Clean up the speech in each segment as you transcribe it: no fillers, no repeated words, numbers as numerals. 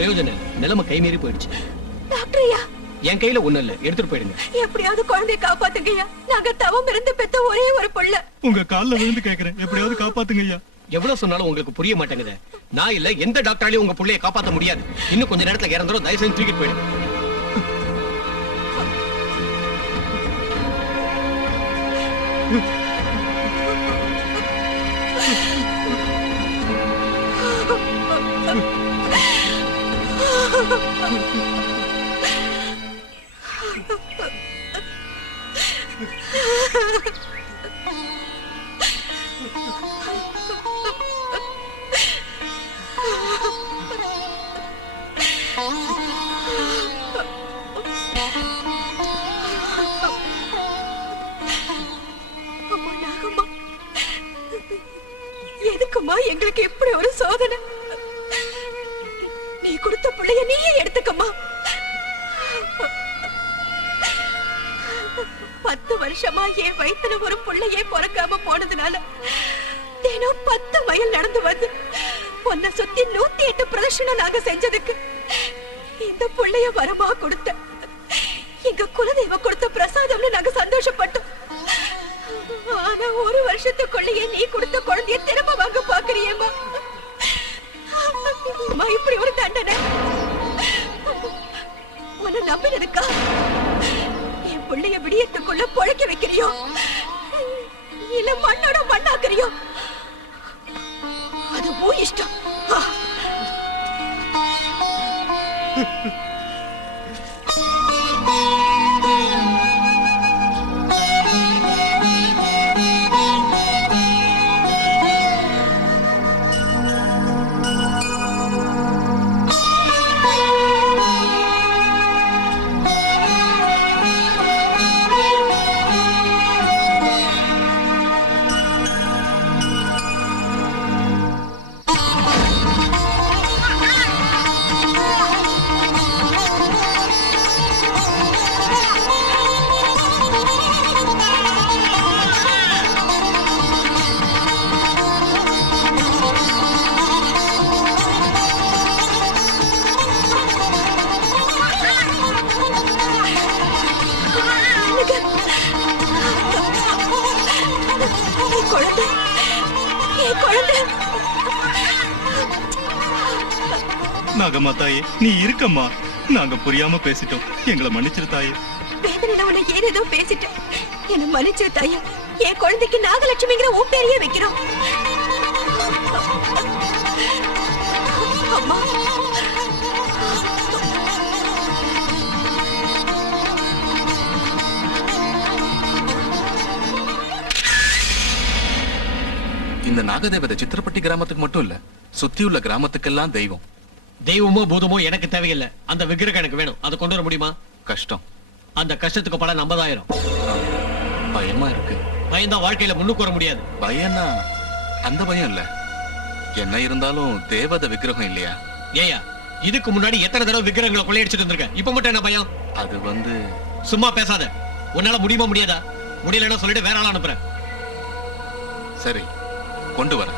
பிரயோஜனம் இல்ல, நிலைமை கை மீறி போயிடுச்சு. டாக்டர் ஐயா, என் கையில ஒண்ணு இல்ல, எடுத்துட்டு போயிடுங்க. எப்படியாவது குழந்தைய காப்பாத்துங்க ஐயா. நாங்க தவம் இருந்து பெத்த ஒரே ஒரு புள்ள. உங்க கால்ல விழுந்து கேக்குறேன், எப்படியாவது காப்பாத்துங்க ஐயா. எவ்வளவு சொன்னாலும் உங்களுக்கு புரிய மாட்டேங்குது. நான் இல்ல, எந்த டாக்டராலையும் உங்க புள்ளைய காப்பாத்த முடியாது. இன்னும் கொஞ்ச நேரத்துல இறந்துரும். தயவு செஞ்சு தூக்கிட்டு போயிடுங்க. அம்மா நாகம்மா, எதுக்குமா எங்களுக்கு இப்படி ஒரு சோதனை? நீ கொடுத்த பிள்ளைய நீயே எடுத்துக்கம்மா. 10 வருஷமா என் வயித்துல ஒரு பிள்ளையே பிறக்காம போனதுனால தினம் 10 மைல் நடந்து வந்து உன்னை சுத்தி 108 பிரதர்ஷனம் நாங்க செஞ்சதுக்கு இந்த பிள்ளைய வரமா கொடுத்த எங்க குலதெய்வ கொடுத்த பிரசாதம்னு நாங்க சந்தோஷப்பட்டோம். ஆனா ஒரு வருஷத்துக்குள்ளேயே நீ கொடுத்த குழந்தைய திரும்ப வாங்க பாக்குறியேம்மா. இப்படி ஒரு தண்டனை உன்னை நம்பினதுக்கா என் பிள்ளைய விடியத்துக்குள்ள பொழைக்க வைக்கிறியோ இல்ல மண்ணோட மண்ணாக்குறியோ? அது உன் இஷ்டம். நாகம்மா தாயே, நீ இருக்கம்மா. நாங்க புரியாம பேசிட்டோம், எங்களை மன்னிச்சிரு தாயே. வேதனையில உன்னை ஏதேதோ பேசிட்டேன், என்ன மன்னிச்சிரு தாயே. என் குழந்தைக்கு நாகலட்சுமிங்கிற உன் பேரையே வைக்கிறோம். அம்மா, இந்த நாகதேவதை சித்திரப்பட்டி கிராமத்துக்கு மட்டும் இல்ல, சுத்தியுள்ள கிராமத்துக்கெல்லாம் தெய்வம். தெய்வமோ பூதமோ எனக்கு தேவையில்லை. அந்த விக்கிரகம் எனக்கு வேணும். அதை கொண்டு வர முடியுமா? கஷ்டம். அந்த கஷ்டத்துக்கு பலன் 50,000. பயமா இருக்கு. பயந்தா வாழ்க்கையில முன்னுக்கு வர முடியாது. பயம்னா அந்த பயம் இல்ல, என்ன இருந்தாலும் தேவதை விக்கிரகம் இல்லையா? ஏயா, இதுக்கு முன்னாடி எத்தனை தடவை விக்கிரகங்களை கொள்ளையடிச்சிட்டு இருந்திருக்க? இப்ப மட்டும் என்ன பயம்? அது சும்மா பேசாத. உன்னால முடியுமா முடியாதா? முடியலன்னா சொல்லிட்டு வேற ஆள அனுப்புறேன். சரி, கொண்டு வர.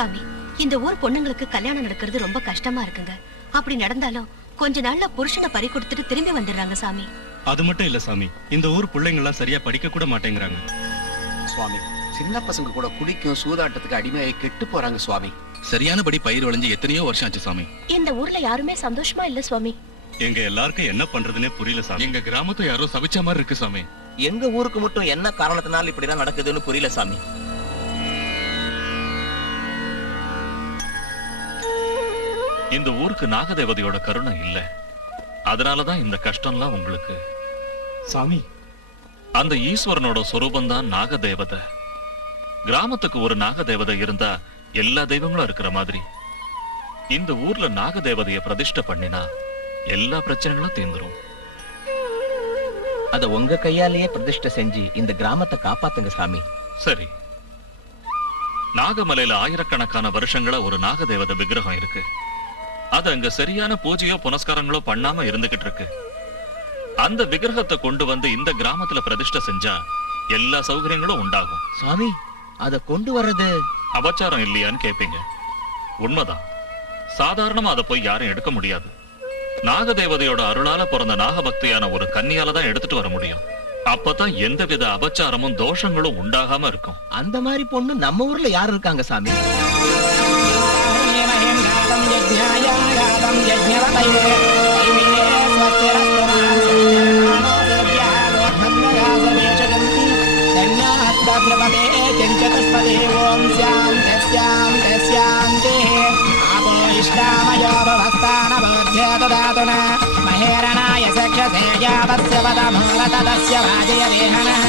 சாமி, இந்த ஊர் பொண்ணுங்களுக்கு கல்யாணம் நடக்கிறது ரொம்ப கஷ்டமா இருக்குங்க. அப்படி நடந்தாலும் கொஞ்ச நாள்ல புருஷனை பறி கொடுத்துட்டு திரும்பி வந்துடுறாங்க சாமி. அது மட்டும் இல்ல சாமி, இந்த ஊர் பிள்ளைங்க எல்லாம் சரியா படிக்க கூட மாட்டேங்கிறாங்க. சுவாமி, சின்ன பசங்க கூட குடிக்கும் சூதாட்டத்துக்கு அடிமையாகி கெட்டு போறாங்க சுவாமி. சரியானபடி பயிர் விளைஞ்சு எத்தனையோ வருஷம் ஆச்சு சாமி. இந்த ஊர்ல யாருமே சந்தோஷமா இல்ல சுவாமி. எங்க எல்லாருக்கும் என்ன பண்றதுன்னே புரியல சாமி. எங்க கிராமத்தை யாரோ சபிச்ச மாதிரி இருக்கு சாமி. எங்க ஊருக்கு மட்டும் என்ன காரணத்தினால இப்படி எல்லாம் நடக்குதுன்னு புரியல சாமி. இந்த ஊருக்கு நாகதேவதையோட கருணை இல்ல, அதனாலதான் இந்த கஷ்டம்லாம் உங்களுக்கு. சாமி, அந்த ஈஸ்வரனோட சொரூபம் தான் நாகதேவதை. கிராமத்துக்கு ஒரு நாகதேவதை இருந்தா எல்லா தெய்வங்களும் இருக்கிற மாதிரி இந்த ஊர்ல நாகதேவதைய பிரதிஷ்டை பண்ணினா எல்லா பிரச்சனைகளும் தீர்ந்துரும். அத உங்க கையாலேயே பிரதிஷ்டை செஞ்சு இந்த கிராமத்தை காப்பாத்துங்க சாமி. சரி, நாகமலையில ஆயிரக்கணக்கான வருஷங்களா ஒரு நாகதேவதை விக்கிரகம் இருக்கு. அது அங்க சரியான பூஜையோ புனஸ்காரங்களோ பண்ணாம இருந்துகிட்டு இருக்கு. அந்த விக்கிரகத்தை கொண்டு வந்து இந்த கிராமத்துல பிரதிஷ்டை செஞ்சா எல்லா சௌகரியங்களும் உண்டாகும். சாமி, அத கொண்டு வர்றது அபச்சாரம் இல்லையான்னு கேட்பீங்க. உண்மைதான். சாதாரணமா அதை போய் யாரும் எடுக்க முடியாது. நாகதேவதையோட அருளால பிறந்த நாகபக்தியான ஒரு கன்னியால தான் எடுத்துட்டு வர முடியும். அப்பதான் எந்தவித அபச்சாரமும் தோஷங்களும் உண்டாகாம இருக்கும். அந்த மாதிரி பொண்ணு நம்ம ஊர்ல யாரு இருக்காங்க சாமி? महेरणाय सक्षसे यावस्य पदमूलतदस्य वाजय देहनः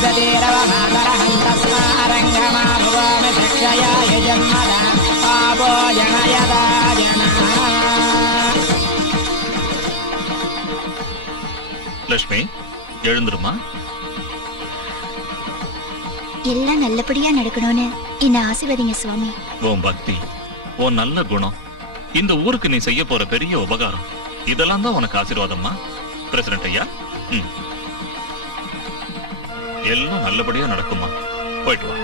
सुधीरवमातरहन्तस्मारङ्गमा भुवामि शिक्षयाय जन्मदा पापो जनयदा जनः. லட்சுமி, எழுந்துருமா. எல்லாம் நல்லபடியா நடக்கணும்னு என்ன ஆசீர்வதிங்க சுவாமி. உன் பக்தி, உன் நல்ல குணம் இந்த ஊருக்கு நீ செய்ய போற பெரிய உபகாரம், இதெல்லாம் தான் உனக்கு ஆசீர்வாதம்மா. பிரசிடென்ட் ஐயா, எல்லாம் நல்லபடியா நடக்குமா. போயிட்டு வா.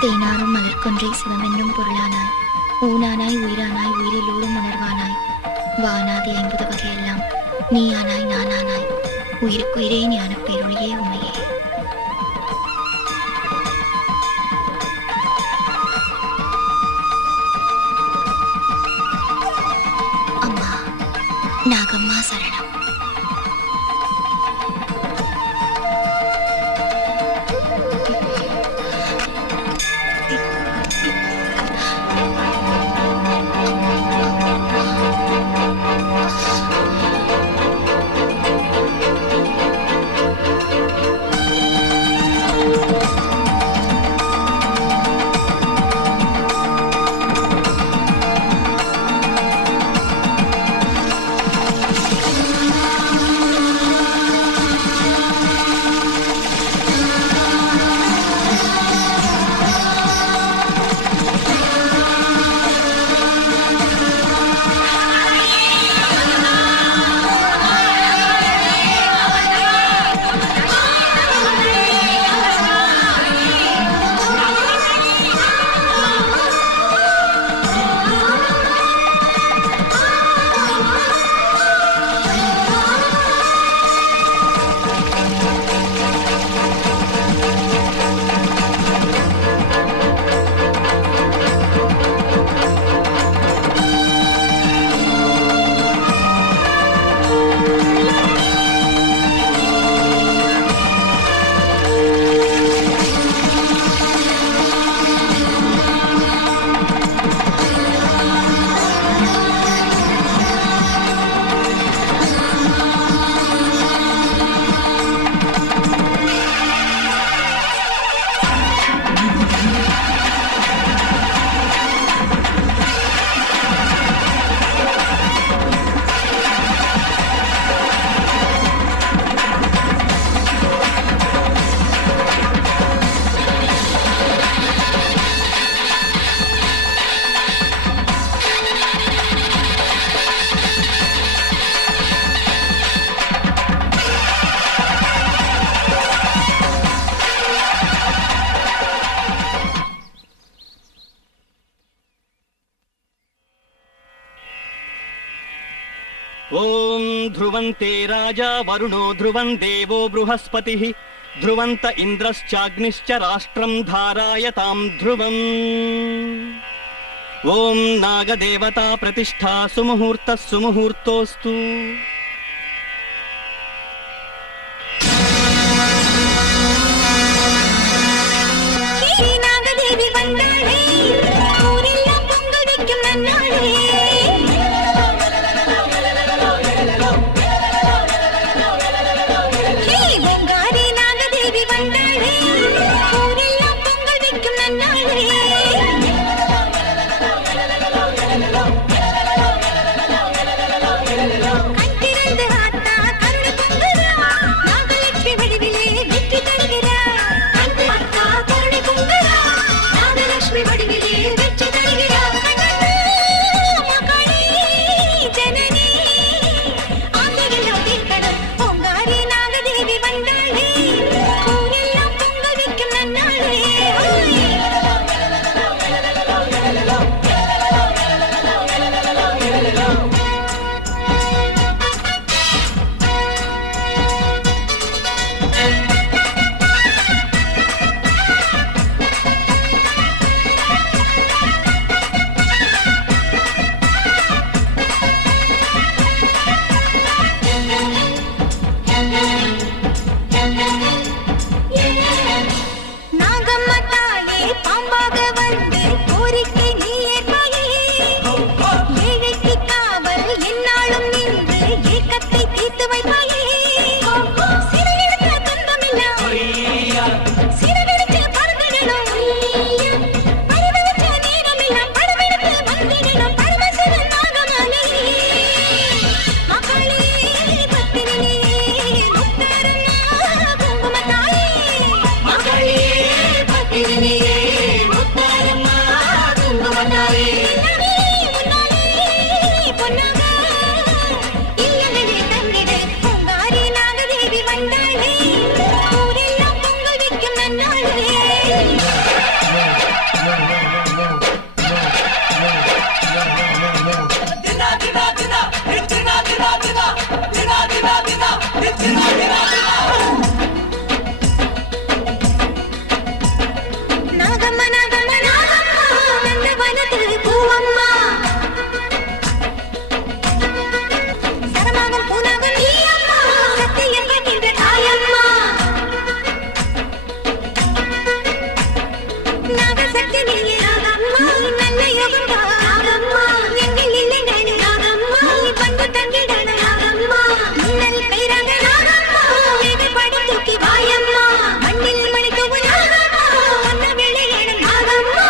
தேனாரும் மலர்கொன்றை சிவமென்னும் பொருளானாய் ஊனானாய் உயிரானாய் உயிரிலூரும் உணர்வானாய் வானாதி 50 வகையெல்லாம் நீயானாய் நானானாய் உயிருக்குயிரே ஞான பேரொழியே உமையே. அம்மா நாகம்மா சரணம். ॐ ध्रुवन्ते राजा वरुणो ध्रुवं देवो बृहस्पतिः ध्रुवन्त इन्द्रश्चाग्निश्च राष्ट्रं धारायतां ध्रुवम् ॐ नागदेवता प्रतिष्ठा सुमुहूर्तः सुमुहूर्तोऽस्तु நாகதேவி வந்தாளே ஊரெல்லாம் பொங்கல் வைக்கும் நன்னாளே பொங்காரி நாகதேவி வந்தாளே ஊரெல்லாம் பொங்கல் வைக்கும் நன்னாளே கண் திறந்து ஆத்தா கருணை பொங்குறா நாகலட்சுமி வடிவிலே வெற்றி தருகிறா ஆத்தா கருணை பொங்குறா நாகலட்சுமி வடிவிலே வெற்றி தருகிறா மகளே ஜனனி ஆசைகள் தீர்க்கணும் பொங்காரி நாகதேவி வந்தாளே ஊரெல்லாம் பொங்கல் வைக்கும் நன்னாளே நாகம்மா தாயே பாம்பாக வந்து கோரிக்கை நீ ஏற்பாயே ஏழைக்கு காவல் என்னாலும் நின்று ஏக்கத்தை தீர்த்து வைப்பாயே சிறையெடுத்த துன்பமெல்லாம் சிறகடிச்ச பறந்துடணும் பரிவழிச்ச நேரமெல்லாம் படமெடுத்து வந்திடணும் பரமசிவன் நாகமானே மகளே பத்தினியே முத்தாரம்மா குங்குமத்தாயே மகளே பத்தினியே முத்தாரம்மா குங்குமத்தாயே பொன்னாக இல்லங்களே தந்திடு பொங்காரி நாகதேவி வந்தாளே ஊரெல்லாம் பொங்கல் வைக்கும் நன்னாளே நாகம்மா நாகம்மா நாகம்மா நந்தவனத்தில் பூவம்மா சரமாகும் பூனாகும் நீ அம்மா சத்தியம் கேட்கின்ற தாயம்மா நாகசக்தி நீயே நாகம்மா நல்ல யோகம் தா நாகம்மா எங்கள் இல்லைகள் நாகம்மா வந்து தங்கிடன நாகம்மா மின்னல் கைராக நாகம்மா வேகப்படி தூக்கி வாயம்மா மண்ணில் மணி தூவு நாகம்மா ஒன்ன விளையாட நாகம்மா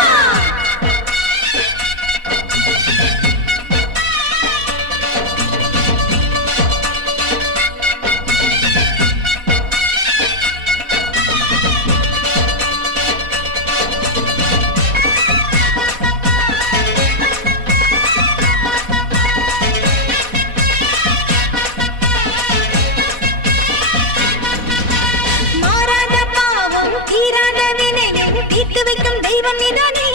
மாறாத பாவம் தீராத வினையும் தீர்த்து வைக்கும் தெய்வம் நீதானே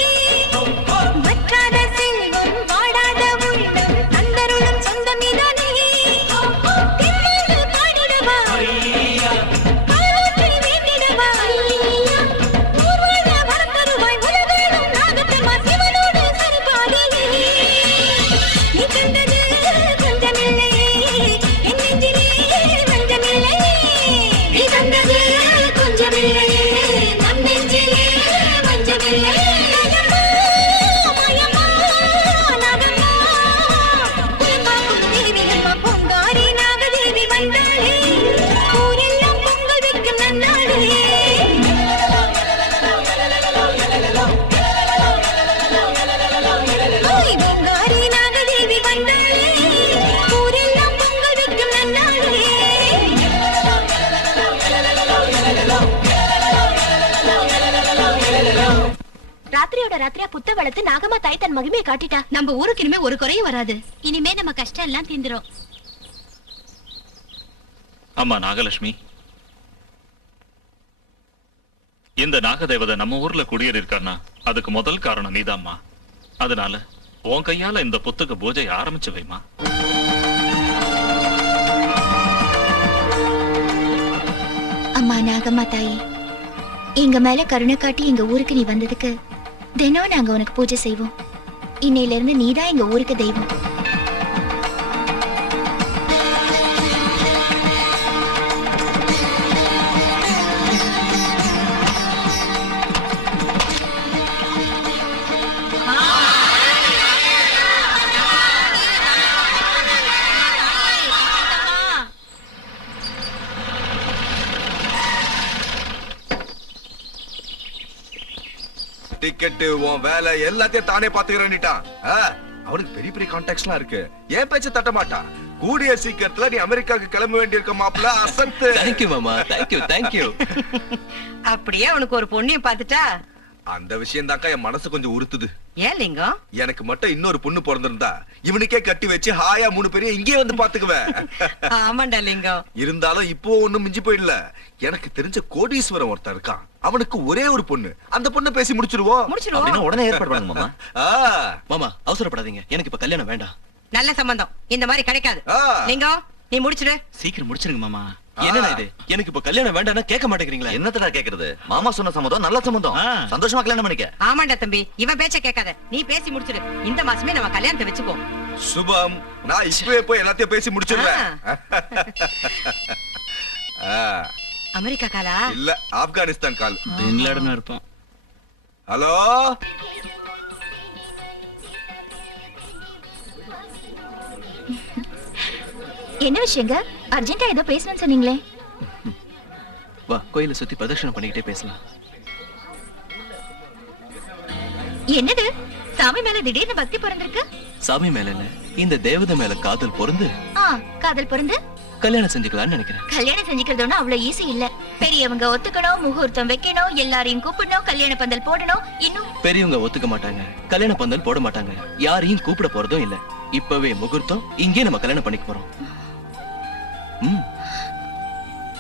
வற்றாத செல்வம் வாடாத உள்ளம் தந்தருளும் சொந்தம் நீதானே தென்னாடு பாடிடவா பாலூற்றி வேண்டிடவா ஊர்வாழ வரம் தருவாய் உலகாடும் நாகத்தம்மா சிவனோடு சரிபாடியே நீ கண்டது கொஞ்சமில்லை என் நெஞ்சிலே வஞ்சமில்லை நீ கண்டது கொஞ்சமில்லை நம் நெஞ்சிலே வஞ்சமில்லை நாகம்மா, மாயம்மா, நாகம்மா, குலகாக்கும் தேவியம்மா பொங்காரி நாகதேவி வந்தாளே ஊரெல்லாம் பொங்கல் வைக்கும் நன்னாளே ஓய் பொங்காரி நாகதேவி வந்தாளே ஊரெல்லாம் பொங்கல் வைக்கும் நன்னாளே ராத்திரியோட ராத்திரியா புத்த வளர்த்து நாகம்மா தாய் தன் மகிமையை காட்டிட்டா நம்ம ஊருக்கு இனிமே ஒரு குறையும் வராது இனிமே நம்ம கஷ்டம் எல்லாம் தீந்துரும் அம்மா நாகலட்சுமி, இந்த நாகதேவதை நம்ம ஊர்ல குடியேறியிருக்கான்னா அதுக்கு முதல் காரணம் நீதாம்மா. அதனால உன் கையால இந்த புத்துக்கு பூஜை ஆரம்பிச்சு வைமா. அம்மா நாகம்மா தாயி, எங்க மேல கருணை காட்டி எங்க ஊருக்கு நீ வந்ததுக்கு தினம் நாங்க உனக்கு பூஜை செய்வோம். இன்னையில இருந்து நீதான் எங்க ஊருக்கு தெய்வம். டிக்கெட் உன் வேலை எல்லாத்தையும் தானே பாத்துக்கிறேன்னுட்டான். அவனுக்கு பெரிய பெரிய கான்டாக்ட்ஸ்லாம் இருக்கு. ஏன் பேச்ச தட்ட மாட்டான். கூடிய சீக்கிரத்துல நீ அமெரிக்காவுக்கு கிளம்ப வேண்டியிருக்க மாப்பிள்ள. அசத்து. தேங்க்யூ மாமா, தேங்க்யூ. அப்படியே அவனுக்கு ஒரு பொண்ணையும் பாத்துட்டா? அந்த விஷயம் தாக்கா என் மனசு கொஞ்சம் உறுத்துது. ஏன் லிங்கம்? எனக்கு மட்டும் இன்னொரு பொண்ணு பிறந்திருந்தா இவனுக்கே கட்டி வச்சு ஹாயா 3 பேரையும் இங்கே வந்து பாத்துக்குவேன். ஆமாண்டா லிங்கம். இருந்தாலும் இப்போ ஒண்ணும் மிஞ்சி போயிடல. எனக்கு தெரிஞ்ச கோடீஸ்வரன் ஒருத்தன் இருக்கான். அவனுக்கு ஒரே ஒரு பொண்ணு. அந்த பொண்ணை பேசி முடிச்சிருவோம். உடனே ஏற்பாடு பண்ணுங்க மாமா. மாமா அவசரப்படாதீங்க, எனக்கு இப்ப கல்யாணம் வேண்டாம். நல்ல சம்பந்தம் இந்த மாதிரி கிடைக்காது. லிங்கம் நீ முடிச்சிடு. சீக்கிரம் முடிச்சிருங்க மாமா. என்னடா இது, எனக்கு இப்ப கல்யாணம் வேண்டாம்னா கேட்க மாட்டேங்கிறீங்களா? என்னத்தடா கேக்குறது? மாமா சொன்ன சம்மதம் நல்ல சம்மதம். சந்தோஷமா கல்யாணம் பண்ணிக்க. ஆமாண்டா தம்பி, இவன் பேச்ச கேட்காத. நீ பேசி முடிச்சிடு. இந்த மாசமே நம்ம கல்யாணத்தை வச்சுப்போம். சுபம், நான் இப்பவே போய் எல்லாத்தையும் பேசி முடிச்சிடுறேன். அமெரிக்கா காலா இல்ல ஆப்கானிஸ்தான் கால். பின்லாடன் இருப்பான். ஹலோ, என்ன விஷயங்க? அர்ஜென்ட்டா ஏதோ பேசணும்னு சொன்னீங்களே. வா, கோயிலை சுத்தி பிரதட்சணம் பண்ணிக்கிட்டே பேசலாம். என்னது, சாமி மேல திடீர்னு பக்தி பிறந்திருக்கு? சாமி மேல இல்ல, இந்த தேவதை மேல காதல் பொருந்து காதல் பிறந்து கல்யாணம் செஞ்சுக்கலாம்னு நினைக்கிறேன். கல்யாணம் செஞ்சுக்கிறது ஒண்ணும் அவ்வளவு ஈஸி இல்ல. பெரியவங்க ஒத்துக்கணும், முகூர்த்தம் வைக்கணும், எல்லாரையும் கூப்பிடணும், கல்யாண பந்தல் போடணும். இன்னும் பெரியவங்க ஒத்துக்க மாட்டாங்க, கல்யாண பந்தல் போட மாட்டாங்க, யாரையும் கூப்பிட போறதும் இல்ல. இப்பவே முகூர்த்தம், இங்கே நம்ம கல்யாணம் பண்ணிக்க போறோம்.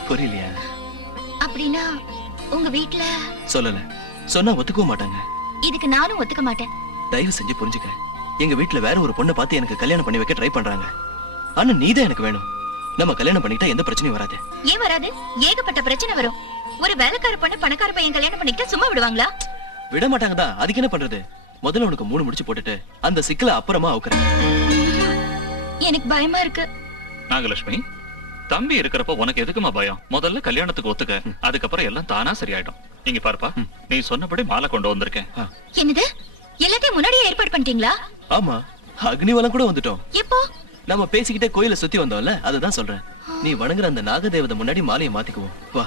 புரியலையா? அப்படின்னா உங்க வீட்ல சொல்லல, சொன்னா ஒத்துக்கவும் மாட்டாங்க. இதுக்கு நானும் ஒத்துக்க மாட்டேன். தயவு செஞ்சு புரிஞ்சுக்க. எங்க வீட்ல வேற ஒரு பொண்ணை பார்த்து எனக்கு கல்யாணம் பண்ணி வைக்க ட்ரை பண்றாங்க. ஆனா நீதான் எனக்கு வேணும். நம்ம கல்யாணம் பண்ணிக்கிட்டா எந்த பிரச்சனையும் வராது. ஏன் வராது? ஏகப்பட்ட பிரச்சனை வரும். ஒரு வேலைக்கார பொண்ணு பணக்கார பையன் கல்யாணம் பண்ணிக்கிட்டா சும்மா விடுவாங்களா? விட மாட்டாங்க தான். அதுக்கு என்ன பண்றது? முதல்ல உனக்கு 3 முடிச்சு போட்டுட்டு அந்த சிக்கலை அப்புறமா அவுக்குறேன். எனக்கு பயமா இருக்கு. நாகலட்சுமி, தம்பி இருக்கிறப்ப உனக்கு எதுக்குமா பயம்? முதல்ல கல்யாணத்துக்கு ஒத்துக்க, அதுக்கப்புறம் எல்லாம் தானா சரியாயிடும். நீங்க பாருப்பா, நீ சொன்னபடி மாலை கொண்டு வந்திருக்கேன். என்னது, எல்லாத்தையும் முன்னாடியே ஏற்பாடு பண்ணிட்டீங்களா? ஆமா, அக்னிவலம் கூட வந்துட்டோம். எப்போ? நம்ம பேசிக்கிட்டே கோயிலை சுத்தி வந்தோம்ல, அதுதான் சொல்றேன். நீ வணங்குற அந்த நாகதேவதை முன்னாடி மாலையை மாத்திக்குவோம். வா.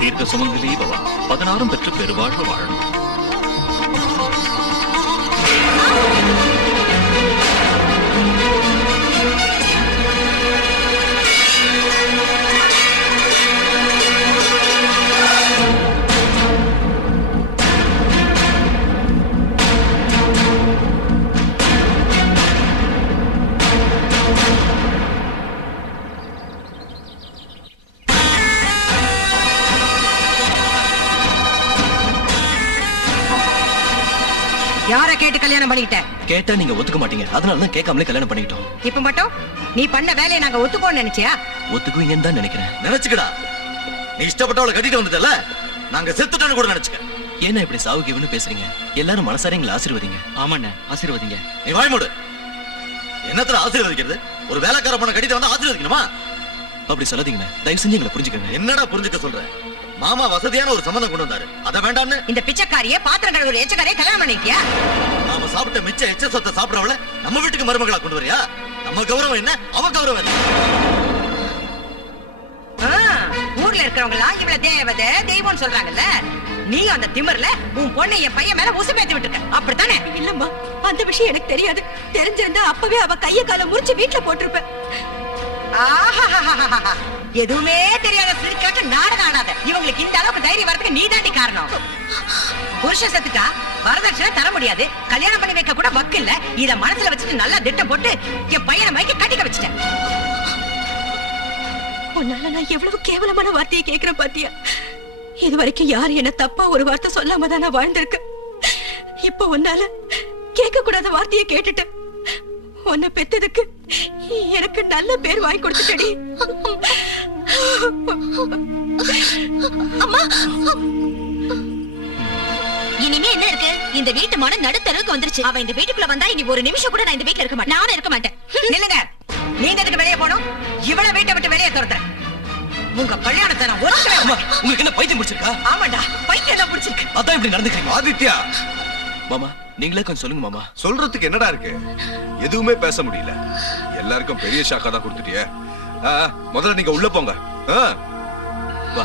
தீர்க்க சுமங்கலி பவா, 16 பெற்று பெருவாழ்வு வாழணும். யார கேட்டு கல்யாணம் பண்ணிக்கிட்ட? கேட்டா நீங்க ஒத்துக்க மாட்டீங்க, அதனாலதான் கேட்காமலே கல்யாணம் பண்ணிக்கிட்டோம். இப்ப மட்டும் நீ பண்ண வேலையை நாங்க ஒத்துப்போன்னு நினைச்சியா? ஒத்துக்குவீங்கன்னு தான் நினைக்கிறேன். நினைச்சுக்கடா, நீ இஷ்டப்பட்டவளை கட்டிட்டு வந்துட்டல, நாங்க செத்துட்டோன்னு கூட நினைச்சுக்க. ஏன்னா இப்படி சாவுகிவன்னு பேசுறீங்க? எல்லாரும் மனசார எங்களை ஆசீர்வதிங்க. ஆமாண்ணே, ஆசீர்வதிங்க. நீ வாய் மூடு. என்னத்துல ஆசீர்வதிக்கிறது? ஒரு வேலைக்கார பொண்ணை கட்டிட்டு வந்தா ஆசீர்வதிக்கணுமா? அப்படி சொல்லாதீங்கண்ணே, தயவு செஞ்சு எங்களை புரிஞ்சுக்கங்க. என்னடா புரிஞ்சுக்க சொல்ற? மாமா வசதியான ஒரு சம்பந்தம் கொண்டு வந்தாரு, அத வேண்டான்னு இந்த பிச்சைக்காரியே பாத்திரம் கழுவுற எச்சக்காரியே கல்யாணம் பண்ணிட்டியா? நாம சாப்பிட்ட மிச்ச எச்ச சொத்தை சாப்பிடறவள நம்ம வீட்டுக்கு மருமகளா கொண்டு வரியா? நம்ம கௌரவம் என்ன, அவ கௌரவம் என்ன? ஊர்ல இருக்கிறவங்க எல்லாம் இவள தேவதை தெய்வம்னு சொல்றாங்கல்ல, நீ அந்த திமிர்ல உன் பொண்ணை என் பையன் மேல உசுமேத்தி விட்டுருக்க, அப்படித்தானே? இல்லம்மா, அந்த விஷயம் எனக்கு தெரியாது. தெரிஞ்சிருந்தா அப்பவே அவ கைய கால முறிச்சு வீட்டுல போட்டிருப்ப. எதுவுமே தெரியாத சிரிக்காட்டு நாடகம் ஆடாத. இவங்களுக்கு இந்த அளவுக்கு தைரியம் வரதுக்கு நீ தாண்டி காரணம். புருஷன் செத்துட்டா வரதட்சணை தர முடியாது, கல்யாணம் பண்ணி வைக்க கூட வக்கு இல்ல. இத மனசுல வச்சுட்டு நல்லா திட்டம் போட்டு என் பையனை மைக்க கட்டிக்க வச்சுட்டேன். உன்னால நான் எவ்வளவு கேவலமான வார்த்தையை கேட்கிறேன் பாத்தியா? இது வரைக்கும் யாரு என்ன தப்பா ஒரு வார்த்தை சொல்லாம தான் நான் வாழ்ந்திருக்கேன். இப்ப உன்னால கேட்க கூடாத வார்த்தையை கேட்டுட்டு உன்னை பெத்ததுக்கு எனக்கு நல்ல பேர் வாங்கி கொடுத்துட்டடி. அம்மா, இனிமே என்ன இருக்கு? இந்த வீட்டு மனம் நடுத்தரவுக்கு வந்துருச்சு. அவ இந்த வீட்டுக்குள்ள வந்தா இனி ஒரு நிமிஷம் கூட நான் இந்த வீட்டுல இருக்க மாட்டேன். நானும் இருக்க மாட்டேன். நில்லுங்க. நீங்க எதுக்கு வெளியே போகணும்? இவ்வளவு வீட்டை விட்டு வெளியே துரத்துறேன். உங்க கல்யாணத்தை நான் ஒருத்தவே உங்களுக்கு என்ன பைத்தியம் பிடிச்சிருக்கா? ஆமாண்டா, பைத்தியம் தான் பிடிச்சிருக்கு. அதான் இப்படி நடந்துக்கிறீங்க. ஆதித்யா, மாமா நீங்களே கொஞ்சம் சொல்லுங்க மாமா. சொல்றதுக்கு என்னடா இருக்கு? எதுவுமே பேச முடியல. எல்லாருக்கும் பெரிய ஷாக்கா தான் கொடுத்துட்டியே. முதல்ல நீங்க உள்ள போங்க. வா.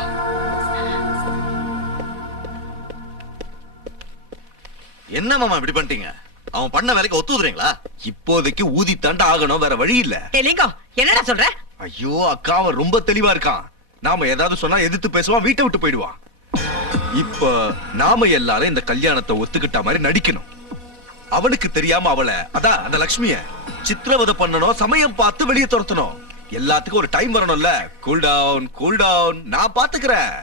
என்ன மாமா இப்படி பண்ணிட்டீங்க? அவன் பண்ண வேலைக்கு ஒத்துதுறீங்களா? இப்போதைக்கு ஊதி தாண்டா ஆகணும், வேற வழி இல்ல. லிங்கம், என்னடா சொல்ற? ஐயோ அக்கா, அவன் ரொம்ப தெளிவா இருக்கான். நாம ஏதாவது சொன்னா எதிர்த்து பேசுவான், வீட்டை விட்டு போயிடுவான். இப்ப நாம எல்லாரும் இந்த கல்யாணத்தை ஒத்துக்கிட்ட மாதிரி நடிக்கணும். அவனுக்கு தெரியாம அவளை, அதான் அந்த லட்சுமிய சித்திரவதை பண்ணணும், சமயம் பார்த்து வெளியே துரத்தணும். எல்லாத்துக்கும் ஒரு டைம் வரணும்ல. கூல் டவுன், கூல் டவுன், நான் பாத்துக்கிறேன்.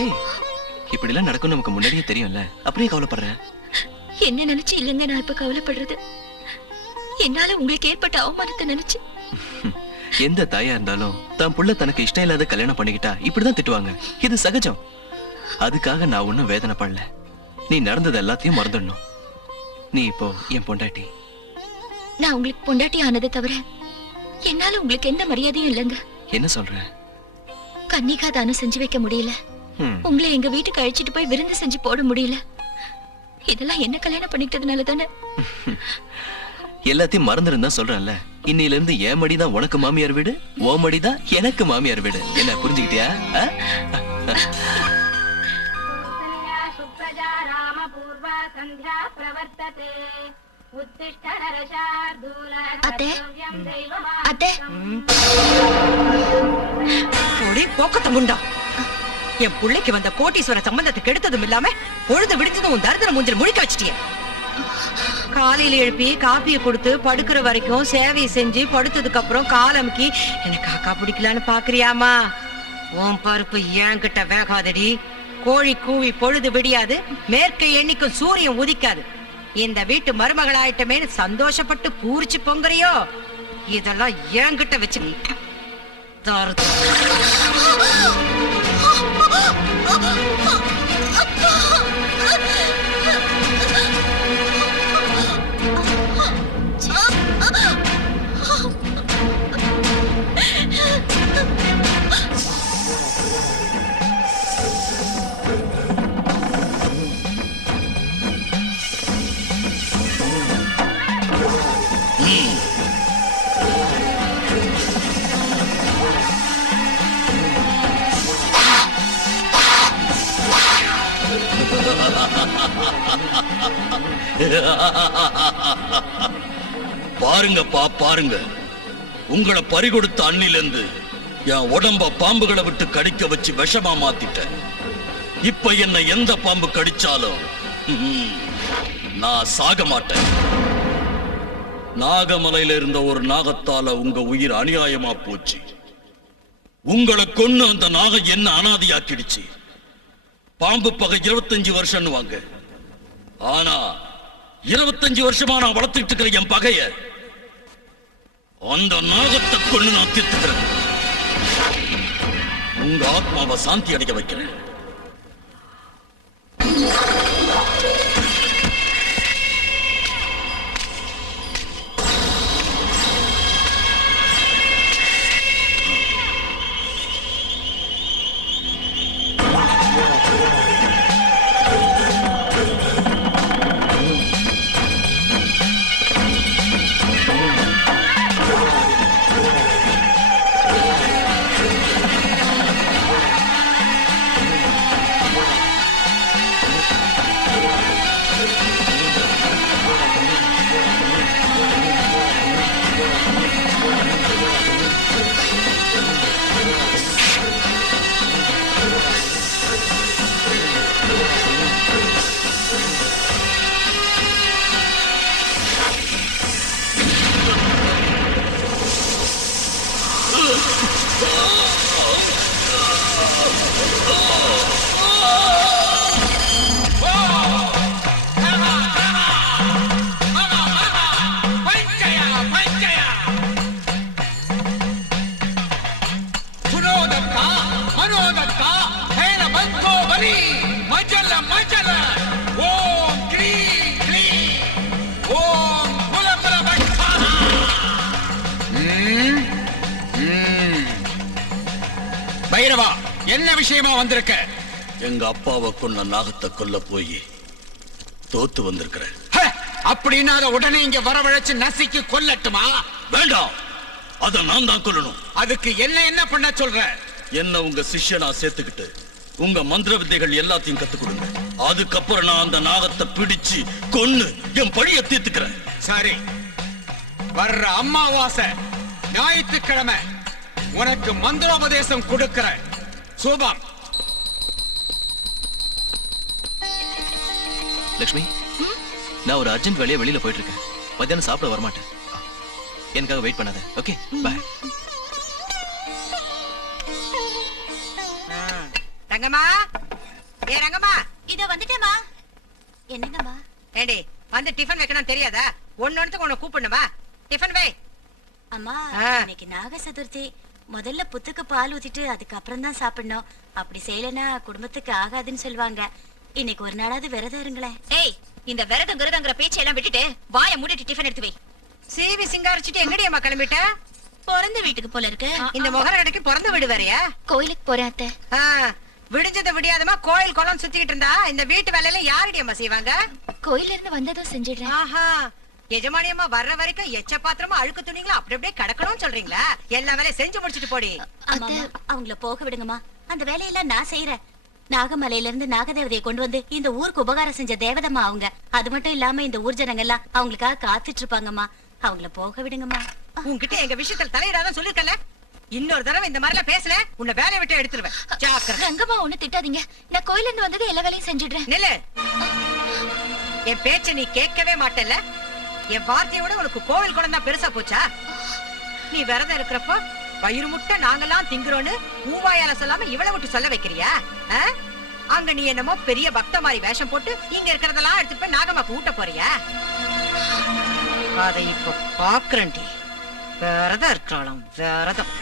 ஏய், இப்படி எல்லாம் நடக்கும் நமக்கு முன்னாடியே தெரியும்ல, அப்படியே கவலைப்படுறேன். என்ன நினைச்சு இல்லைங்க நான் இப்ப கவலைப்படுறது? என்னால உங்களுக்கு ஏற்பட்ட அவமானத்தை நினைச்சு. எந்த தாயா இருந்தாலும் தான் புள்ள தனக்கு இஷ்டம் இல்லாத கல்யாணம் பண்ணிக்கிட்டா இப்படிதான் திட்டுவாங்க. இது சகஜம். அதுக்காக நான் ஒண்ணும் வேதனை பண்ணல. நீ நடந்தது எல்லாத்தையும் மறந்துடணும். நீ இப்போ என் பொண்டாட்டி. நான் உங்களுக்கு பொண்டாட்டி ஆனதை தவிர என்னால உங்களுக்கு எந்த மரியாதையும் இல்லைங்க. என்ன சொல்ற? கன்னிகா தானம் செஞ்சு வைக்க முடியல. உங்களை எங்க வீட்டுக்கு அழைச்சிட்டு போய் விருந்து செஞ்சு போட முடியல. இதெல்லாம் என்ன கல்யாணம் பண்ணிக்கிட்டதுனால தானே. எல்லாத்தையும் மறந்துருந்தா சொல்றேன்ல. இன்னையில இருந்து என் மடிதான் உனக்கு மாமியார் வீடு, ஓ மடிதான் எனக்கு மாமியார் வீடு. என்ன புரிஞ்சுக்கிட்டியா? போக்கத்த முண்டா, என் பிள்ளைக்கு வந்த கோட்டீஸ்வர சம்பந்தத்தை கெடுத்ததும் இல்லாம பொழுது விடுத்ததும் உன் தரித்திர மூஞ்சில் முழிக்க வச்சிட்டிய. காலையில எழுப்பி காப்பியை கொடுத்து படுக்கிற வரைக்கும் சேவையை செஞ்சு படுத்ததுக்கு அப்புறம் காலமுக்கி எனக்கு காக்கா பிடிக்கலான்னு பாக்குறியாமா? உன் பருப்பு ஏன் கிட்ட வேகாதடி. கோழி கூவி பொழுது விடியாது, மேற்கு எண்ணிக்கும் சூரியன் உதிக்காது. இந்த வீட்டு மருமகளாயிட்டமேனு சந்தோஷப்பட்டு பூரிச்சு பொங்குறியோ? இதெல்லாம் ஏன் கிட்ட வச்சு பாருங்கப்பா பாருங்க, உங்களை பறிகொடுத்த அன்னிலிருந்து என் உடம்ப பாம்புகளை விட்டு கடிக்க வச்சு விஷமா மாத்திட்டேன். இப்ப என்ன எந்த பாம்பு கடிச்சாலும் நான் சாக மாட்டேன். நாகமலையில இருந்த ஒரு நாகத்தால உங்க உயிர் அநியாயமா போச்சு. உங்களை கொன்னு அந்த நாகம் என்ன அனாதையாக்கிடுச்சு. பாம்பு பகை 25 வருஷம் வாங்க. ஆனா 25 வருஷமா நான் வளர்த்துட்டு இருக்கிற என் பகைய அந்த நாகத்தை கொண்டு நான் தீர்த்துக்கிறேன். உங்க ஆத்மாவை சாந்தி அடைய வைக்கிறேன். நாகக்கா ஹேன பங்கோ பலி மஜல மஜல ஓம் க்ரீ க்ரீ ஓம் புலபல பட்டா. பைரவா, என்ன விஷயமா வந்திருக்க? எங்க அப்பாவை கொன்ன நாகத்தை கொல்ல போய் தோத்து வந்திருக்கிறேன். அப்படின்னா அதை உடனே இங்க வரவழைச்சு நசுக்கி கொல்லட்டுமா? வேண்டாம், அத நான் தான் கொல்லணும். அதுக்கு என்ன பண்ண சொல்ற? என்ன உங்க சிஷ்யனா சேர்த்துக்கிட்டு உங்க மந்திர வித்தைகள் எல்லாத்தையும் கத்துக் கொடுங்க. அதுக்கப்புறம் நான் அந்த நாகத்தை பிடிச்சு கொன்னு என் பழிய தீர்த்துக்கிறேன். சரி, வர்ற அமாவாசை ஞாயிற்றுக்கிழமை உனக்கு மந்திரோபதேசம் கொடுக்கிற சூபம். லக்ஷ்மி, நான் ஒரு அர்ஜென்ட் வேலையா வெளியில போயிட்டு இருக்கேன். மத்தியானம் சாப்பிட வரமாட்டேன். எனக்காக வெயிட் பண்ணாத. Okay, bye. ரங்கம்மா, ஏ ரங்கம்மா, இத வந்துட்டேமா. என்னங்கம்மா? ஏண்டி வந்து டிஃபன் வைக்கணும் தெரியாதா? ஒன்னொன்னுக்கு உன்னை கூப்பிடணுமா? டிஃபன் வை. அம்மா, இன்னைக்கு நாக சதுர்த்தி. முதல்ல புத்துக்கு பால் ஊத்திட்டு அதுக்கப்புறம் தான் சாப்பிடணும். அப்படி செய்யலனா குடும்பத்துக்கு ஆகாதுன்னு சொல்லுவாங்க. இன்னைக்கு ஒரு நாளாவது விரதம் இருங்களேன். ஏய், இந்த விரதம் விரதங்கிற பேச்செல்லாம் விட்டுட்டு வாயை மூடிட்டு டிஃபன் எடுத்து வை. சீவி சிங்காரிச்சிட்டு எங்கடி அம்மா கிளம்பிட்ட? பிறந்த வீட்டுக்கு போல இருக்கு. இந்த முகரடைக்கு பிறந்த வீடு வேறயா? கோயிலுக்கு போறேன் அத்தை. விடிஞ்சத விடியாதமா கோயில் குளம் சுத்திக்கிட்டு இருந்தா இந்த வீட்டு வேலையில யாரடி அம்மா செய்வாங்க? கோயில்ல இருந்து வந்ததும் செஞ்சிடுறேன். ஆஹா, எஜமானியம்மா வர்ற வரைக்கும் எச்ச பாத்திரமா அழுக்கு துணிங்களா அப்படி அப்படியே கிடக்கணும்னு சொல்றீங்களா? எல்லா வேலையும் செஞ்சு முடிச்சிட்டு போடி. அவங்கள போக விடுங்கம்மா, அந்த வேலையெல்லாம் நான் செய்யறேன். நாகமலையில இருந்து நாகதேவதையை கொண்டு வந்து இந்த ஊருக்கு உபகாரம் செஞ்ச தேவதம்மா அவங்க. அது மட்டும் இல்லாம இந்த ஊர் ஜனங்க எல்லாம் அவங்களுக்காக காத்துட்டு இருப்பாங்கம்மா. அவங்கள போக விடுங்கம்மா. உன்கிட்ட எங்க விஷயத்துல தலையிடாதான் சொல்லிருக்கல. இன்னொரு தடவை இந்த மாதிரி எல்லாம் பேசல உன்னை வேலையை விட்டு எடுத்துருவேன். ஜாக்கிரதை. ரங்கம்மா, ஒண்ணு திட்டாதீங்க. நான் கோயில இருந்து வந்தது எல்லா வேலையும் செஞ்சிடுறேன். நில்லு. என் பேச்ச நீ கேட்கவே மாட்டல. என் வார்த்தையோட உனக்கு கோவில் குளம் தான் பெருசா போச்சா? நீ விரதம் இருக்கிறப்போ வயிறு முட்டை நாங்கெல்லாம் திங்குறோன்னு மூவாயால சொல்லாம இவளை விட்டு சொல்ல வைக்கிறியா? அங்க நீ என்னமோ பெரிய பக்த மாதிரி வேஷம் போட்டு இங்க இருக்கிறதெல்லாம் எடுத்துட்டு போய் நாகம்மாக்கு ஊட்ட போறியா? அதை இப்ப பாக்குறேன்டி. விரதம் இருக்கலாம் விரதம்.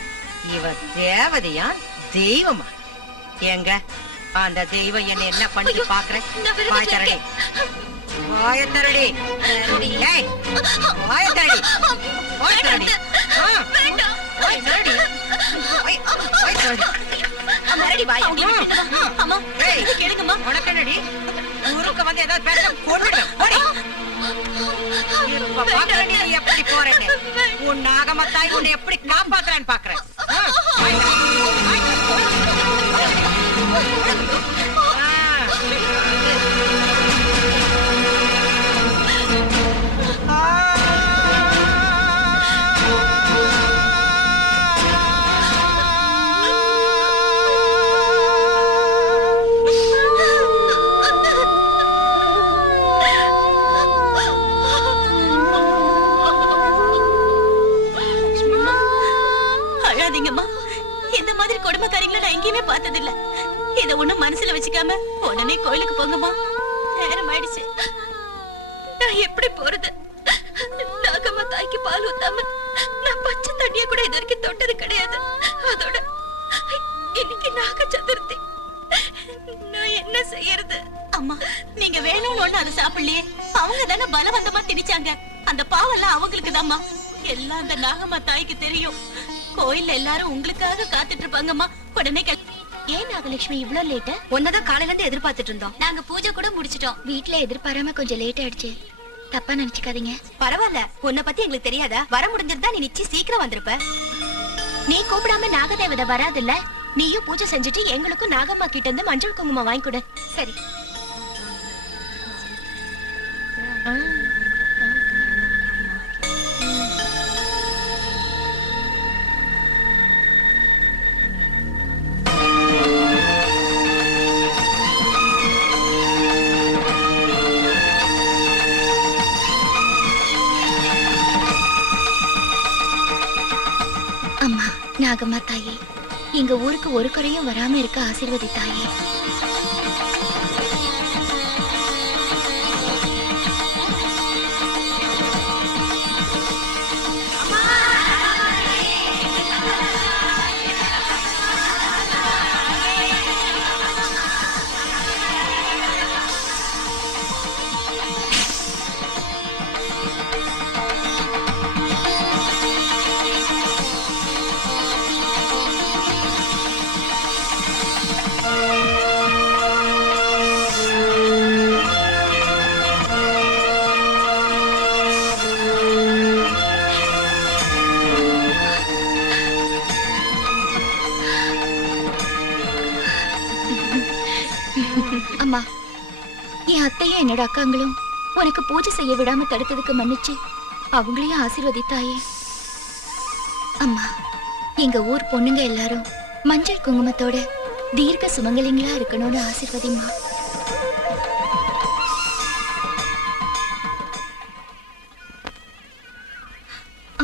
இவ தேவதையா தெய்வமா? எங்க அந்த தெய்வம் என்ன பண்ணி பாக்குறேன்? வாய் தரடி, வாய தரடி, வாய தரடி, வாய தரடி, வாய தரடி, வாய தரடி. உனக்கு என்னடி ஊருக்கு வந்து ஏதாவது பேச கொண்டுடுவேன். எப்படி போறேன்னு உன் நாகமத்தாய் உன்னை எப்படி காப்பாத்துறான்னு பாக்குறேன். இந்த மாதிரி கொடுமைக்காரிகளை நான் எங்கேயுமே பார்த்ததில்ல. இத ஒண்ணும் மனசுல வச்சுக்காம உடனே கோயிலுக்கு போங்கம்மா. நேரம் ஆயிடுச்சு. நான் எப்படி போறது? நாகம்மா தாய்க்கு பால் ஊத்தாம நான் பச்சை தண்ணிய கூட இது வரைக்கும் தொட்டது கிடையாது. அதோட இன்னைக்கு நாக சதுர்த்தி. நான் என்ன செய்யறது? அம்மா, நீங்க வேணும்னு ஒண்ணு அதை சாப்பிடலையே. அவங்க தானே பலவந்தமா திணிச்சாங்க. அந்த பாவெல்லாம் அவங்களுக்கு தான்மா. எல்லாம் அந்த நாகம்மா தாய்க்கு தெரியும். கோயில்ல எல்லாரும் உங்களுக்காக காத்துட்டு இருப்பாங்கம்மா. உடனே ஏன் நாகலட்சுமி இவ்ளோ லேட்? ஒன்னதான் காலையில இருந்து எதிர்பார்த்துட்டு இருந்தோம். நாங்க பூஜை கூட முடிச்சிட்டோம். வீட்ல எதிர்பாராம கொஞ்சம் லேட் ஆயிடுச்சு. தப்பா நினைச்சுக்காதீங்க. பரவாயில்ல, உன்னை பத்தி எங்களுக்கு தெரியாதா? வர முடிஞ்சிருந்தா நீ நிச்சயம் சீக்கிரம் வந்திருப்ப. நீ கூப்பிடாம நாகதேவதை வராதுல்ல. நீயும் பூஜை செஞ்சுட்டு எங்களுக்கும் நாகம்மா கிட்ட இருந்து மஞ்சள் குங்குமம் வாங்கி கொடு. சரி. அம்மா நாகம்மா தாயே, எங்க ஊருக்கு ஒரு குறையும் வராம இருக்க ஆசீர்வதி தாயே. அம்மா, என் அத்தையும் என்னோட அக்காங்களும் உனக்கு பூஜை செய்ய விடாம தடுத்ததுக்கு மன்னிச்சு அவங்களையும் ஆசீர்வதித்தாயே. அம்மா, எங்க ஊர் பொண்ணுங்க எல்லாரும் மஞ்சள் குங்குமத்தோட தீர்க்க சுமங்கலிங்களா இருக்கணும்னு ஆசீர்வதிம்மா.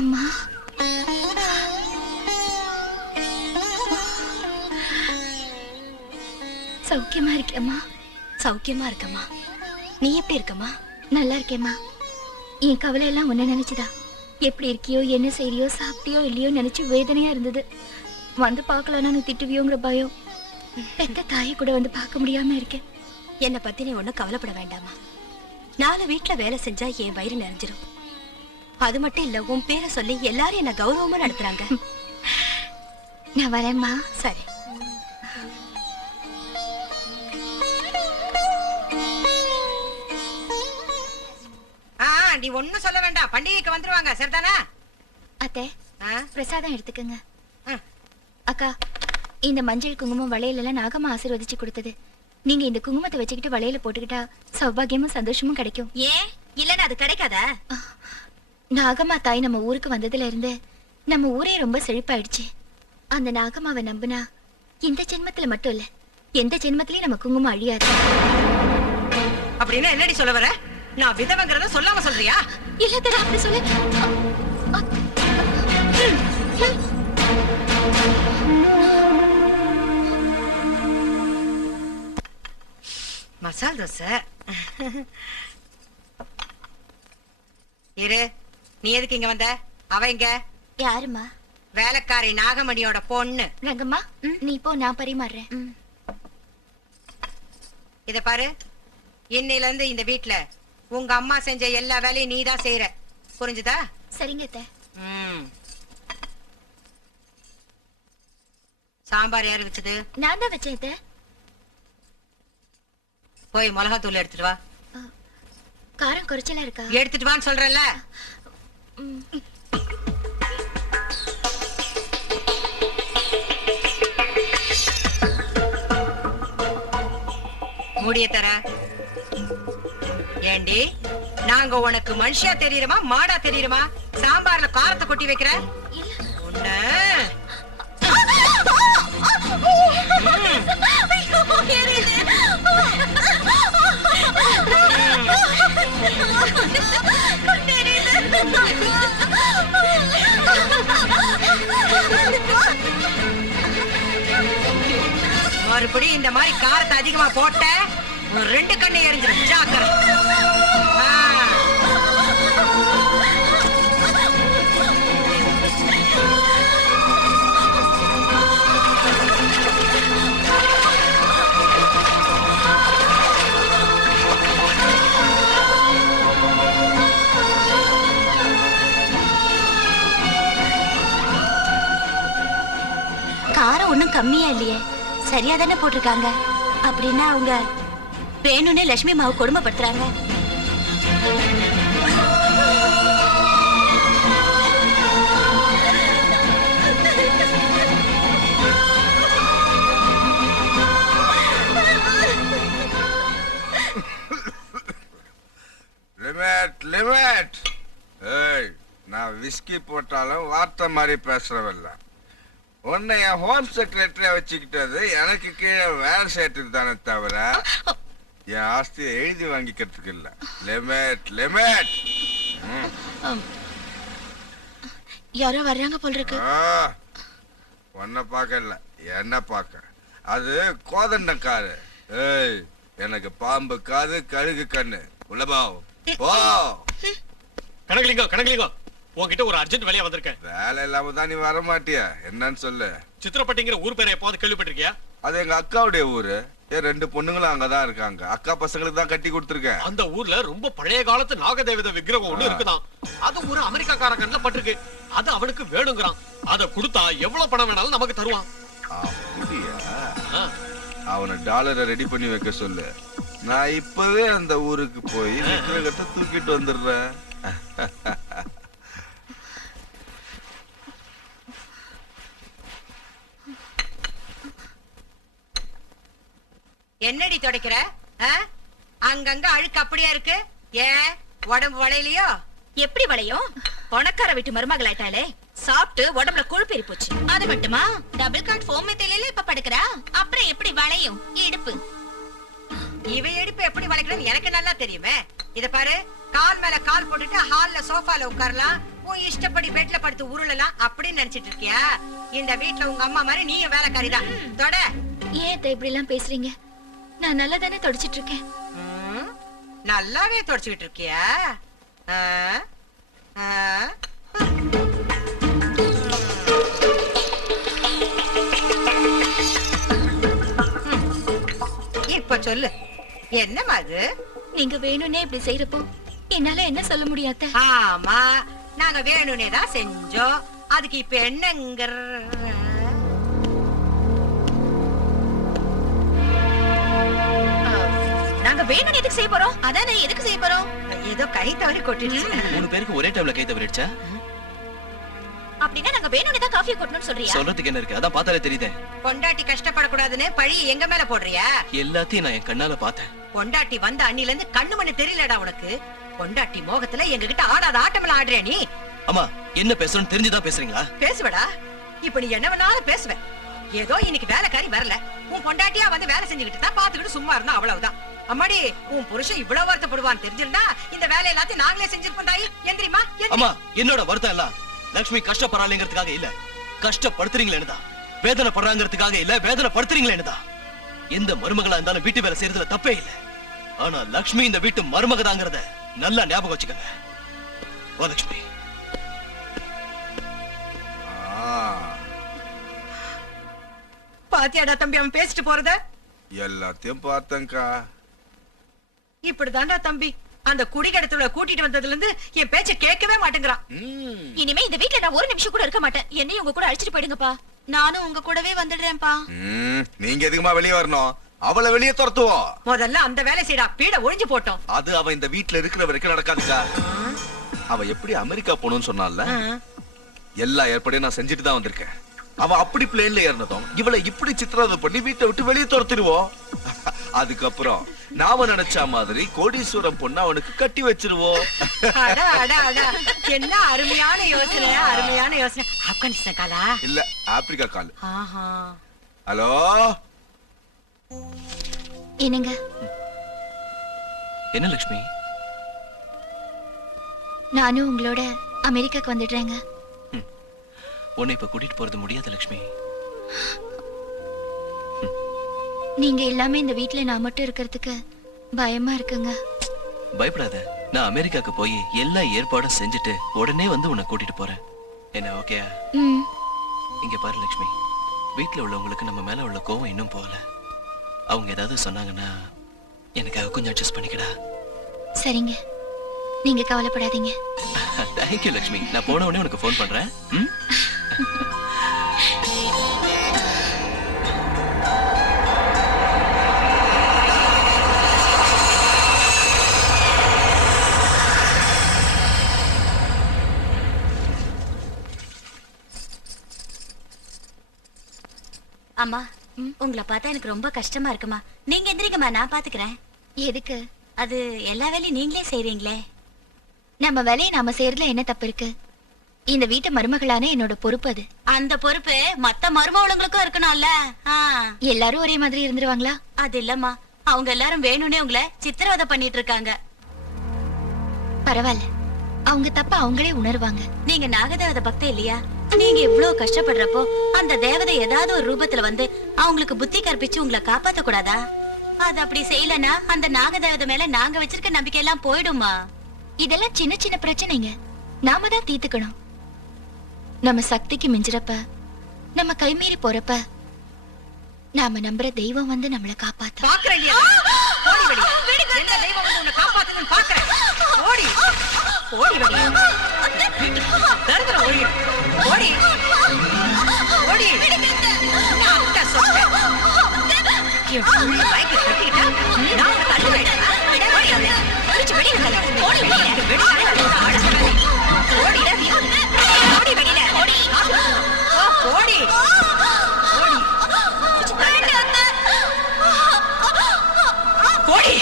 அம்மா, சௌக்கியமா இருக்கேம்மா? சௌக்கியமா இருக்கம்மா. நீ எப்படி இருக்கம்மா? நல்லா இருக்கேம்மா. என் கவலை எல்லாம் உன்ன நினைச்சுதா. எப்படி இருக்கியோ, என்ன செய்யறியோ, சாப்பிட்டியோ இல்லையோ நினைச்சு வேதனையா இருந்தது. வந்து பார்க்கலாம்னா நீ திட்டுவியோங்கிற பயம். பெத்த தாயை கூட வந்து பார்க்க முடியாம இருக்கேன். என்னை பத்தி நீ ஒண்ணும் கவலைப்பட வேண்டாமா. 4 வீட்டுல வேலை செஞ்சா என் வயிறு நிறைஞ்சிரும். அது மட்டும் இல்ல, உன் பேரை சொல்லி எல்லாரும் என்ன கௌரவமா நடத்துறாங்க. நான் வரேம்மா. சரி. நீ ஒண்ணும் சொல்ல வேண்டாம், பண்டிகைக்கு வந்துருவாங்க. சரிதானா? அத்தை, பிரசாதம் எடுத்துக்கங்க. அக்கா, இந்த மஞ்சள் குங்குமம் வளையல் எல்லாம் நாகம்மா ஆசீர்வதிச்சு கொடுத்தது. நீங்க இந்த குங்குமத்தை வச்சுக்கிட்டு வளையல போட்டுக்கிட்டா சௌபாகியமும் சந்தோஷமும் கிடைக்கும். ஏன் இல்லன்னா அது கிடைக்காதா? நாகம்மா தாய் நம்ம ஊருக்கு வந்ததுல இருந்து நம்ம ஊரே ரொம்ப செழிப்பாயிடுச்சு. அந்த நாகம்மாவை நம்பினா இந்த ஜென்மத்துல மட்டும் இல்ல, எந்த ஜென்மத்திலயும் நம்ம குங்குமம் அழியாது. அப்படின்னா என்னடி சொல்ல வர? நான் விதவங்கிறத சொல்லாம சொல்றியா? இல்ல தர, அப்படி சொல்லு. மசால் தோசை. இரு, நீ எதுக்கு இங்க வந்த? அவ இங்க யாருமா? வேலைக்காரி நாகமணியோட பொண்ணு. ரங்கம்மா, நீ போ, நான் பரிமாறுறேன். இத பாரு, இன்னையில இருந்து இந்த வீட்டுல உங்க அம்மா செஞ்ச எல்லா வேலையும் நீதான் செய்யற. புரிஞ்சுதா? சரிங்க அத்தை. சாம்பார் யாரு வச்சது? நான் தான் வச்சேன் அத்தை. போய் மிளகாத்தூள் எடுத்துட்டு வா. காரம் குறைச்சலா இருக்கா? எடுத்துட்டு வான்னு சொல்றேன்ல. மூடிய தர. ஏண்டி, நாங்க உனக்கு மனுஷியா தெரியுறமா மாடா தெரியுறமா? சாம்பார்ல காரத்தை கொட்டி வைக்கிற உன்ன. மறுபடி இந்த மாதிரி காரத்தை அதிகமா போட்ட 2 கண்ணை எரிஞ்சிடும். ஜாக்கிரதை. காரம் ஒண்ணும் கம்மியா இல்லையே, சரியா தானே போட்டிருக்காங்க. அப்படின்னா அவங்க வேணும்னே லட்சுமி மாவு கொடுமைப்படுத்துறாங்க. Limit limit. ஏய், நான் விஸ்கி போட்டாலும் வார்த்தை மாதிரி பேசுறவல்ல. உன்னை என் ஹோம் செக்ரட்டரியா வச்சுக்கிட்டது எனக்கு கீழே வேலை செய்யறதுக்கு தானே தவிர என் ஆஸ்தியை எழுதி வாங்கிக்கிறதுக்கு இல்ல. Limit limit. யாரோ வர்றாங்க போல இருக்கு. உன்னை பார்க்க இல்ல, என்ன பார்க்க. அது கோதண்டக்காரு. ஏய், எனக்கு பாம்பு காது கழுகு கண்ணு. உள்ளபா போ. கனகலிங்கம், கனகலிங்கம், உன்கிட்ட ஒரு அர்ஜென்ட் வேலையா வந்திருக்கேன். வேலை இல்லாம தான் நீ வர மாட்டியா? என்னன்னு சொல்லு. சித்திரப்பட்டிங்கிற ஊர் பேரை எப்போது கேள்விப்பட்டிருக்கியா? அது எங்க அக்காவுடைய ஊரு. என் 2 பொண்ணுங்களும் அங்கதான் இருக்காங்க. அக்கா பசங்களுக்கு தான் கட்டி கொடுத்துருக்கேன். அந்த ஊர்ல ரொம்ப பழைய காலத்து நாகதேவத விக்கிரகம் ஒண்ணு இருக்குதான். அது ஒரு அமெரிக்காக்கார கண்ணுல பட்டிருக்கு. அது அவனுக்கு வேணுங்கிறான். அத கொடுத்தா எவ்வளவு பணம் வேணாலும் நமக்கு தருவான். அப்படியா? அவனை டாலரை ரெடி பண்ணி வைக்க சொல்லு. நான் இப்பவே அந்த ஊருக்கு போய் விக்கிரகத்தை தூக்கிட்டு வந்துடுறேன். என்னடி துடைக்கிற? ஆ? அங்கங்க அழுக்கு அப்படியே இருக்கு. ஏன் உடம்பு வளையலையோ? எப்படி வளையும்? பணக்கார வீட்டு மருமகளாயிட்டாலே சாப்பிட்டு உடம்புல கொழுப்பேறி போச்சு. அது மட்டுமா டபுள் காட் ஃபோம் மெத்தையில இப்ப படுக்கறா, அப்புறம் எப்படி வளையும் இடுப்பு? இவ எடுப்பு எப்படி வளைக்கணும்னு எனக்கு நல்லா தெரியுமே. இத பாரு, கால் மேல கால் போட்டுட்டு ஹால்ல சோஃபால உட்காரலாம், உன் இஷ்டப்படி பெட்ல படுத்து உருளலாம் அப்படின்னு நினைச்சிட்டு இருக்கியா? இந்த வீட்ல உங்க அம்மா மாதிரி நீயும் வேலைக்காரிதான். தொட. ஏன் இப்படி எல்லாம் பேசுறீங்க? நான் நல்லா தானே தொடச்சிட்டு இருக்கேன். நல்லாவே தொடச்சுக்கிட்டு இருக்கியா? ஆ? ஆ? இப்ப சொல்லு, என்னமா அது? நீங்க வேணும்னே இப்படி செய்யறப்போ என்னால என்ன சொல்ல முடியாத? ஆமா, நாங்க வேணும்னே தான் செஞ்சோம். அதுக்கு இப்ப என்னங்கிற? நாங்க வேணும்னு எதுக்கு செய்ய போறோம்? அதான் நான் எதுக்கு செய்ய போறோம்? ஏதோ கை தவறி கொட்டிடுச்சு. 3 பேருக்கு ஒரே டைம்ல கை தவறிடுச்சா? அப்படின்னா நாங்க வேணும்னே தான் காஃபி கொட்டணும்னு சொல்றியா? சொல்றதுக்கு என்ன இருக்கு? அதான் பார்த்தாலே தெரியுதே. பொண்டாட்டி கஷ்டப்படக்கூடாதுன்னு பழி எங்க மேல போடுறியா? எல்லாத்தையும் நான் என் கண்ணால பார்த்தேன். பொண்டாட்டி வந்த அண்ணில இருந்து கண்ணு மண்ணு தெரியலடா உனக்கு. பொண்டாட்டி மோகத்துல எங்க கிட்ட ஆடாத ஆட்டமெல்லாம் ஆடுறியா நீ? அம்மா, என்ன பேசணும்னு தெரிஞ்சுதான் பேசுறீங்களா? பேசுவடா, இப்ப நீ என்ன வேணாலும் பேசுவ. ஏதோ இன்னைக்கு வேலைக்காரி வரல, உன் பொண்டாட்டியா வந்து வேலை செஞ்சுக்கிட்டு தான் பாத்துக்கிட்டு சும்மா இருந்தா அவ்வளவுதான். அம்மாடி, உன் புருஷன் இவ்வளவு வருத்தப்படுவான்னு தெரிஞ்சிருந்தா இந்த வேலை எல்லாத்தையும் நாங்களே செஞ்சிருப்போம் தாயி. எந்திரிமா. அம்மா, என்னோட வருத்தம் எல்லாம் லட்சுமி கஷ்டப்படாதீங்கிறதுக்காக இல்ல, கஷ்டப்படுத்துறீங்களேன்னு தான். வேதனை படுறாங்கிறதுக்காக இல்ல, வேதனை படுத்துறீங்களேன்னு தான். எந்த மருமகளா இருந்தாலும் வீட்டு வேலை செய்யறதுல தப்பே இல்ல. ஆனா லட்சுமி இந்த வீட்டு மருமகதாங்கிறத நல்லா ஞாபகம் வச்சுக்கங்க. வா லட்சுமி. பாத்தியாடா தம்பி அவன் பேசிட்டு போறத? எல்லாத்தையும் பார்த்தேன்க்கா. இப்படிதான்டா தம்பி, அந்த குடிகடத்துல கூட்டிட்டு வந்ததுல இருந்து என் பேச்ச கேட்கவே மாட்டேங்கிறான். இனிமே இந்த வீட்ல நான் ஒரு நிமிஷம் கூட இருக்க மாட்டேன். என்னையும் உங்க கூட அழைச்சிட்டு போயிடுங்கப்பா. நானும் உங்க கூடவே வந்துடுறேன்ப்பா. நீங்க எதுக்குமா வெளியே வரணும்? அவளை வெளியே துரத்துவோம். முதல்ல அந்த வேலை செய்யடா, பீட ஒழிஞ்சு போட்டோம். அது அவ இந்த வீட்டுல இருக்கிற வரைக்கும் நடக்காதுக்கா. அவ எப்படி அமெரிக்கா போகணும்னு சொன்னால, எல்லா ஏற்பாடையும் நான் செஞ்சுட்டு தான் வந்திருக்கேன். அவ அப்படி பிளேன்ல ஏறினதும் இவளை இப்படி சித்திரவதை பண்ணி வீட்டை விட்டு வெளியே துரத்திடுவோம். அதுக்கப்புறம் நாம நினைச்ச மாதிரி கோடீஸ்வரம் பொண்ணு அவனுக்கு கட்டி வச்சிருவோம். அடா, அடா, அடா. என்ன அருமையான யோசனை, அருமையான யோசனை. ஆப்கானிஸ்தான் காலா? இல்ல, ஆப்பிரிக்கா கால். ஆஹா. ஹலோ, என்னங்க? என்ன லட்சுமி? நானும் உங்களோட அமெரிக்காக்கு வந்துடுறேங்க. உன்னை இப்ப கூட்டிட்டு போறது முடியாது லட்சுமி. நீங்க இல்லாம இந்த வீட்ல நான் மட்டும் இருக்கிறதுக்கு பயமா இருக்குங்க. பயப்படாத, நான் அமெரிக்காக்கு போய் எல்லா ஏற்பாடும் செஞ்சுட்டு உடனே வந்து உன்னை கூட்டிட்டு போறேன். என்ன ஓகேயா? இங்க பாரு லட்சுமி, வீட்டுல உள்ளவங்களுக்கு நம்ம மேல உள்ள கோவம் இன்னும் போகல. அவங்க ஏதாவது சொன்னாங்கன்னா எனக்காக கொஞ்சம் அட்ஜஸ்ட் பண்ணிக்கடா. சரிங்க, நீங்க கவலைப்படாதீங்க. தேங்க்யூ லட்சுமி. நான் போன உடனே உனக்கு ஃபோன் பண்றேன். அம்மா, உங்களை பார்த்தா எனக்கு ரொம்ப கஷ்டமா இருக்குமா. நீங்க எந்திரிக்கமா, நான் பாத்துக்கிறேன். எதுக்கு? அது எல்லா வேலையும் நீங்களே செய்றீங்களே. நம்ம வேலையை நாம செய்யறதுல என்ன தப்பு இருக்கு? இந்த வீட்டு மருமகளான என்னோட பொறுப்பு அது. அந்த பொறுப்பு மத்த மருமகளுங்களுக்கும் இருக்கணும்ல. எல்லாரும் ஒரே மாதிரி இருந்துருவாங்களா? அது இல்லம்மா, அவங்க எல்லாரும் வேணும்னே உங்களை சித்திரவதை பண்ணிட்டு இருக்காங்க. பரவாயில்ல, அவங்க தப்ப அவங்களே உணர்வாங்க. நீங்க நாகதேவதை பக்தே இல்லையா? நீங்க இவ்வளவு கஷ்டப்படுறப்போ அந்த தேவதை ஏதாவது ஒரு ரூபத்துல வந்து அவங்களுக்கு புத்தி கற்பிச்சு உங்களை காப்பாத்த கூடாதா? அது அப்படி செய்யலன்னா அந்த நாகதேவதை மேல நாங்க வச்சிருக்க நம்பிக்கை எல்லாம் போயிடுமா? இதெல்லாம் சின்ன சின்ன பிரச்சனைங்க, நாம தான் தீர்த்துக்கணும். நம்ம சக்திக்கு மிஞ்சிறப்ப, நம்ம கைமீறி போறப்ப நாம நம்புற தெய்வம் வந்து நம்மளை காப்பாத்த. பாக்குறேன் இல்லையா? ஓடி வெளியே. என்ன தெய்வம் வந்து உன்னை காப்பாத்துன்னு பாக்குறேன். ஓடி ஓடி வெளியே. தருதல ஓடி ஓடி ஓடி. நான் அக்கா சொல்றேன், என் புள்ள மயக்க கட்டிக்கிட்டா நான் உனக்கு அழுவேன். ஓடி வந்து பிடிச்சு வெளியே தலை. ஓடி வெளியே. வெளியே ஆட சொல்லாதே. ஓடி ஓடி வெளியில. ஓடி ஓடி ஓடி. ஓடி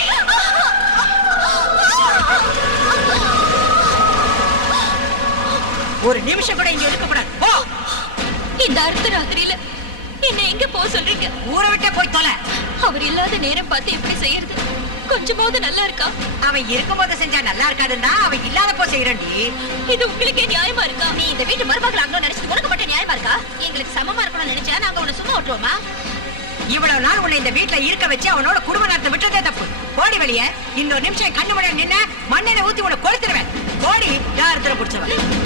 ஒரு நிமிஷம் கூட இங்க இருக்க கூடாது போ. இந்த அர்த்த ராத்திரியில என்ன எங்க போக சொல்றீங்க? ஊரை விட்டே போய் தொலை. அவர் இல்லாத நேரம் பார்த்து எப்படி செய்யறது? கொஞ்சமாவது நல்லா இருக்கா? அவன் இருக்கும்போது செஞ்சா நல்லா இருக்காதுன்னா அவன் இல்லாதப்போ செய்யறண்டி. இது உங்களுக்கே நியாயமா இருக்கா? நீ இந்த வீட்டு மருமகள் ஆகணும்னு நினைச்சது உனக்கு மட்டும் நியாயமா இருக்கா? எங்களுக்கு சமமா இருக்கணும்னு நினைச்சா நாங்க உன்னை சும்மா விட்டுருவோமா? இவ்வளவு நாள் உன்னை இந்த வீட்டுல இருக்க வச்சு அவனோட குடும்ப நடத்த விட்டதே தப்பு. போடி வெளியே. இன்னொரு நிமிஷம் கண்ணு முன்னாடி நின்ன மண்ணெண்ணெய் ஊத்தி உன்னை கொளுத்துருவேன். போடி யாரத்துல பிடிச்சவன்.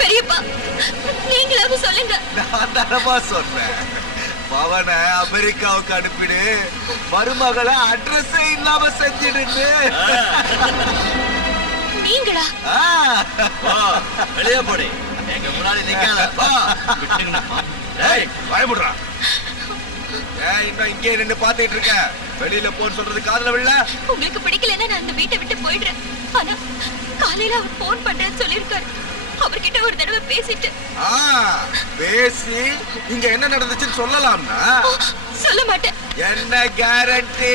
பெரியப்பா நீங்களாவது சொல்லுங்க. நான் தரமா சொன்னேன், பவனை அமெரிக்காவுக்கு அனுப்பிடு, மருமகளை அட்ரஸே இல்லாம செஞ்சிடுன்னு. நீங்களா? வெளியே போடி, எங்க முன்னாடி நிக்காத. பயமுடுறா. ஏன் இன்னும் இங்கே நின்னு பாத்துட்டு இருக்க? வெளியில போன்னு சொல்றது காதுல விழல? உங்களுக்கு பிடிக்கலன்னா நான் இந்த வீட்டை விட்டு போயிடுறேன். ஆனா காலையில அவர் போன் பண்றேன்னு சொல்லிருக்காரு. அவர்கிட்ட ஒரு தடவை பேசிட்டு பேசி இங்க என்ன நடந்துச்சுன்னு சொல்லலாம்னா? சொல்ல மாட்டேன். என்ன கேரண்டி?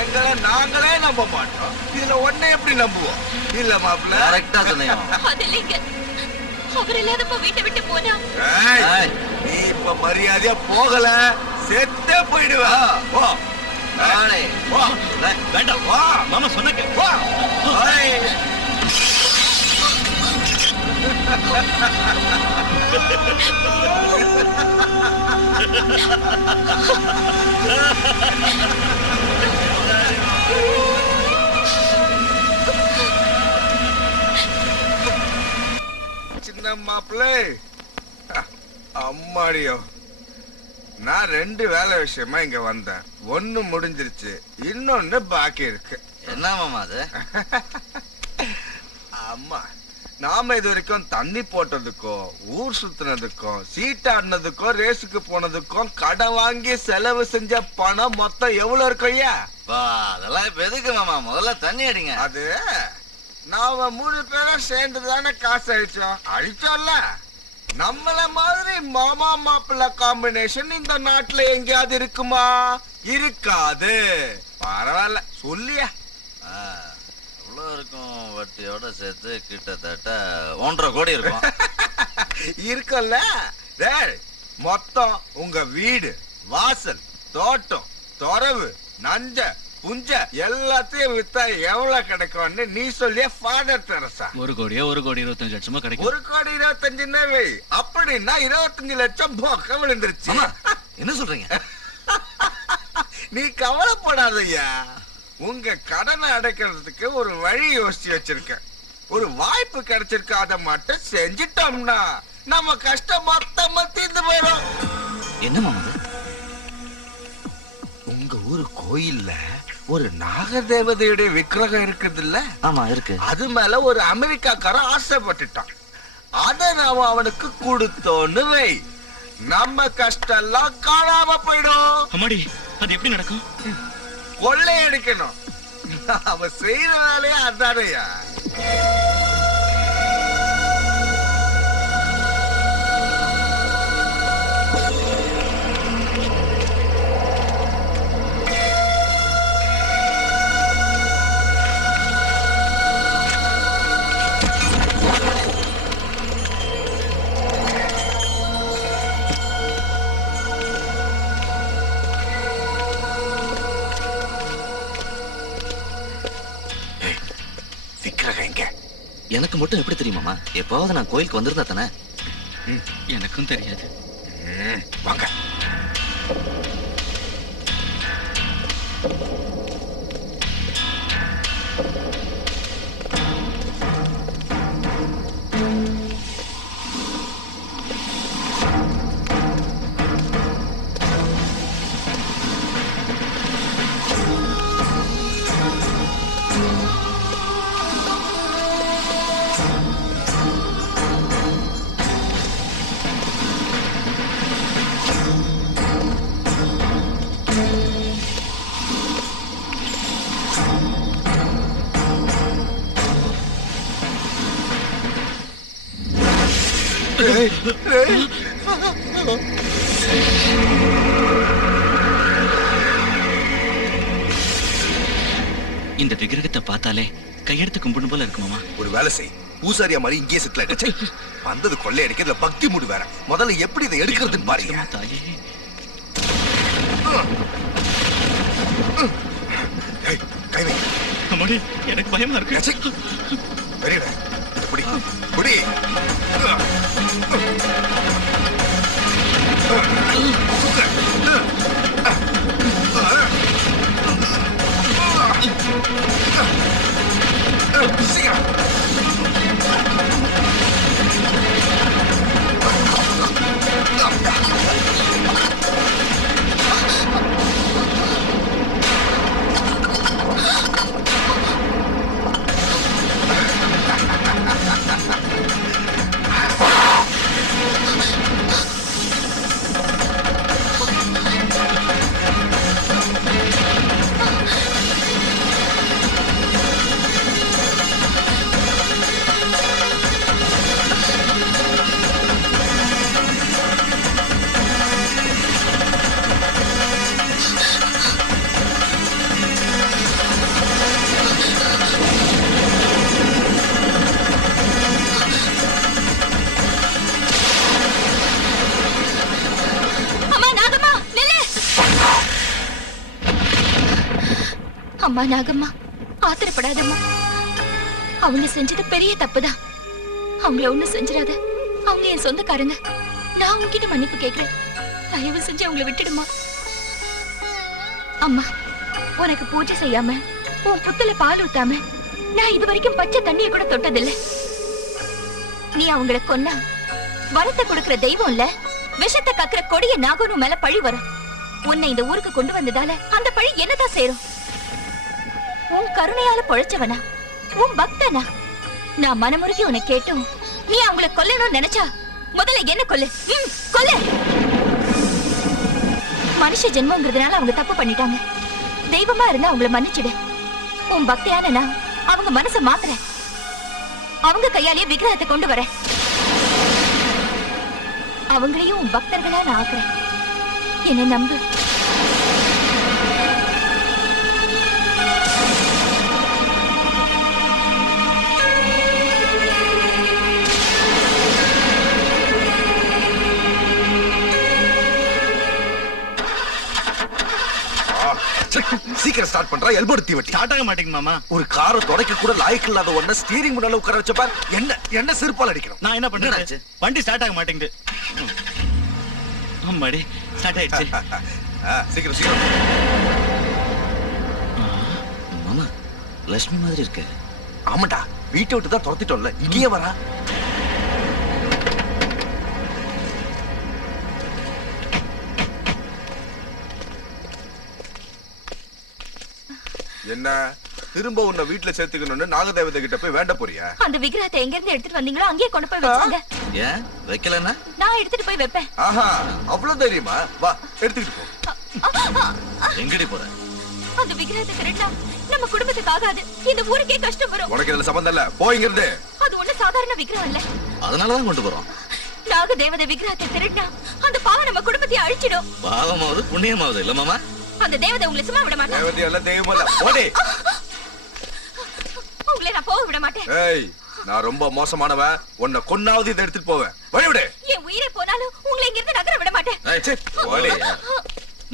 எங்களை நாங்களே நம்ப மாட்டோம், இதுல ஒன்ன எப்படி நம்புவோம்? இல்ல மாப்பிள்ள, கரெக்டா சொன்னீங்க. அது இல்லைங்க, அவர் இல்லாதப்ப வீட்டை விட்டு போனா நீ இப்ப மரியாதையா போகல செத்தே போயிடுவ. போ. போ. வேண்டாம், வா. மாமா சொன்ன வா. சின்ன மாப்பிள்ளை, அம்மாடியோ, நான் 2 வேலை விஷயமா இங்க வந்தேன். ஒண்ணு முடிஞ்சிருச்சு, இன்னொன்னு பாக்கி இருக்கு. என்ன மாமா அது? அம்மா, நாம இது வரைக்கும் தண்ணி போட்டதுக்கும், ஊர் சுத்தினதுக்கும், சீட்டாடினதுக்கும், ரேஸுக்கு போனதுக்கும், கடன் வாங்கி செலவு செஞ்ச பணம் மொத்தம் எவ்வளவு இருக்கும் ஐயா? அதெல்லாம் இப்ப எதுக்கு மாமா? முதல்ல தண்ணி அடிங்க. அது நாம 3 பேரும் சேர்ந்து தானே காசு அழிச்சோம்ல. நம்மள மாதிரி மாமா மாப்பிள்ள காம்பினேஷன் இந்த நாட்டுல எங்கேயாவது இருக்குமா? இருக்காது. பரவாயில்ல, சொல்லியா. எவ்வளவு இருக்கும்? வட்டியோட சேர்த்து கிட்டத்தட்ட 1.5 கோடி இருக்கும். இருக்குல்ல. டேய், மொத்தம் உங்க வீடு, வாசல், தோட்டம், தொரவு, நஞ்ச, புஞ்ச எல்லாத்தையும் வித்தா எவ்வளவு கிடைக்கும்னு நீ சொல்லிய ஃபாதர் தெரசா? 1 கோடியா 1,25,00,000 கிடைக்கும். 1,25,00,000 வை. அப்படின்னா 25 லட்சம் போக்க விழுந்துருச்சு. என்ன சொல்றீங்க? நீ கவலைப்படாதய்யா, உங்க கடனை அடைக்கிறதுக்கு ஒரு வழி யோசிச்சு வச்சிருக்கேன். ஒரு வாய்ப்பு கிடைச்சிருக்கு, அதை மட்டும் செஞ்சிட்டோம்னா நம்ம கஷ்டம் மொத்தமா தீர்ந்து போயிடும். என்ன மாமா? உங்க ஊரு கோயில்ல ஒரு நாகதேவதையுடைய விக்கிரகம் இருக்குது இல்ல? ஆமா இருக்கு. அது மேல ஒரு அமெரிக்காக்காரன் ஆசைப்பட்டுட்டான். அத நாம அவனுக்கு கொடுத்தோன்னு வை, நம்ம கஷ்டம் எல்லாம் காணாம போயிடும். அம்மாடி, அது எப்படி நடக்கும்? கொள்ளையடிக்கணும். அவன் செய்யற வேலையா அதானையா? எனக்கு மட்டும் எப்படி தெரியுமாமா? எப்பாவது நான் கோயிலுக்கு வந்திருந்தா தானே? எனக்கும் தெரியாது. வாங்க. இந்த விக்கிரகத்தை பார்த்தாலே கையெடுத்து கும்பிடும் போல இருக்கு மாமா. ஒரு வேலை செய், பூசாரியா மாதிரி இங்கே செட்டில் ஆயிடுச்சு. வந்தது கொள்ளை அடிக்கிறதுல பக்தி மூடு வேற. முதல்ல எப்படி இதை எடுக்கிறதுன்னு பாருங்க. தாயே, கை வை. அம்மாடி, எனக்கு பயமா இருக்கு. வெறிடா, புடி புடி. சீக்கிரம். அம்மா நாகம்மா, ஆத்திரப்படாதம்மா. அவங்க செஞ்சது பெரிய தப்புதான். அவங்கள ஒண்ணு செஞ்சிடாத. அவங்க என் சொந்தக்காரங்க. நான் உங்ககிட்ட மன்னிப்பு கேட்கிறேன். தயவு செஞ்சு அவங்கள விட்டுடுமா. அம்மா, உனக்கு பூஜை செய்யாம, உன் புத்துல பால் ஊத்தாம நான் இது வரைக்கும் பச்சை தண்ணிய கூட தொட்டதில்லை. நீ அவங்கள கொன்னா வரத்தை கொடுக்கிற தெய்வம் இல்ல, விஷத்தை கக்குற கொடிய நாகனு மேல பழி வரும். உன்னை இந்த ஊருக்கு கொண்டு வந்ததால அந்த பழி என்னதான் சேரும்? உன் கருணையால பொழைச்சவனா, உன் பக்தனா? நான் மனமுருகி உன்னை கேட்டும் நீ அவங்கள கொல்லணும்னு நினைச்சா முதல்ல என்ன கொல்லு. கொல்லு. மனுஷ ஜென்மங்கிறதுனால அவங்க தப்பு பண்ணிட்டாங்க. தெய்வமா இருந்தா அவங்கள மன்னிச்சிடு. உன் பக்தியான நான் அவங்க மனசை மாத்துறேன். அவங்க கையாலேயே விக்கிரகத்தை கொண்டு வர அவங்களையும் உன் பக்தர்களா நான் ஆக்குறேன். என்ன நம்பு. சீக்கிரம் ஸ்டார்ட் பண்றா. எல்போ எடுத்து வெட்டி. ஸ்டார்ட் ஆக மாட்டேங்க மாமா. ஒரு காரை தொடக்க கூட லாய்க்கு இல்லாத ஒண்ண ஸ்டீரிங் முன்னால உட்கார வச்ச பார். என்ன செருப்பால் அடிக்கணும். நான் என்ன பண்றேன்? வண்டி ஸ்டார்ட் ஆக மாட்டேங்குது. அம்மாடி, ஸ்டார்ட் ஆயிடுச்சு. சீக்கிரம் சீக்கிரம். மாமா, லட்சுமி மாதிரி இருக்கு. ஆமாடா, வீட்டை விட்டு தான் துரத்திட்டோம்ல, இங்கேயே வரா. என்ன திரும்ப உன்னை வீட்டுல சேர்த்துக்கணும்னு நாகதேவதை கிட்ட போய் வேண்ட போறியா? அந்த விக்கிரகத்தை எங்க இருந்து எடுத்துட்டு வந்தீங்களோ அங்கேயே கொண்டு போய் வச்சுங்க. ஏன் வைக்கலன்னா? நான் எடுத்துட்டு போய் வைப்பேன். ஆஹா, அவ்வளவு தைரியமா? வா, எடுத்துக்கிட்டு போ. எங்கடி போற? அந்த விக்கிரகத்தை திருட்டா நம்ம குடும்பத்துக்கு ஆகாது. இந்த ஊருக்கே கஷ்டம் வரும். உனக்கு இதுல சம்பந்தம் இல்ல, போயிங்கிறது. அது ஒண்ணு சாதாரண விக்கிரகம் இல்ல. அதனாலதான் கொண்டு போறோம். நாகதேவதை விக்கிரகத்தை திருட்டா அந்த பாவம் நம்ம குடும்பத்தை அழிச்சிடும். பாவமாவது புண்ணியமாவது இல்ல மாமா. அந்த தேவதை உங்களை சும்மா விட மாட்டேன். தேவதை அல்ல, தெய்வம் அல்ல. போடி. உங்களை நான் போக விட மாட்டேன். ஏய், நான் ரொம்ப மோசமானவன். உன்னை கொன்னாவது இதை எடுத்துட்டு போவேன். வழி விடு. என் உயிரே போனாலும் உங்களை இங்க இருந்து நகர விட மாட்டேன். ஏய், சீ, போடி.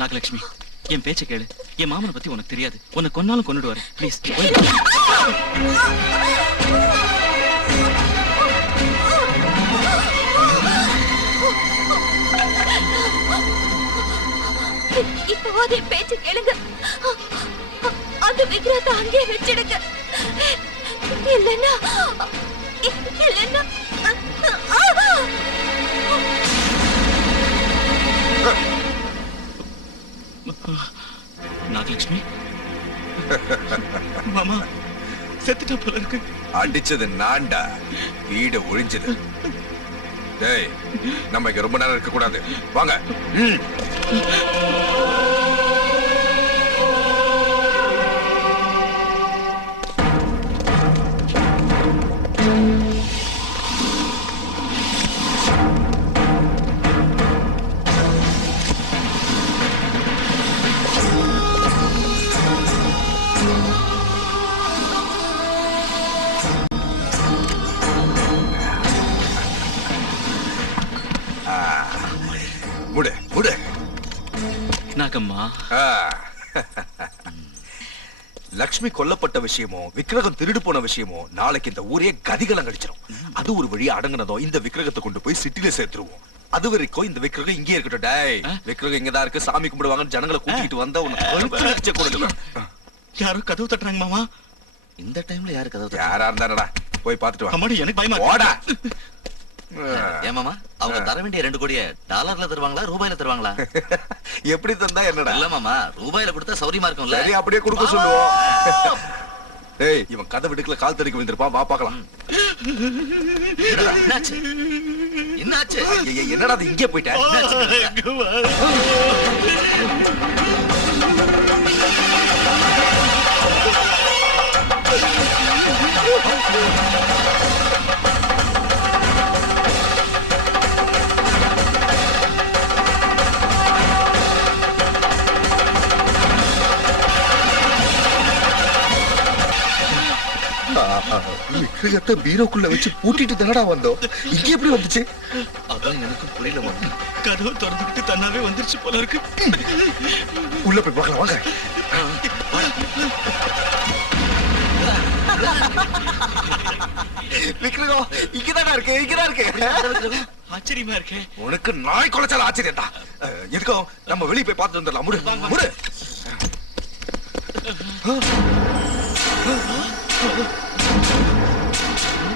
நாகலட்சுமி, என் பேச்ச கேளு. என் மாமனை பத்தி உனக்கு தெரியாது. உன்னை கொன்னாலும் கொன்னுடுவாரு. ப்ளீஸ். இப்போது என் பேச்சு கேளுங்க. அந்த விக்கிரகத்தை அங்கே வச்சிடுங்க. இல்லைன்னா நாகலட்சுமி, மாமா செத்துட்டா போல இருக்கு. அடிச்சது நான்டா, வீடு ஒழிஞ்சது. டேய், நம்ம இங்க ரொம்ப நேரம் இருக்க கூடாது. வாங்க. நாகம்மா, ஆ. லக்ஷ்மி கொல்லப்பட்ட விஷயமோ விக்கிரகம் திருடு போன விஷயமோ நாளைக்கு இந்த ஊரே கதிகலம் கழிச்சிடும். அது ஒரு வழியா அடங்குனதோ இந்த விக்கிரகத்தை கொண்டு போய் சிட்டில சேர்த்துருவோம். அது வரைக்கும் இந்த விக்கிரகம் இங்கே இருக்கட்டும். டேய், விக்கிரகம் இங்கதான் இருக்கு, சாமி கும்பிடுவாங்க, ஜனங்களை கூட்டிட்டு வந்தா உனக்கு கொடுக்கலாம். யாரோ கதவு தட்டுறாங்க மாமா. இந்த டைம்ல யாரு கதவு யாரா இருந்தாடா, போய் பாத்துட்டு வா. அம்மாடி எனக்கு பயமா ஓடா. ஏமாமா அவங்க தர வேண்டிய 2 கோடியை டாலர்ல தருவாங்களா ரூபாயில தருவாங்களா? எப்படி தந்தா என்னடா? இல்ல மாமா, ரூபாயில கொடுத்தா சௌரியமா இருக்கும்ல. சரி, அப்படியே கொடுக்க சொல்லுவோம். ஏய், இவன் கதை விடுக்கல கால் தடிக்க வந்திருப்பான், வா பாக்கலாம். என்னாச்சு என்னாச்சு? என்னடா அது இங்கே போயிட்ட? விக்கிரகத்தை பீரோக்குள்ள வச்சு பூட்டிட்டு தானடா வந்தோம், இங்க எப்படி வந்துச்சு? அதான் எனக்கு புரியல மாமா. கதவு திறந்துக்கிட்டு தன்னாவே வந்துருச்சு போல இருக்கு. உள்ள போய் பார்க்கலாம் வாங்க. விக்கிரகம் இங்கதாடா இருக்கு, இங்கதான் இருக்கு. ஆச்சரியமா இருக்கே. உனக்கு நாய் குலைச்சால ஆச்சரியம்டா. எதுக்கும் நம்ம வெளியே போய் பார்த்துட்டு வந்துடலாம். முடு முடு.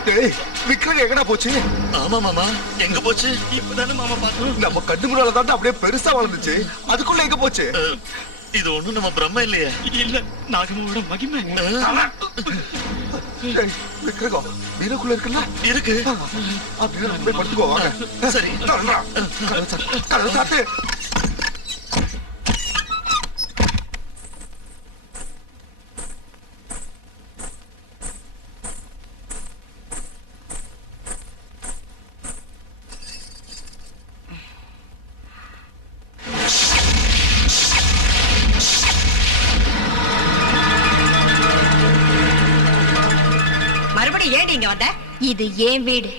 டேய், விக்கிரகம் எங்கடா போச்சு? ஆமா மாமா, எங்க போச்சு? இப்பதானே மாமா பார்த்தோம். நம்ம கண்ணு முன்னால தான் அப்படியே பெருசா வளர்ந்துச்சு, அதுக்குள்ள எங்க போச்சு? இது ஒண்ணும் நம்ம பிரம்ம இல்லையே. இல்ல, நாகமாவோட மகிமை. டேய், விக்கிரகம் பீரோக்குள்ள இருக்குல்ல? இருக்கு. அப்படியே நம்ம போய் படுத்துக்கோ வாங்க. சரி. கதவு சாத்து. மறுபடியும் ஏன் நீங்க வந்த? இது என் வீடு.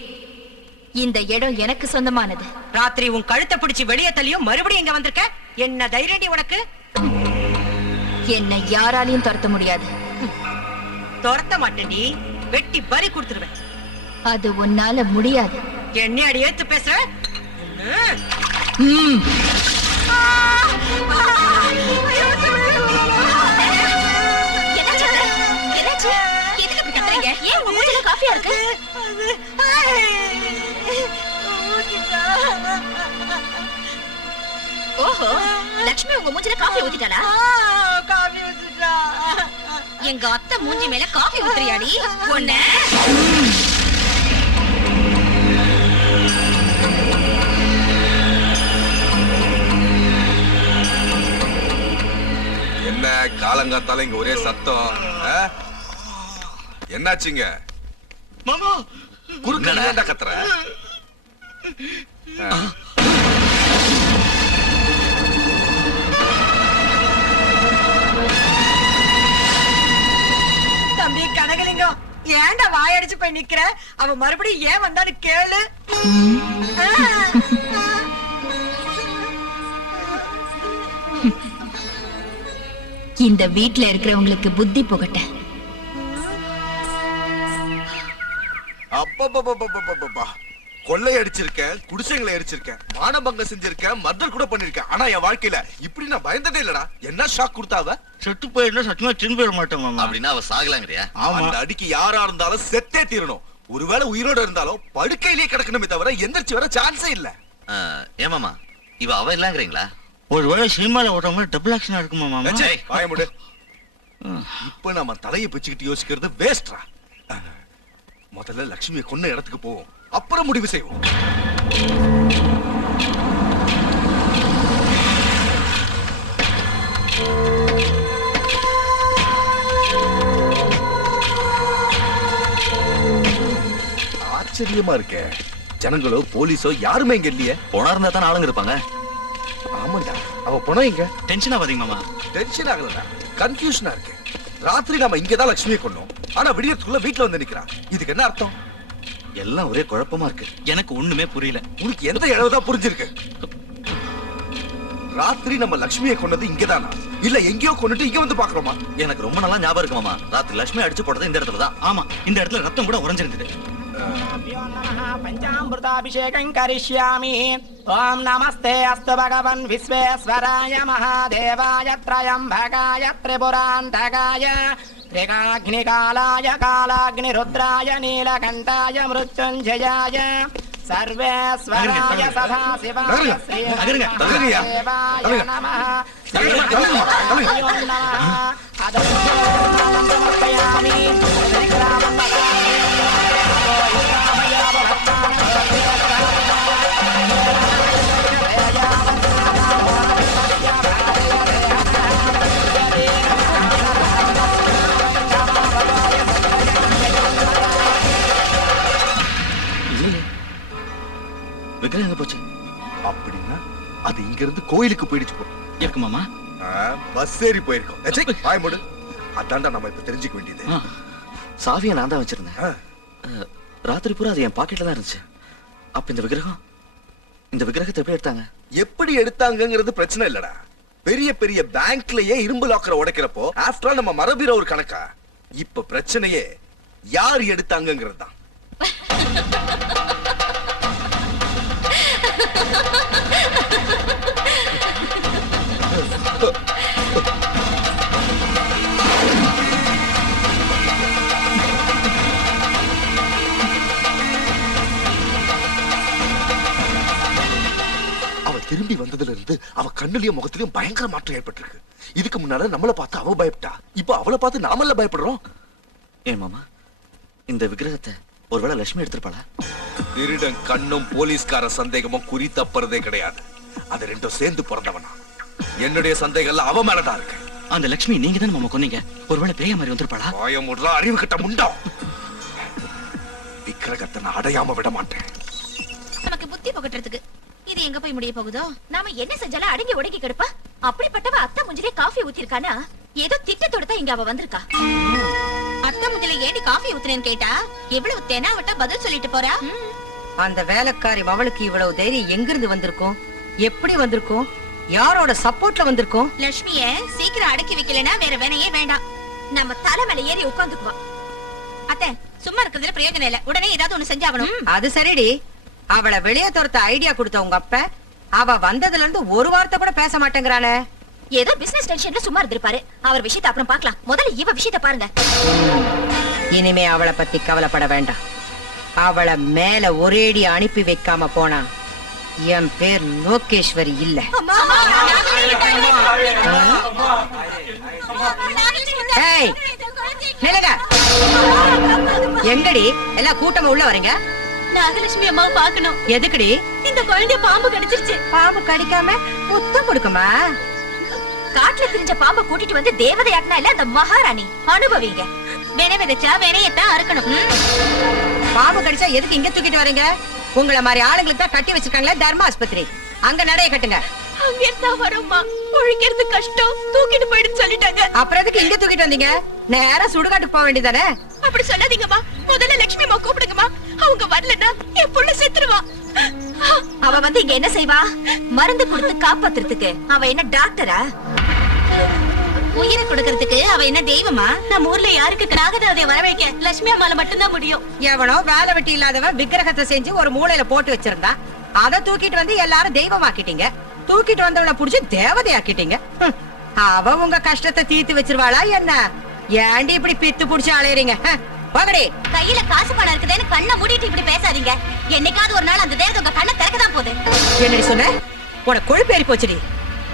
இந்த இடம் எனக்கு சொந்தமானது. ராத்திரி உன் கழுத்தை பிடிச்சு வெளியே தள்ளியும் மறுபடியும் இங்க வந்திருக்க. என்ன தைரியடி உனக்கு? என்னை யாராலையும் துரத்த முடியாது. துரத்த மாட்டேன்டி, வெட்டி பறி கொடுத்துருவேன். அது உன்னால முடியாது. என்ன அடி ஏத்து பேசுற? காஃபியா இருக்கு? ஓஹோ, லட்சுமி உங்க மூஞ்சில காஃபி ஊத்திட்டாளா? காஃபி ஊத்திட்டா. எங்க அத்தை மூஞ்சி மேல காஃபி ஊத்துறியாடி? ஒண்ணு என்ன காலங்காத்தால இங்க ஒரே சத்தம்? என்னாச்சுங்க மாமா? குறுக்கடா கத்துற? தம்பி கனகலிங்கம், ஏன்டா வாயடிச்சு போய் நிக்கிற? அவ மறுபடியும் ஏன் வந்தான்னு கேளு. இந்த வீட்ல இருக்கிறவங்களுக்கு புத்தி புகட்ட. அப்பா, கொள்ளை அடிச்சிருக்கேன், குடிசைகளை அடிச்சிருக்கேன், மானபங்கம் செஞ்சிருக்கேன், மர்டர் கூட பண்ணிருக்கேன். ஆனா என் வாழ்க்கையில இப்படி நான் பயந்ததே இல்லடா. என்ன ஷாக் கொடுத்தாவ? செத்து போயிருந்தா சத்தியமா திரும்பி வர மாட்டேன் மாமா. அப்படின்னா அவ சாகலாங்கறியா? அந்த அடிக்கு யாரா இருந்தாலும் செத்தே தீரணும். ஒருவேளை உயிரோட இருந்தாலும் படுக்கையிலேயே கிடக்கணுமே தவிர எந்திரிச்சு வர சான்ஸே இல்ல. ஏமாமா, இவ அவ இல்லங்கறீங்களா? ஒருவேளை சினிமால ஓடுற மாதிரி டபுள் ஆக்ஷனா இருக்குமா மாமா? வாய மூடு. இப்ப நாம தலையை பிச்சுக்கிட்டு யோசிக்கிறது வேஸ்ட்ரா. முதல்ல லட்சுமியை கொன்ன இடத்துக்கு போவோம், அப்புறம் முடிவு செய்வோம். ஆச்சரியமா இருக்க. ஜனங்களோ போலீஸோ யாருமே இங்க இல்லையே. போனா இருந்தா தான் ஆளுங்க இருப்பாங்க. ஆமாண்டா, அவ போனா இங்க. டென்ஷன் ஆகாதீங்க மாமா. டென்ஷன் ஆகலடா, கன்ஃபியூஷனா இருக்கு. ராத்திரி நாம இங்கதான் லட்சுமியை கொன்னோம், ஆனா விடியத்துக்குள்ள வீட்டுல வந்து நிக்கிறா. இதுக்கு என்ன அர்த்தம்? எல்லாம் ஒரே குழப்பமா இருக்கு. எனக்கு ஒண்ணுமே புரியல. உனக்கு எந்த இழவுதான் புரிஞ்சிருக்கு? ராத்திரி நம்ம லட்சுமியை கொண்டது இங்கதானா இல்ல எங்கேயோ கொண்டுட்டு இங்க வந்து பாக்குறோமா? எனக்கு ரொம்ப நல்லா ஞாபகம் இருக்கு மாமா. ராத்திரி லட்சுமி அடிச்சு போட்டது இந்த இடத்துல தான். ஆமா, இந்த இடத்துல ரத்தம் கூட உறைஞ்சிருந்தது. பஞ்சாமிருதாபிஷேகம் கரிஷ்யாமி. ஓம் நமஸ்தே அஸ்து பகவன் விஸ்வேஸ்வராய மகாதேவாய த்ரயம்பகாய திரிபுராந்தகாய திரிகாக்னிகாலாய காலாக்னிருத்ராய நீலகண்டாய மிருத்யுஞ்சயாய சர்வேஸ்வராய சதாசிவாய ஸ்ரீமகாதேவாய நமः. அதோயாமி விக்கிரகம் எங்க போச்சு? அப்படின்னா அது இங்க இருந்து கோயிலுக்கு போயிடுச்சு போ. இருக்கு மாமா. பஸ் ஏறி போயிருக்கோம். வாய் மூடு. அதான்டா நம்ம இப்ப தெரிஞ்சுக்க வேண்டியது. சாவியை நான் தான் வச்சிருந்தேன். ராத்திரி பூரா அது என் பாக்கெட்ல தான் இருந்துச்சு. அப்ப இந்த விக்கிரகத்தை எப்படி எடுத்தாங்க? எப்படி எடுத்தாங்கங்கிறது பிரச்சனை இல்லடா. பெரிய பெரிய பேங்க்லயே இரும்பு லாக்கரை உடைக்கிறப்போ ஆஃப்டர் நம்ம மரபீர ஒரு கணக்கா. இப்ப பிரச்சனையே யார் எடுத்தாங்கங்கிறது தான். திரும்பி வந்ததுல இருந்து அவ கண்ணுலயும் முகத்திலயும் பயங்கர மாற்றம் ஏற்பட்டிருக்கு. இதுக்கு முன்னால நம்மள பார்த்து அவ பயப்பட்டா, இப்ப அவளை பார்த்து நாமல்ல பயப்படுறோம். ஏன் மாமா, இந்த விக்கிரகத்தை ஒருவேளை லட்சுமி எடுத்திருப்பாளா? திருடன் கண்ணும் போலீஸ்கார சந்தேகமும் குறி தப்புறதே கிடையாது. அது ரெண்டும் சேர்ந்து பிறந்தவனா. என்னுடைய சந்தேகம் அவ மேலதான் இருக்கு. அந்த லட்சுமி நீங்க தான் மாமா கொன்னீங்க. ஒருவேளை பேய மாதிரி வந்திருப்பாளா? பயமுடுறா, அறிவு கிட்ட முண்டம். விக்கிரகத்தை நான் அடையாம விட மாட்டேன். நமக்கு புத்தி புகட்டுறதுக்கு இது எங்க போய் முடிய போகுதோ? நாம என்ன செஞ்சாலும் அடங்கி ஒடுங்கி கிடப்பா. அப்படிப்பட்டவ அத்தை முஞ்சிலே காஃபி ஊத்திருக்கானா? ஏதோ திட்டத்தோட தான் இங்க அவ வந்திருக்கா. அத்தை முஞ்சில ஏடி காஃபி ஊத்துறேன்னு கேட்டா எவ்வளவு தெனாவட்ட பதில் சொல்லிட்டு போறா. அந்த வேலைக்காரி அவளுக்கு இவ்வளவு தைரியம் எங்கிருந்து வந்திருக்கும்? எப்படி வந்திருக்கும்? யாரோட சப்போர்ட்ல வந்திருக்கும்? லட்சுமிய சீக்கிரம் அடக்கி வைக்கலனா வேற வேணையே வேண்டாம். நம்ம தலை மேல ஏறி உட்கார்ந்துக்குவா. அத்தை சும்மா இருக்கிறதுல பிரயோஜனம் இல்ல. உடனே ஏதாவது ஒண்ணு செஞ்சாகணும். அது சரிடி. அவளை வெளியே துரத்த ஐடியா கொடுத்த உங்க அப்ப அவ வந்ததுல இருந்து ஒரு வார்த்தை கூட பேச மாட்டேங்கிறானே. ஏதோ பிசினஸ் டென்ஷன்ல சும்மா இருந்திருப்பாரு. அவர் விஷயத்தை அப்புறம் பார்க்கலாம். முதல்ல இவ விஷயத்தை பாருங்க. இனிமே அவளை பத்தி கவலைப்பட வேண்டாம். அவளை மேல ஒரேடி அனுப்பி வைக்காம போனா என் பேர் லோகேஸ்வரி இல்ல. எங்கடி எல்லாம் கூட்டமா உள்ள வரீங்க? நாகலட்சுமி அம்மாவை பார்க்கணும். எதுக்குடி? இந்த குழந்தைய பாம்பு கடிச்சிருச்சு. பாம்பு கடிக்காம முத்தம் கொடுக்குமா? காட்டுல திரிஞ்ச பாம்பை கூட்டிட்டு வந்து தேவதையாக்குனா இல்ல அந்த மகாராணி. அனுபவிங்க. வேணை விதைச்சா வேணையத்தான் அறுக்கணும். பாம்பு கடிச்சா எதுக்கு இங்க தூக்கிட்டு வரீங்க? உங்களை மாதிரி ஆளுங்களுக்கு தான் கட்டி வச்சிருக்காங்களே தர்ம ஆஸ்பத்திரி. அங்க நடைய கட்டுங்க. அங்க தான் வரும்மா. ஒழிக்கிறது கஷ்டம். தூக்கிட்டு போயிடுன்னு சொல்லிட்டாங்க. அப்புறம் எதுக்கு இங்க தூக்கிட்டு வந்தீங்க? நேரா சுடுகாட்டுக்கு போக வேண்டியதானே? அப்படி சொல்லாதீங்கம்மா. முதல்ல லட்சுமி அம்மா கூப்பிடுங்கம்மா. அவங்க வரலன்னா என் புள்ள செத்துருவா. அவ வந்து இங்க என்ன செய்வா? மருந்து கொடுத்து காப்பாத்துறதுக்கு. அவ என்ன டாக்டரா? உயிரை கொடுக்கறதுக்கு அவ என்ன தெய்வமா? நம்ம ஊர்ல யாருக்கு நாகதேவதைய வரவைக்க லட்சுமி அம்மால மட்டும்தான் முடியும். எவனோ வேலை வெட்டி இல்லாதவன் விக்கிரகத்தை செஞ்சு ஒரு மூலையில போட்டு வச்சிருந்தா. அதை தூக்கிட்டு வந்து எல்லாரும் தெய்வமாக்கிட்டீங்க. தூக்கிட்டு வந்தவளை புடிச்சு தேவதையாக்கிட்டீங்க. அவ உங்க கஷ்டத்தை தீர்த்து வச்சிருவாளா என்ன? ஏண்டி இப்படி பித்து புடிச்சு அலையறீங்க? போகடி. கையில காசு பணம் இருக்குதுன்னு கண்ணை மூடிட்டு இப்படி பேசாதீங்க. என்னைக்காவது ஒரு நாள் அந்த தேவதை உங்க கண்ணை திறக்கதான் போகுது. என்னடி சொன்ன? உனக்கு கொழுப்பேறி போச்சுடி.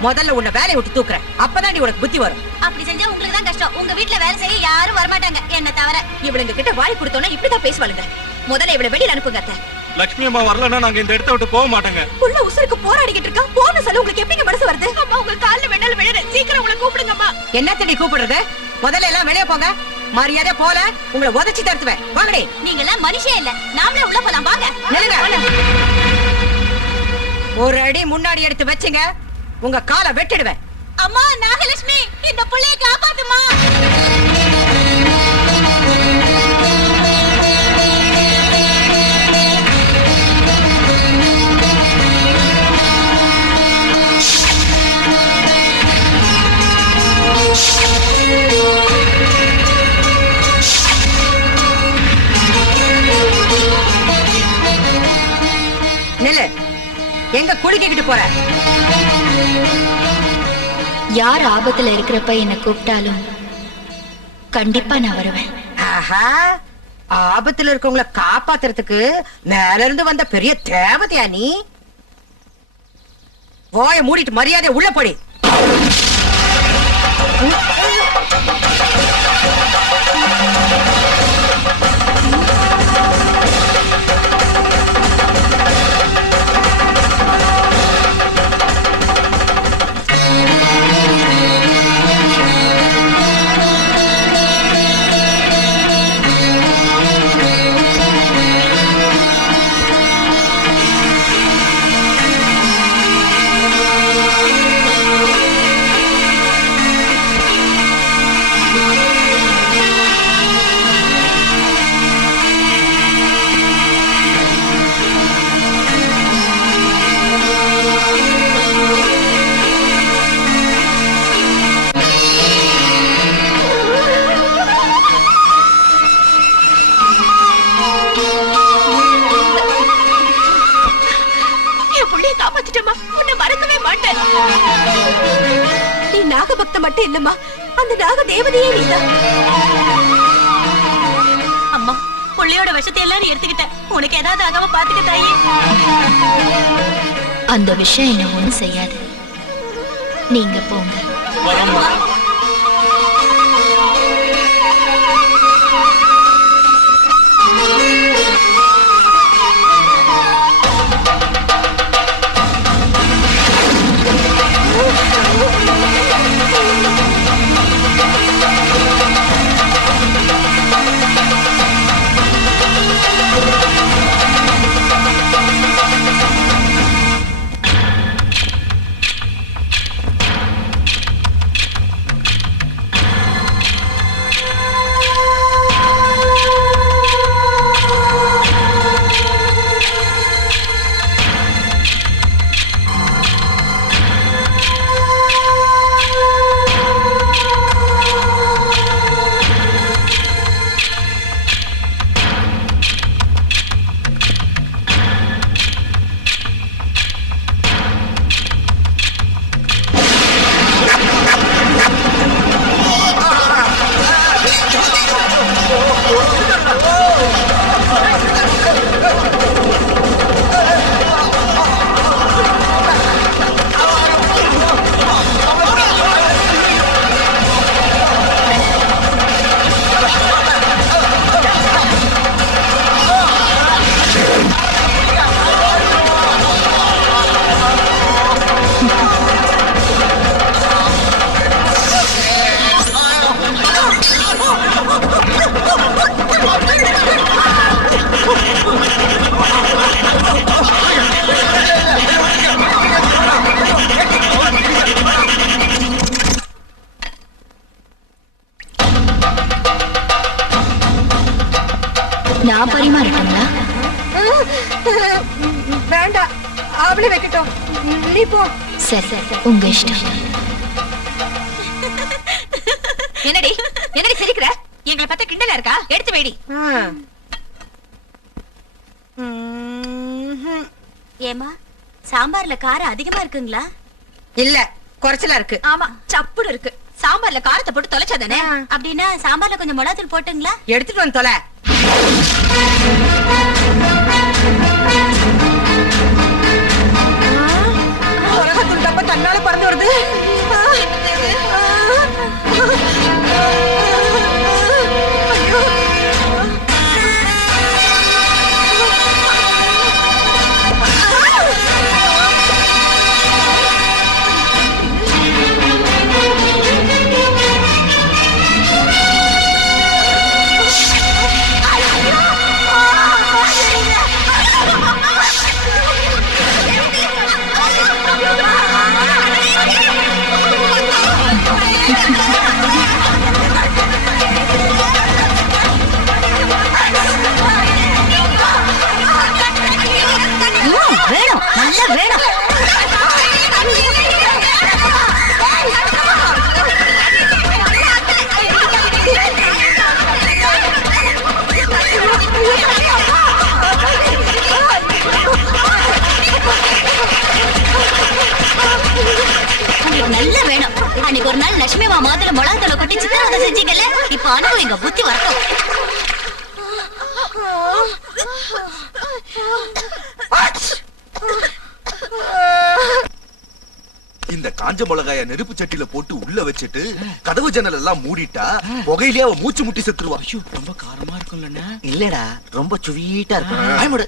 முதல்ல உன்னை வேலையை விட்டு தூக்குறேன். அப்பதான் நீ உனக்கு புத்தி வரும். அப்படி செஞ்சா உங்களுக்கு தான் கஷ்டம். உங்க வீட்டுல வேலை செய்ய யாரும் வரமாட்டாங்க என்ன தவிர. இவளுங்க கிட்ட வாய் கொடுத்தோம்னா இப்படிதான் பேசுவாளுங்க. முதல்ல இவளை வெளியில அனுப்புங்க அத்தை. லட்சுமி அம்மா வரலன்னா நாங்க இந்த இடத்த விட்டு போக மாட்டாங்க. உள்ள உசுருக்கு போராடிக்கிட்டு இருக்கா. போன சொல்ல உங்களுக்கு எப்படிங்க மனசு வருது? அம்மா உங்க கால்ல வேணாலும் விழுறேன். சீக்கிரம் உங்களை கூப்பிடுங்கம்மா. என்னத்தடி கூப்பிடுறது? முதல்ல எல்லாம் வெளியே போங்க. மரியாதை போல உங்களை உதச்சி தருத்துவேன். வாங்கடி. நீங்க எல்லாம் மனுஷே இல்ல. நாமளே உள்ள போலாம் வாங்க. ஒரு அடி முன்னாடி எடுத்து வச்சுங்க. உங்க காலை வெட்டிடுவேன். அம்மா நாகலட்சுமி இந்த புள்ளைய காப்பாத்துமா. எங்க குளிக்கிட்டு போற? யார் ஆபத்துல இருக்கிறப்ப என்ன கூப்பிட்டாலும் கண்டிப்பா நான் வருவேன். ஆஹா, ஆபத்துல இருக்கவங்கள காப்பாத்துறதுக்கு மேல இருந்து வந்த பெரிய தேவதையா நீ? வாய மூடிட்டு மரியாதை உள்ள போடி. நீ நாகபக்த மட்டும் இல்லம்மா, அந்த நாக தேவதையே நீதான். அம்மா, புள்ளையோட விஷத்தை எல்லாரும் எடுத்துக்கிட்ட. உனக்கு ஏதாவது ஆகாம பாத்துக்க தாயே. அந்த விஷயம் என்ன ஒண்ணும் செய்யாது. நீங்க போங்க. நான் பரிமாறட்டுங்களா? வேண்டாம், அவளே வைக்கட்டும். நீ போ. சரி சரி, உங்க இஷ்டம். என்னடி என்னடி சிரிக்கிற? எங்களை பார்த்தா கிண்டலா இருக்கா? எடுத்து வைடி. ஏமா, சாம்பார்ல காரம் அதிகமா இருக்குங்களா? இல்ல, குறைச்சலா இருக்கு. ஆமா, சப்புடு இருக்கு. சாம்பார்ல காரத்தை போட்டு தொலைச்சாதானே? அப்படின்னா சாம்பார்ல கொஞ்சம் மிளகாத்தூள் போட்டுங்களா? எடுத்துட்டு வந்து தொலை. மிளகாத்தூள் டப்பா தன்னால பறந்து வருது. வேணும், நல்லா வேணும். அன்னைக்கு ஒரு நாள் லட்சுமி மாமாத்துல மொளாத்தல கொட்டி சித்திரவதை செஞ்சீங்கல்ல, இப்ப அனுபவிங்க, புத்தி வரட்டும். இந்த காஞ்ச மிளகாய நெருப்பு சட்டியில போட்டு உள்ள வச்சுட்டு கதவு ஜன்னல் எல்லாம் மூடிட்டா புகையிலே அவ மூச்சு முட்டி செத்துருவா. ஐயோ ரொம்ப காரமா இருக்கும்லண்ணா. இல்லடா ரொம்ப சுவீட்டா இருக்கும். பயமுடு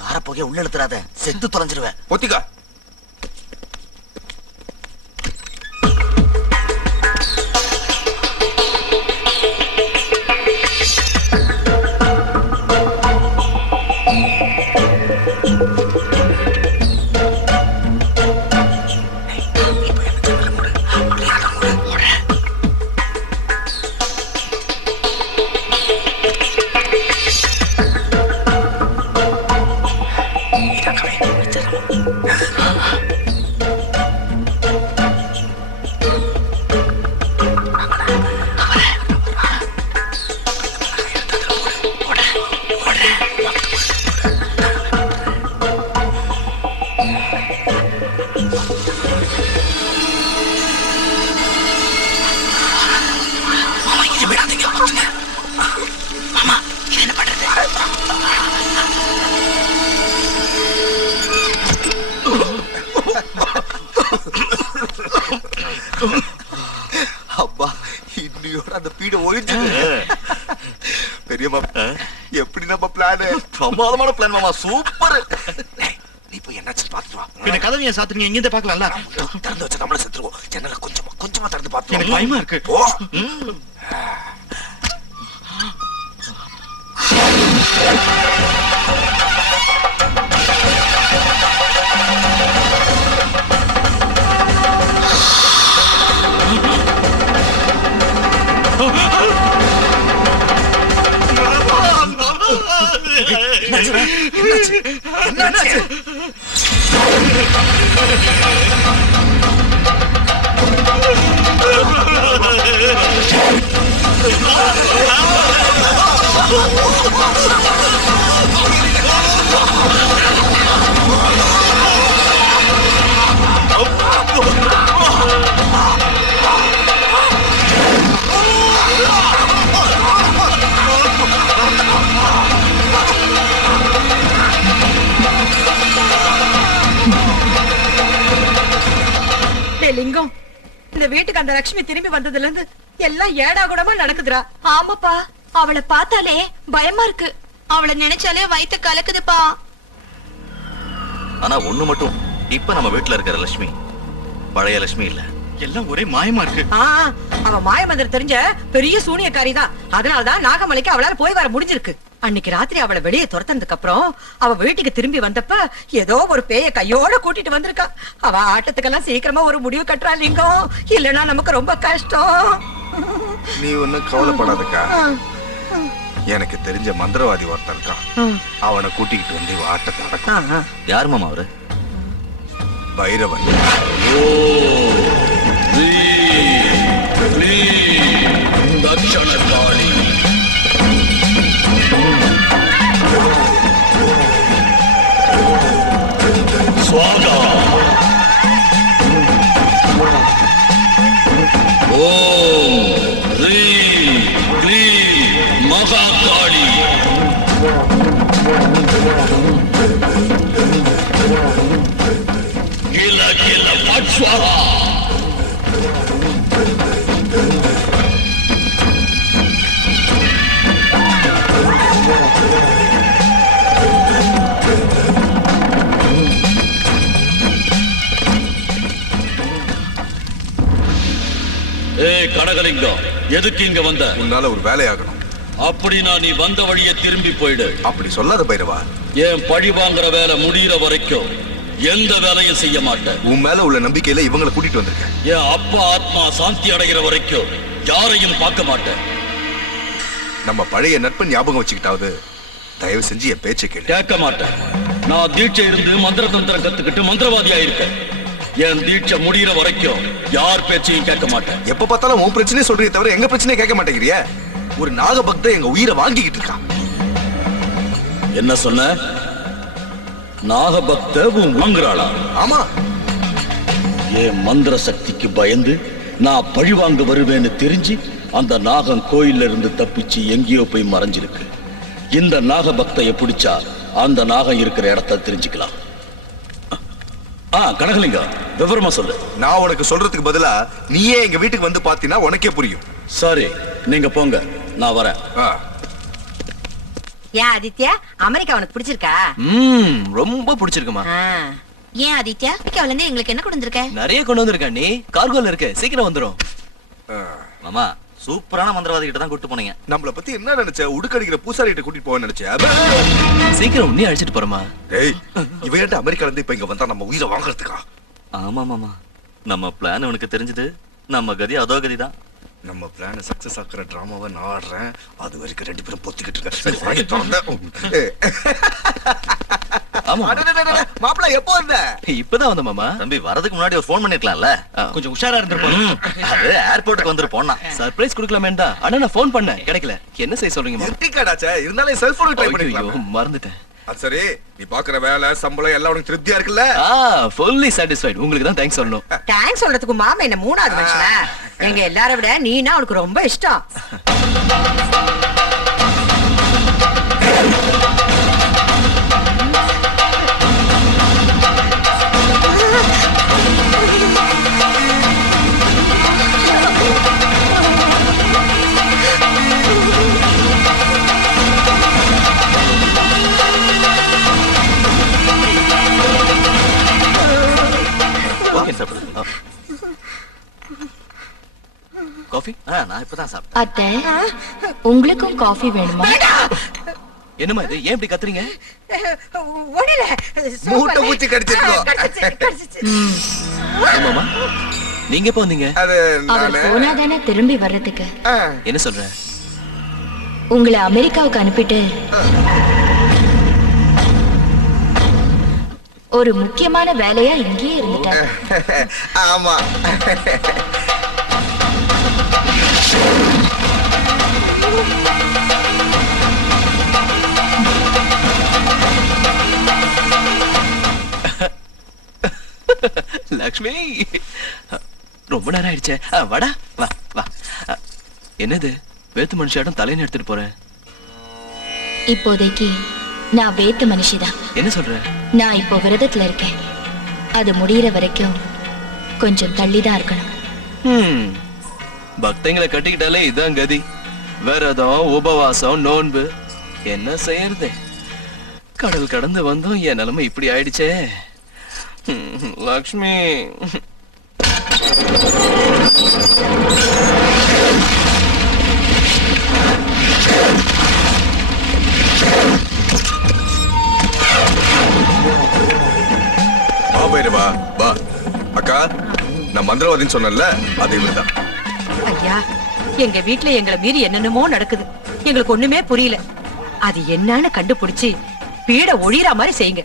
கார புகைய உள்ள இழுத்துறாத, செத்து தொலைஞ்சிருவேன். பொத்திக்கா. அப்பா இன்னையோட அந்த பீட ஒழிஞ்சு. பெரியம்மா எப்படி நம்ம பிளான்? பிரமாதமான பிளான் மாமா, சூப்பர். நீ போய் என்னாச்சு பாத்துட்டு வா. இந்த கதவையை சாத்துறீங்க, இங்க இருந்து பாக்கலாம்ல. திறந்து வச்சா நம்மள செத்துருவோம். ஜன்னல கொஞ்சமா திறந்து பாத்து. எனக்கு பயமா இருக்கு. ஓ என்னாச்சு? லிங்கம், இந்த வீட்டுக்கு அந்த லட்சுமி திரும்பி வந்ததுல இருந்து எல்லாம் ஏடா கூடமா நடக்குதுடா. ஆமாப்பா, அவளை பார்த்தாலே பயமா இருக்கு. அவளை நினைச்சாலே வயித்து கலக்குதுப்பா. ஆனா ஒண்ணு மட்டும், இப்ப நம்ம வீட்டுல இருக்கிற லட்சுமி பழைய லட்சுமி இல்ல. எல்லாம் ஒரே மாயமா இருக்கு. அவ மாயமந்திரம் தெரிஞ்ச பெரிய சூனியக்காரிதான். அதனாலதான் நாகமலைக்கு அவளால போய் வர முடிஞ்சிருக்கு. அன்னைக்கு ராத்திரி அவளை வெளியே துரத்தனதுக்கு அப்புறம் அவ வீட்டுக்கு திரும்பி வந்தப்ப ஏதோ ஒரு பேய கையோட கூட்டிட்டு வந்திருக்கா. அவ ஆட்டத்துக்கெல்லாம் சீக்கிரமா ஒரு முடிவு கட்டுறா லிங்கம், இல்லன்னா நமக்கு ரொம்ப கஷ்டம். நீ ஒன்னும் கவலைப்படாதக்கா. எனக்கு தெரிஞ்ச மந்திரவாதி ஒருத்தன் இருக்கான். அவனை கூட்டிக்கிட்டு வந்து ஆட்டத்தை நடக்கும். யார் மாமா அவரு? பைரவன். தட்சணகாளி ஸ்வாகா. ஓம் ஹ்ரீம் க்ளீம் மகாகாளி. கில கில பட்ஸ்வாகா. ஏய் கடகலிங்கம், எதுக்கு இங்க வந்த? உன்னால ஒரு வேலையாகணும். அப்படின்னா நீ வந்த வழியே திரும்பி போயிடு. அப்படி சொல்லாத பைரவா. ஏன் பழி வாங்குற வேலை முடிகிற வரைக்கும் எந்த வேலையும் செய்ய மாட்டேன். உன் மேல உள்ள நம்பிக்கையில இவங்களை கூட்டிட்டு வந்திருக்கேன். என் அப்பா ஆத்மா சாந்தி அடைகிற வரைக்கும் யாரையும் பார்க்க மாட்டேன். நம்ம பழைய நட்பை ஞாபகம் வச்சுக்கிட்டாவது தயவு செஞ்சு என் பேச்சை கேளு. கேட்க மாட்டேன். நான் தீட்சை இருந்து மந்திர தந்திரம் கத்துக்கிட்டு மந்திரவாதியா இருக்கேன். என் தீட்சை முடிகிற வரைக்கும் யார் பேச்சையும் கேட்க மாட்டேன். எப்ப பார்த்தாலும் உன் பிரச்சனையே சொல்றீங்க தவிர எங்க பிரச்சனையை கேட்க மாட்டேங்கிறிய. ஒரு நாகபக்த எங்க உயிரை வாங்கிக்கிட்டு இருக்கான். என்ன சொன்ன? நாகபக்த வாங்குறாளா? ஆமா. என் மந்திர சக்திக்கு பயந்து நான் பழிவாங்க வருவேன்னு தெரிஞ்சு அந்த நாகம் கோயில்ல இருந்து தப்பிச்சு எங்கேயோ போய் மறைஞ்சிருக்கு. இந்த நாக பக்தைய பிடிச்சா அந்த நாகம் இருக்கிற இடத்த தெரிஞ்சுக்கலாம். கனகலிங்கம், விவரமா சொல்லு. நான் உனக்கு சொல்றதுக்கு பதிலா நீயே எங்க வீட்டுக்கு வந்து பாத்தீங்கன்னா உனக்கே புரியும். சரி, நீங்க போங்க, நான் வரேன். ஏன் ஆதித்யா, அமெரிக்கா உனக்கு பிடிச்சிருக்கா? ரொம்ப பிடிச்சிருக்குமா. ஏன் ஆதித்யா, அமெரிக்காவுல இருந்து எங்களுக்கு என்ன கொண்டு வந்திருக்க? நிறைய கொண்டு வந்திருக்கா. நீ கார்கோல இருக்க, சீக்கிரம் வந்துரும். மாமா, சூப்பரான மந்திரவாதி கிட்ட தான் கூட்டு போனீங்க. நம்மள பத்தி என்ன நினைச்ச? உடுக்கடிக்கிற பூசாரி கிட்ட கூட்டிட்டு போவேன்னு நினைச்ச. சீக்கிரம் உன்னை அழைச்சிட்டு போறமா. ஏய், இவன் ஏன்டா அமெரிக்கால இருந்து இப்ப இங்க வந்தா நம்ம உயிரை வாங்குறதுக்கா? ஆமா மாமா, நம்ம பிளான் உனக்கு தெரிஞ்சது. நம்ம கதி அதோ கதிதான். நம்ம பிளான் சக்சஸ் ஆக்குற டிராமாவை நான் ஆடுறேன். அது வரைக்கும் ரெண்டு பேரும் பொத்திக்கிட்டு இருக்க. மாப்பிள்ள எப்போ வந்த? இப்பதான் வந்த மாமா. தம்பி, வரதுக்கு முன்னாடி ஒரு போன் பண்ணிருக்கலாம்ல. கொஞ்சம் உஷாரா இருந்திருப்போம். அது ஏர்போர்ட்டுக்கு வந்துருப்போம். சர்ப்ரைஸ் கொடுக்கலாமே தான். ஆனா நான் போன் பண்ணேன், கிடைக்கல. என்ன செய்ய சொல்றீங்க? இருந்தாலும் செல்போன் ட்ரை பண்ணிக்கலாம். மறந்துட்டேன். சரி, நீ பாக்குற வேலை சம்பளம் எல்லாம் உனக்கு திருப்தியா இருக்குல்ல? fully satisfied. உங்களுக்கு தான் தேங்க்ஸ் சொல்லணும். தேங்க்ஸ் சொல்றதுக்கு மாமா என்ன மூணாவது மனுஷனா? எங்க எல்லாரை விட நீனா உனக்கு ரொம்ப இஷ்டம். காஃபி? நான் இப்பதான் சாப்பிட்டேன். அத்தை, உங்களுக்கும் காஃபி வேணுமா? என்னமா இது? ஏன் இப்படி கத்துறீங்க? மூட்டை பூச்சி கடிச்சிருக்கோம். மாமா, நீங்க எப்ப வந்தீங்க? அவர் போனாதானே திரும்பி வர்றதுக்கு. என்ன சொல்ற? உங்களை அமெரிக்காவுக்கு அனுப்பிட்டு ஒரு முக்கியமான வேலையா இங்கேயே இருந்துட்டார். ஆமா. லக்ஷ்மி, ரொம்ப நேரம் ஆயிடுச்சே. வாடா, வா வா. என்னது வேத்து மனுஷாட்டம் தலையை எடுத்துட்டு போறேன்? இப்போதைக்கு நான் வேத்து மனுஷிதான். என்ன சொல்ற? நான் இப்போ விரதத்துல இருக்கேன். அது முடியற வரைக்கும் கொஞ்சம் தள்ளிதான் இருக்கணும். பக்தங்களை கட்டிக்கிட்டாலே இதான் கதி. விரதம், உபவாசம், நோன்பு. என்ன செய்யறது? கடல் கடந்து வந்தோம், என் நிலைமை இப்படி ஆயிடுச்சே. லக்ஷ்மி, வா வா. அக்கா, நான் மந்திரவாதின்னு சொன்னேன்ல, அது இவர்தான். ஐயா, எங்க வீட்டுல எங்களை மீறி என்னென்னமோ நடக்குது. எங்களுக்கு ஒண்ணுமே புரியல. அது என்னன்னு கண்டுபிடிச்சு பீட ஒழியற மாதிரி செய்யுங்க.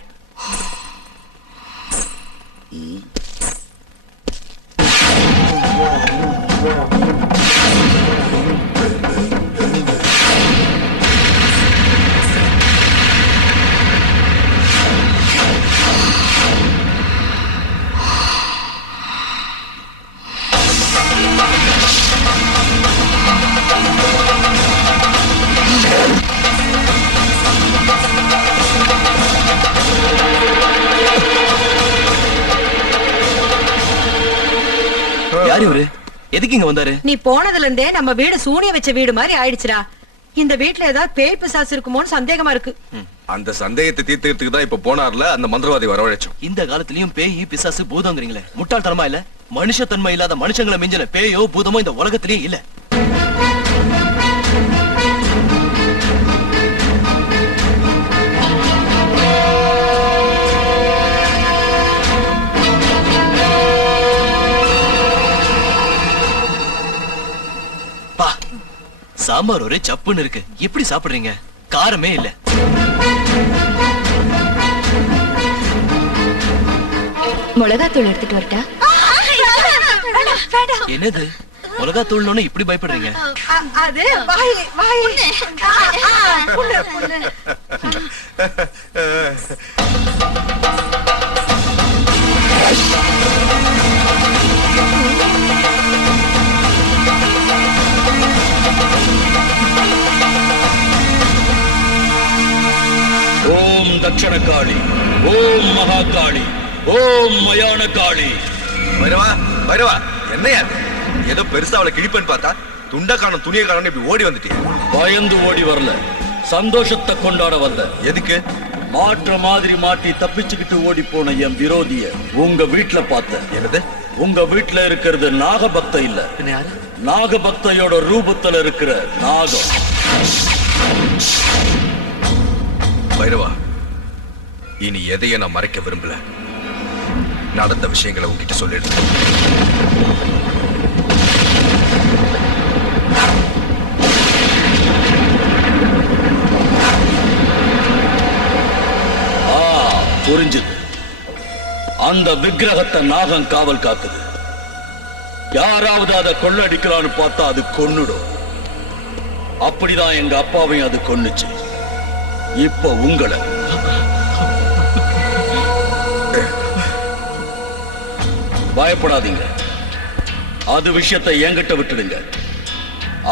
யார் இவரு? எதுக்கு இங்க வந்தாரு? நீ போனதுல இருந்தே நம்ம வீடு சூனிய வச்ச வீடு மாதிரி ஆயிடுச்சுடா. இந்த வீட்டுல ஏதாவது பேய் பிசாசு இருக்குமோன்னு சந்தேகமா இருக்கு. அந்த சந்தேகத்தை தீர்த்துக்கிறதுக்கு தான் இப்ப போனார்ல அந்த மந்திரவாதி வரவழைச்சோம். இந்த காலத்திலயும் பேய் பிசாசு பூதங்கிறீங்களே, முட்டாள்தனமா இல்ல? மனுஷத்தன்மை இல்லாத மனுஷங்களை மிஞ்சின பேயோ பூதமோ இந்த உலகத்திலேயே இல்ல. சாம்பார் ஒரே சப்புன்னு இருக்கு. எப்படி சாப்பிடுறீங்க? காரமே இல்ல. மிளகாத்தூள் எடுத்துட்டு வரட்டா? என்னது மிளகாத்தூள்னு இப்படி பயப்படுறீங்க? அது வாய் வாய். லட்சண காளி, ஓம் மகாகாளி, ஓம் மயான காளி. பைரவா பைரவா, என்னையா ஏதோ பெருசா அவளை கிழிப்பேன்னு பார்த்தா துண்ட காணும் துணியை காணும் இப்படி ஓடி வந்துட்டியா? பயந்து ஓடி வரல, சந்தோஷத்தை கொண்டாட வந்த. எதுக்கு? மாற்ற மாதிரி மாட்டி தப்பிச்சுக்கிட்டு ஓடி போன என் விரோதிய உங்க வீட்டுல பார்த்த. என்னது? உங்க வீட்டுல இருக்கிறது நாகபக்த இல்ல, நாகபக்தையோட ரூபத்துல இருக்கிற நாகம். பைரவா, இனி எதைய நான் மறைக்க விரும்பல. நடந்த விஷயங்களை உங்ககிட்ட சொல்லிடுறேன். புரிஞ்சுது. அந்த விக்கிரகத்தை நாகம் காவல் காக்குது. யாராவது அதை கொள்ளடிக்கலான்னு பார்த்தா அது கொன்னுடும். அப்படிதான் எங்க அப்பாவையும் அது கொன்னுச்சு. இப்ப உங்களை பயப்படாதீங்க. அது விஷயத்தை என்கிட்ட விட்டுடுங்க.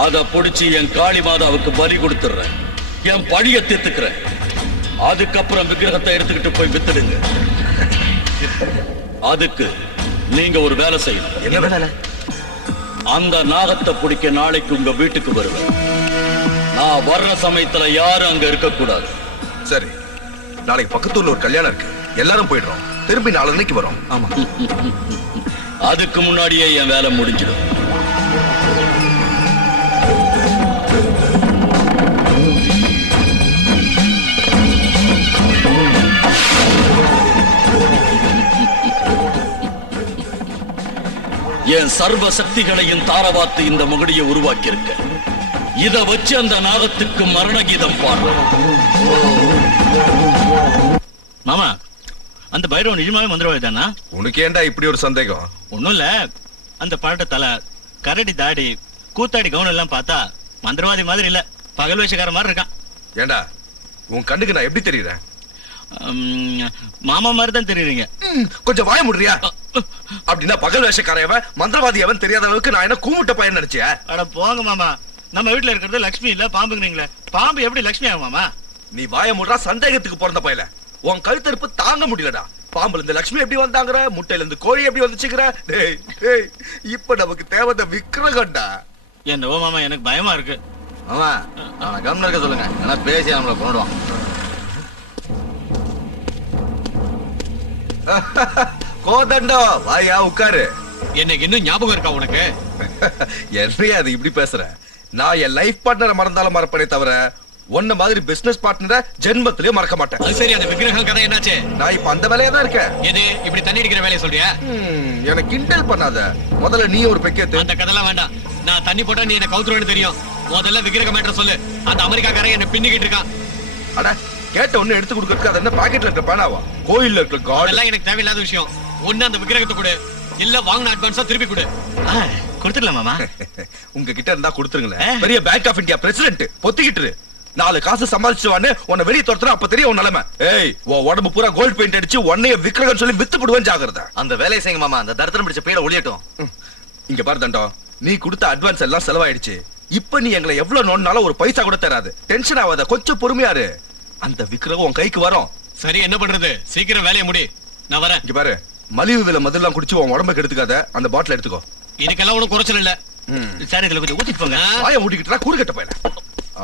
அத புடிச்சு என் காளி மாதாவுக்கு பலி கொடுத்துடுறேன். என் பழிய தீர்த்துக்கிறேன். அதுக்கப்புறம் விக்கிரகத்தை எடுத்துக்கிட்டு போய் வித்துடுங்க. அதுக்கு நீங்க ஒரு வேலை செய்யணும். என்ன வேலை? அந்த நாகத்தை பிடிக்க நாளைக்கு உங்க வீட்டுக்கு வருவேன். நான் வர்ற சமயத்துல யாரும் அங்க இருக்க கூடாது. சரி, நாளைக்கு பக்கத்தூர்ல ஒரு கல்யாணம் இருக்கு, எல்லாரும் போயிடுறோம். திரும்பி நாளைக்கு வரோம். ஆமா. அதுக்கு முன்னாடியே என் வேலை முடிஞ்சிடும். என் சர்வ சக்திகளையும் தாரவாத்து இந்த முகடியை உருவாக்கி இருக்க. இத வச்சு அந்த நாகத்துக்கு மரண கீதம் பாடுற. மாமா, அந்த பைரவன் நிஜமாவே மந்திரவாதி தானா? உனக்கு ஏண்டா இப்படி ஒரு சந்தேகம்? ஒண்ணும் இல்ல, அந்த பழட்ட தலை, கரடி தாடி, கூத்தாடி கவுன் எல்லாம் பார்த்தா மந்திரவாதி மாதிரி இல்ல, பகல் வேஷக்கார மாதிரி இருக்கான். ஏண்டா, உன் கண்ணுக்கு நான் எப்படி தெரியுறேன்? மாமா மாதிரி தான் தெரியுறீங்க. கொஞ்சம் வாய முடியா? அப்படின்னா பகல் வேஷக்காரவன் மந்திரவாதி அவன் தெரியாத அளவுக்கு நான் என்ன கூமுட்ட பையன் நினைச்சேன்? அட போங்க மாமா, நம்ம வீட்டுல இருக்கிறது லட்சுமி இல்ல பாம்புங்கிறீங்களே, பாம்பு எப்படி லட்சுமி ஆகும் மாமா? நீ வாய முடுறா, சந்தேகத்துக்கு பிறந்த பையல. உன் கழுத்தறுப்பு தாங்க முடியலடா. பாம்புல இருந்து லட்சுமி எப்படி வந்தாங்கற, முட்டையில இருந்து கோழி எப்படி வந்துச்சுங்கற. டேய் டேய், இப்ப நமக்கு தேவத விக்கிரகம்டா. என்னவோ மாமா, எனக்கு பயமா இருக்கு. மாமா, நான் கவனம் இருக்க சொல்லுங்க, நான் பேசி நம்மள கொண்டுடுவான். கோதண்டோ, வாயா உட்காரு. எனக்கு இன்னும் ஞாபகம் இருக்கா உனக்கு? என்னையா அது இப்படி பேசுற? நான் என் லைஃப் பார்ட்னரை மறந்தாலும் மறப்பனே தவிர உன்ன மாதிரி பிசினஸ் பார்ட்னரை ஜென்மத்திலேயே மறக்க மாட்டேன். அது சரி, அந்த விக்கிரகம் கதை என்னாச்சு? நான் இப்ப அந்த வேலையா தான் இருக்கேன். எது இப்படி தண்ணி அடிக்கிற வேலையை சொல்றியா? எனக்கு கிண்டல் பண்ணாத. முதல்ல நீ ஒரு பெக்கேத்து. அந்த கதைலாம் வேண்டாம். நான் தண்ணி போட்டா நீ என்ன கவுத்துருவேன்னு தெரியும். முதல்ல விக்கிரக மேட்டர் சொல்லு. அந்த அமெரிக்காக்காரன் என்ன பின்னிக்கிட்டு இருக்கான். அட, கேட்ட ஒண்ணு எடுத்து கொடுக்கறதுக்கு அது என்ன பாக்கெட்ல இருக்க பேனாவா? கோயில்ல இருக்க காட் எல்லாம் எனக்கு தேவையில்லாத விஷயம். ஒண்ணு அந்த விக்கிரகத்தை கொடு, இல்ல வாங்கின அட்வான்ஸா திருப்பி கொடு. கொடுத்துடலாம் மாமா. உங்ககிட்ட இருந்தா கொடுத்துருங்களேன். பெரிய பேங்க் ஆஃப் இந்தியா பிரசிடென்ட் பொத்திக்கிட்டு 4 காசு சம்பாதிச்சுவான்னு உன்னை வெளியே துரத்துறா, அப்ப தெரியும் உன் நிலைமை. ஏய், உன் உடம்பு பூரா கோல்ட் பெயிண்ட் அடிச்சு உன்னைய விக்கிரகம் சொல்லி வித்து போடுவேன், ஜாகிரதை. அந்த வேலையை செய்யுங்க மாமா, அந்த தரித்திரம் பிடிச்ச பையில ஒளியட்டும். இங்க பாரு தண்டம், நீ கொடுத்த அட்வான்ஸ் எல்லாம் செலவாயிடுச்சு. இப்ப நீ எங்களை எவ்வளவு நோண்டாலும் ஒரு பைசா கூட தராது. டென்ஷன் ஆகாத, கொஞ்சம் பொறுமையாரு. அந்த விக்கிரகம் உன் கைக்கு வரும். சரி, என்ன பண்றது? சீக்கிரம் வேலையை முடி, நான் வரேன். இங்க பாரு, மலிவு விலை மதுலாம் குடிச்சு உன் உடம்புக்கு எடுத்துக்காத. அந்த பாட்டில் எடுத்துக்கோ. இதுக்கெல்லாம் ஒன்றும் குறைச்சல் இல்ல. சரி, இதுல கொஞ்சம் ஊத்திட்டு போங்க. வாயை மூடிக்கிட்டா கூறுகட்ட பையன.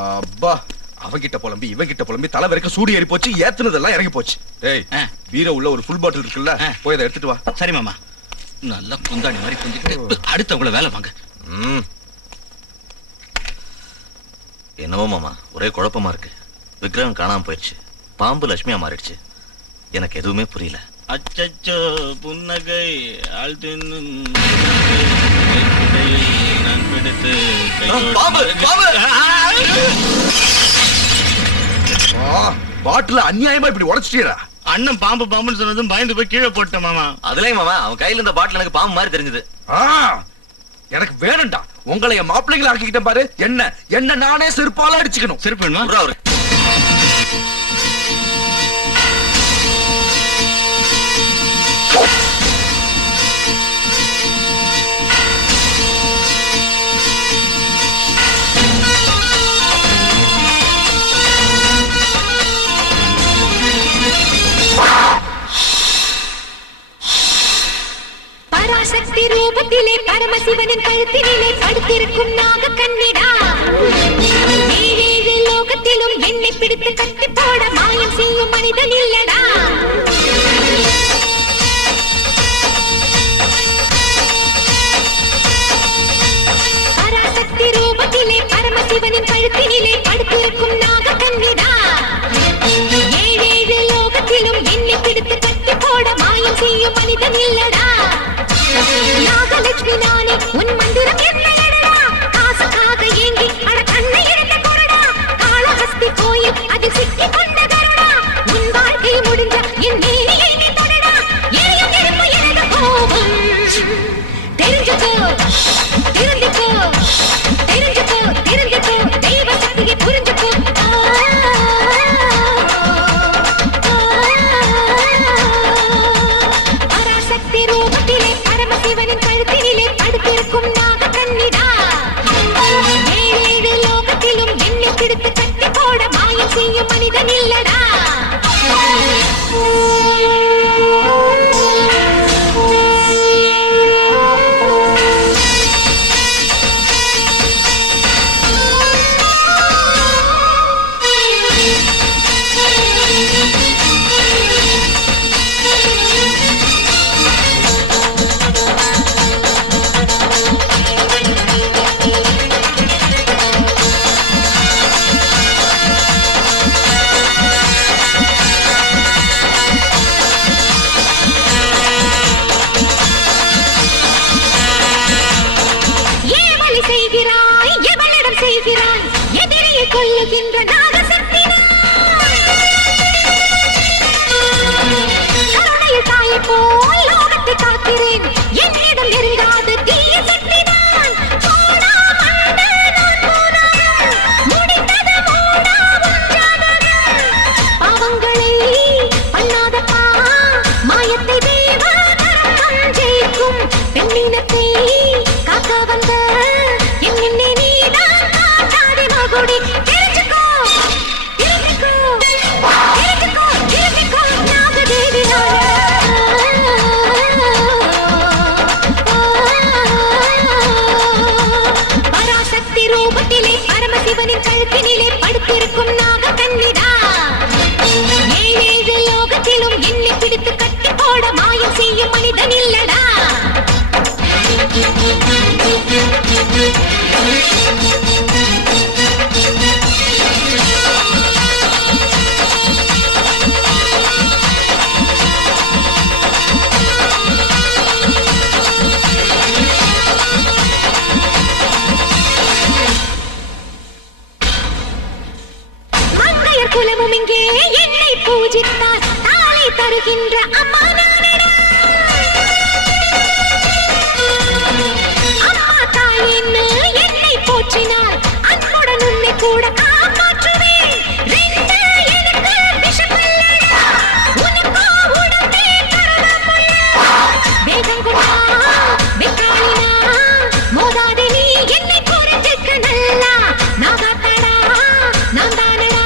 அப்பா, அவங்கிட்ட புலம்பி இவங்கிட்ட புலம்பி தலை வரைக்கும் சூடி ஏறி போச்சு. ஏத்துனதெல்லாம் இறங்கி போச்சு. ஏய், பீரோ உள்ள ஒரு ஃபுல் பாட்டில் இருக்குல்ல, போய் அதை எடுத்துட்டு வா. சரி மாமா. நல்லா குந்தாணி மாதிரி குந்திக்கிட்டு அடுத்தவங்கள வேலை வாங்க. என்னவோ மாமா, ஒரே குழப்பமா இருக்கு. விக்கிரகம் காணாம போயிடுச்சு, பாம்பு லட்சுமியா மாறிடுச்சு. எனக்கு எதுவுமே புரியல. அச்சச்சோ, புன்னகை பாட்டில அநியாயமா இப்படி உடைச்சிட்டீரா? அண்ணன் பாம்பு பாம்புன்னு சொன்னதும் பயந்து போய் கீழே போட்டேன் மாமா. அதுலயும் மாமா, அவன் கையில இருந்த பாட்டில் எனக்கு பாம்பு மாதிரி தெரிஞ்சது. எனக்கு வேணும்டா. உங்களை என் மாப்பிள்ளைங்களை ஆக்கிக்கிட்டேன் பாரு. என்ன என்ன நானே செருப்பால அடிச்சுக்கணும். செருப்பு வேணுமா? பரமசிவனின் கழுத்தினிலே படுத்திருக்கும் நாக கண்ணிடா ஏழேழு லோகத்திலும் என்னை பிடித்து கட்டி போட மாயம் செய்யும் மனிதன் இல்லடா பராசக்தி ரூபத்திலே பரமசிவனின் கழுத்தினிலே படுத்திருக்கும் நாக கண்ணிடா ஏழேழு லோகத்திலும் என்னை பிடித்து கட்டி போட மாயம் செய்யும் மனிதன் இல்லடா நாகலட்சுமி நானே உன் மந்திரம் என்னடா காசுக்காக ஏங்கி அட கண்ணை எடுத்து கொடடா காளஹஸ்தி கோயில் அதில் சிக்கி கொண்ட கருடா உன் வாழ்க்கை முடிஞ்ச என் மேனியை நீ தொடடா எரியும் நெருப்பு எனது கோபம் தெரிஞ்சுக்கோ திருந்திக்கோ தெரிஞ்சுக்கோ திருந்திக்கோ தெய்வ சக்தியை புரிஞ்சுக்கோ பராசக்தி ரூபத்திலே பரமசிவனின் கழுத்தினிலே படுத்திருக்கும் நாக கண்ணிடா ஏழேழு லோகத்திலும் என்னை பிடித்து கட்டி போட மாயம் செய்யும் மனிதன் இல்லடா கொல்லுகின்ற நாகசக்தி கருணையில் தாயை போல் லோகத்தை காக்கிறேன் என்னிடம் நெருங்காத தீய சக்தி பாவங்களை பண்ணாதப்பா மாயத்தை தேவம் ஜெயிக்கும் பெண்ணினத்தை காக்க வந்த என்னை நீதான் காட்டாதே மகுடி பராசக்தி ரூபத்திலே பரமசிவனின் கழுத்தினிலே படுத்திருக்கும் நாக கண்ணிடா ஏழேழு லோகத்திலும் என்னை பிடித்து கட்டி போட மாயம் செய்யும் மனிதன் இல்லடா குலமும் இங்கே என்னை பூஜித்தார் தாளை தருகின்ற அம்மா நானடா அம்மா தாயின்னு என்னை போற்றினார் அன்புடன் உன்னை கூட காப்பாற்றுவேன் ரெண்டு எனக்கு விஷமல்லடா உனக்கோ உடம்பே கரணமுள்ள வேகம் கொண்டா வெக்காளினா மோதாதே நீ என்னை புரிஞ்சுக்க நல்லா நாகாத்தடா நான் தானடா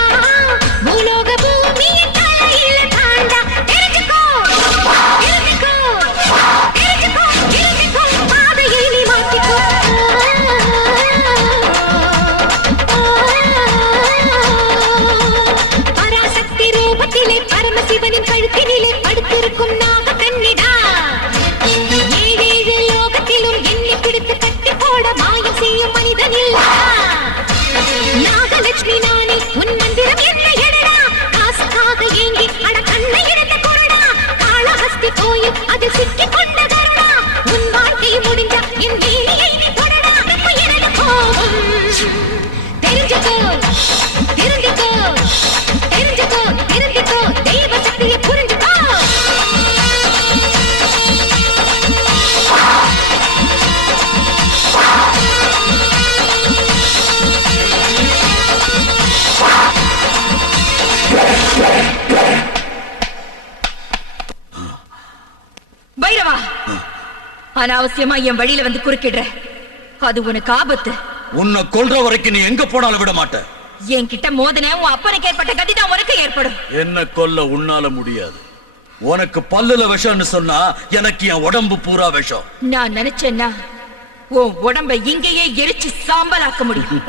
பூலோக பூமியை தலையில தாண்டா தெரிஞ்சுக்கோ தெரிஞ்சுக்கோ தெரிஞ்சுக்கோ தெரிஞ்சுக்கோ பாதையை நீ மாற்றிக்கோ பராசக்தி ரூபத்திலே பரமசிவனின் கழுத்தினிலே படுத்திருக்கும் நாக கண்ணிடா ஏழேழு லோகத்திலும் என்னை பிடித்து கட்டி போட மாயம் செய்யும் மனிதன் இல்லடா நாகலட்சுமி நானே உன் மந்திரம் என்ன எடடா காசுக்காக ஏங்கி அட கண்ணை எடுத்து கொடடா காளஹஸ்தி கோயில் அதில் சிக்கி கொண்ட கருடா உன் வாழ்க்கை முடிஞ்ச என் மேனியை நீ தொடடா எனது கோபம் தெரிஞ்சுக்கோ திருந்திக்கோ தெரிஞ்சுக்கோ திருந்திக்கோ தெய்வ சக்தியை புரிஞ்சுக்கோ பைரவா அனாவசியமா என் வழியில வந்து குறுக்கிடுற அது உனக்கு ஆபத்து உன்னை கொல்ற வரைக்கும் நீ எங்க போனாலும் விட மாட்ட என்கிட்ட மோதனே உன் அப்பனுக்கு ஏற்பட்ட கதிதான் உனக்கு ஏற்படும் என்ன கொல்ல உன்னால முடியாது உனக்கு பல்லுல விஷம்னு சொன்னா எனக்கு என் உடம்பு பூரா விஷம் நான் நினைச்சேன்னா உன் உடம்ப இங்கேயே எரிச்சு சாம்பலாக்க முடியும்.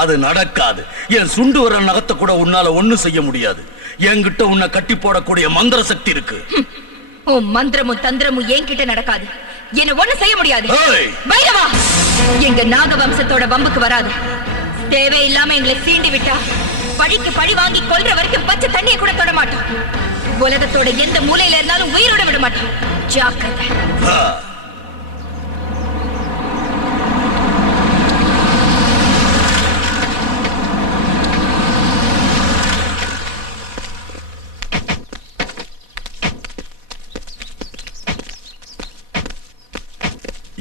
அது நடக்காது. என் சுண்டு வர நகத்தை கூட உன்னால ஒண்ணும் செய்ய முடியாது. என்கிட்ட உன்னை கட்டி போடக்கூடிய மந்திர சக்தி இருக்கு. உன் மந்திரமும் தந்திரமும் என்கிட்ட நடக்காது. என்ன ஒண்ணு செய்ய முடியாது. ஏய்! பைரவா, எங்க நாக வம்சத்தோட வம்புக்கு வராது. தேவையில்லாம எங்களை சீண்டி விட்டா பழிக்கு பழி வாங்கி கொல்ற வரைக்கும் பச்சை தண்ணியை கூட தொட மாட்டோம். உலகத்தோட எந்த மூலையில இருந்தாலும் உயிரோட விட மாட்டோம். ஜாக்கிரதை.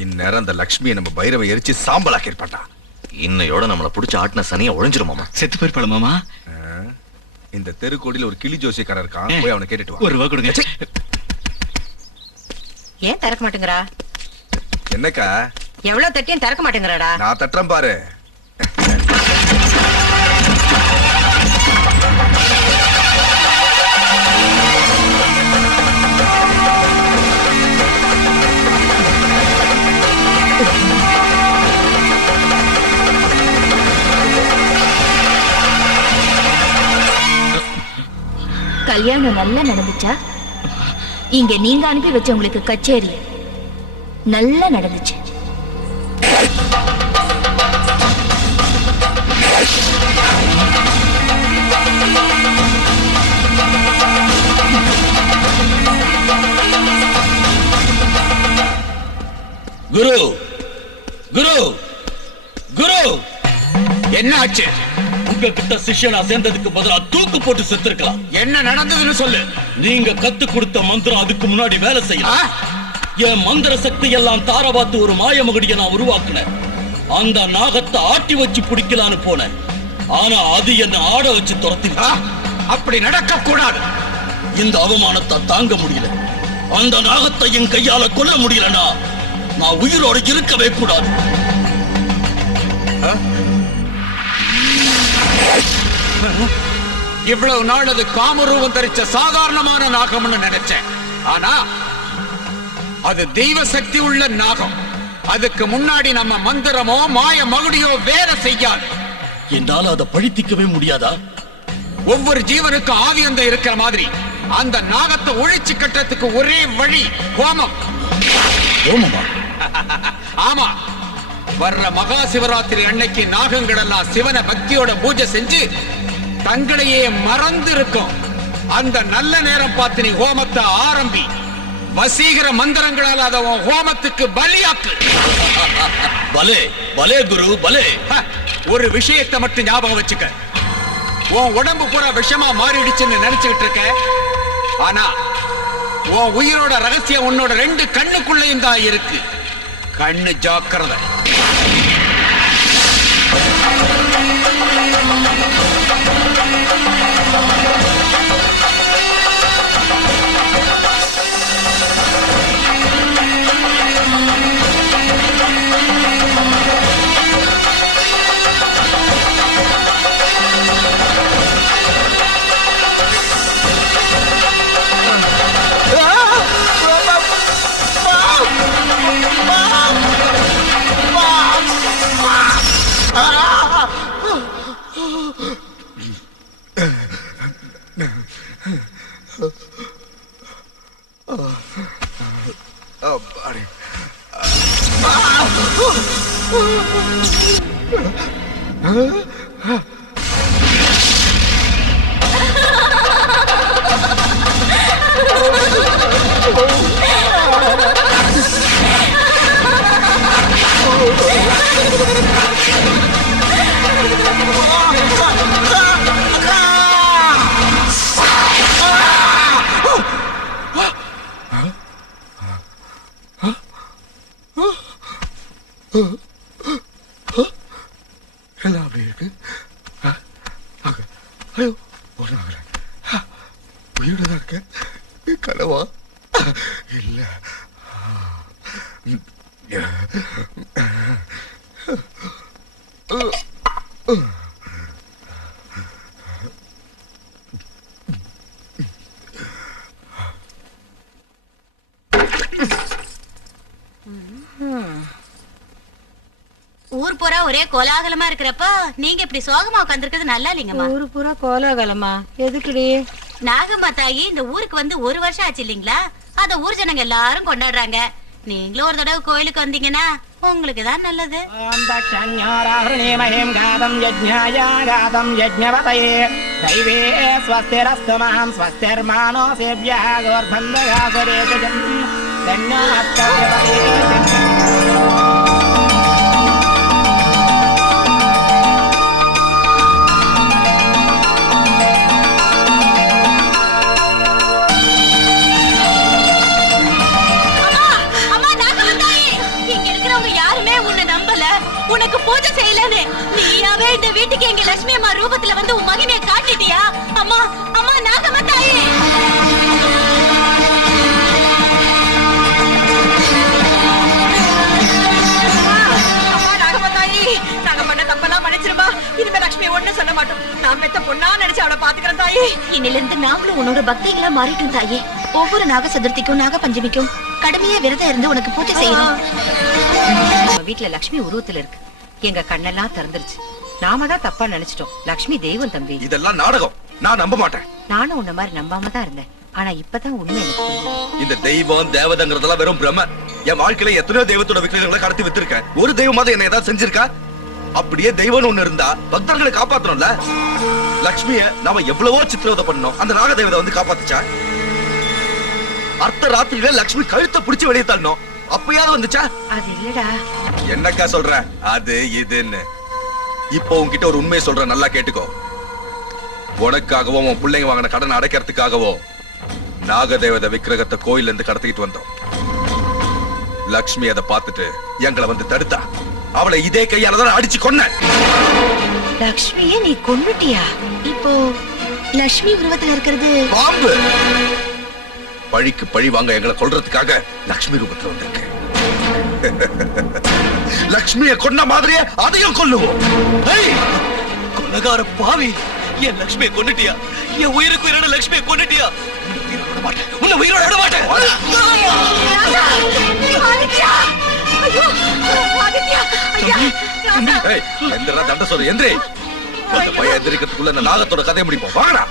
இந்நேரம் அந்த லக்ஷ்மியை நம்ம பைரவை எரிச்சு சாம்பலாக்கி இருப்பாட்டா. இன்னையோட நம்மள புடிச்ச ஆட்டின சனியை ஒழிஞ்சிரும் மாமா. செத்து போயிருப்பாள மாமா. இந்த தெருக்கோடியில ஒரு கிளி ஜோசியக்காரர் இருக்கான், போய் அவனை கேட்டுட்டு வா. ஒரு ரூபா கொடுங்க. ஏன் திறக்க மாட்டேங்கிறா? என்னக்கா எவ்வளவு தட்டியும் திறக்க மாட்டேங்கிறாடா. நான் தட்டுறேன் பாரு. கல்யாணம் நல்லா நடந்துச்சா? இங்க நீங்க அனுப்பி வச்ச உங்களுக்கு கச்சேரி நல்லா நடந்துச்சு. குரு குரு குரு, என்ன ஆச்சு? உங்ககிட்ட சிஷ்யனா சேர்ந்ததுக்கு பதிலா தூக்கு போட்டு செத்துருக்கலாம். என்ன நடந்ததுன்னு சொல்லு. நீங்க கத்து கொடுத்த மந்திரம் அதுக்கு முன்னாடி வேலை செய்யலாம். என் மந்திர சக்தி எல்லாம் தாரவாத்து ஒரு மாயமகுடியை நான் உருவாக்குனேன். அந்த நாகத்தை ஆட்டி வச்சு பிடிக்கலான்னு போனேன். ஆனா அது என்ன ஆட வச்சு துரத்தி. அப்படி நடக்க கூடாது. இந்த அவமானத்தை தாங்க முடியல. அந்த நாகத்தை என் கையால கொல்ல முடியலனா நான் உயிரோடு இருக்கவே கூடாது. இவ்வளவு நாள் அது காமரூபம் தரிச்ச சாதாரணமான நாகம்னு நினைச்சேன். ஆனா அது தெய்வ சக்தி உள்ள நாகம். அதுக்கு முன்னாடி நம்ம மந்திரமோ மாய மகுடியோ வேலை செய்யாது. என்னால அதை பழித்திக்கவே முடியாதா? ஒவ்வொரு ஜீவனுக்கும் ஆதியந்த இருக்கிற மாதிரி அந்த நாகத்தை ஒழிச்சு கட்டத்துக்கு ஒரே வழி ஹோமம். ஹோமமா? ஆமா. வர்ற மகா சிவராத்திரி அன்னைக்கு நாகங்கள் எல்லாம் சிவனை பக்தியோட பூஜை செஞ்சு தங்களையே மறந்து இருக்கும். அந்த நல்ல நேரம் பார்த்து நீ ஹோமத்தை ஆரம்பி. வசீகர மந்திரங்களால் அதை ஹோமத்துக்கு பலியாக்கு. பலே பலே குரு பலே. ஒரு விஷயத்தை மட்டும் ஞாபகம் வச்சுக்க. உன் உடம்பு பூரா விஷமா மாறிடுச்சுன்னு நினைச்சுக்கிட்டு இருக்க. ஆனா உன் உயிரோட ரகசியம் உன்னோட 2 கண்ணுக்குள்ளேயும் தான் இருக்கு. கண்ணு ஜாக்கிரதை. எல்லாம் அப்படி இருக்கு. ஐயோ, உயிரோட தான் இருக்க. கனவா? இல்ல. ஊர் பூரா ஒரே கோலாகலமா இருக்கிறப்ப நீங்க இப்படி சோகமா உட்காந்துருக்கிறது நல்லா இல்லைங்கம்மா. ஊரு பூரா கோலாகலமா? எதுக்குடி? நாகம்மா தாயி இந்த ஊருக்கு வந்து 1 வருஷம் ஆச்சு இல்லீங்களா? அத ஊர் ஜனங்க எல்லாரும் கொண்டாடுறாங்க. நீங்களும் ஒரு தடவை கோயிலுக்கு வந்தீங்கன்னா உங்களுக்கு தான் நல்லது. ஓம் தக்ஷண்யோராஹ்ருணீமஹீம் காதம் யஜ்ஞாய காதம் யஜ்ஞவதயே தைவே ஸ்வஸ்திரஸ்து மஹம் ஸ்வஸ்திர்மானோ சேவ்யः கோர்பந்தகாசரேஷஜம் தன்னோ அஸ்தவ்யவதே. உனக்கு பூஜை செய்யலன்னு நீயாவே இந்த வீட்டுக்கு எங்க லட்சுமி அம்மா ரூபத்துல வந்து உன் மகிமையை காட்டிட்டியா? அம்மா அம்மா நாகம்மா தாயே, அம்மா நாகம்மா தாயி, நாங்க பண்ண தப்பெல்லாம் மன்னிச்சிருமா. இனிமே லட்சுமி ஒண்ணு சொல்ல மாட்டோம். நான் பெத்த பொண்ணா நினைச்சு அவளை பாத்துக்கிறேன் தாயி. இன்னில இருந்து நாங்களும் உன்னோட பக்திகளா மாறிட்டோம் தாயே. ஒவ்வொரு நாக சதுர்த்திக்கும் நாக பஞ்சமிக்கும் கடுமையா விரதம் இருந்து உனக்கு பூஜை செய்யணும். வீட்டுல லட்சுமி உருவத்துல இருக்கு. எங்க கண்ணெல்லாம் திறந்துருச்சு. நாம தான் தப்பா நினைச்சிட்டோம். லட்சுமி தெய்வம் தம்பி. இதெல்லாம் நாடகம். நான் நம்ப மாட்டேன். நானும் உன்ன மாதிரி நம்பாம தான் இருந்தேன். ஆனா இப்பதான் உண்மை எனக்கு புரியுது. இந்த தெய்வம் தேவதங்கிறதெல்லாம் வெறும் பிரம. என் வாழ்க்கையில எத்தனையோ தெய்வத்தோட விக்கிரகங்களை கடத்தி வித்திருக்கேன். ஒரு தெய்வமாவது என்ன ஏதாவது செஞ்சிருக்கா? அப்படியே தெய்வம்னு ஒண்ணு இருந்தா பக்தர்களை காப்பாத்தணும்ல. லட்சுமிய நாம எவ்வளவோ சித்திரவதை பண்ணோம். அந்த நாக தேவதை வந்து காப்பாத்துச்சா? அர்த்த ராத்திரியில லட்சுமி கழுத்தை பிடிச்சு வெளியே தள்ளணும். அப்பயாவது வந்துச்சா? அது இல்லடா. என்னக்கா சொல்ற? அது இதுன்னு இப்போ உன்கிட்ட ஒரு உண்மையை சொல்ற, நல்லா கேட்டுக்கோ. உனக்காகவோ உன் பிள்ளைங்க வாங்கின கடனை அடைக்கிறதுக்காகவோ நாகதேவத விக்கிரகத்தை கோயில இருந்து கடத்திக்கிட்டு வந்தோம். லக்ஷ்மி அதை பார்த்துட்டு எங்களை வந்து தடுத்தா. அவளை இதே கையால தான் அடிச்சு கொன்ன. லக்ஷ்மியை நீ கொன்னுட்டியா? இப்போ லட்சுமி உருவத்துல இருக்கிறது பாம்பு. பழிக்கு பழி வாங்க எங்களை கொல்றதுக்காக லக்ஷ்மி ரூபத்துல வந்திருக்கு. லக்ஷ்மியை கொன்ன மாதிரியே அதையும் கொல்லுவோம். கொலகார பாவி, என் லட்சுமியை கொன்னுட்டியா? என் உயிருக்கு உயிரோட லட்சுமியை கொன்னுட்டியா? உன்னை உயிரோட விட மாட்டேன். எந்திரா தண்ட சொல்லு. எந்திரி. அந்த பையன் எந்திரிக்கிறதுக்குள்ள இந்த நாகத்தோட கதையை முடிப்போம். வாங்கடா.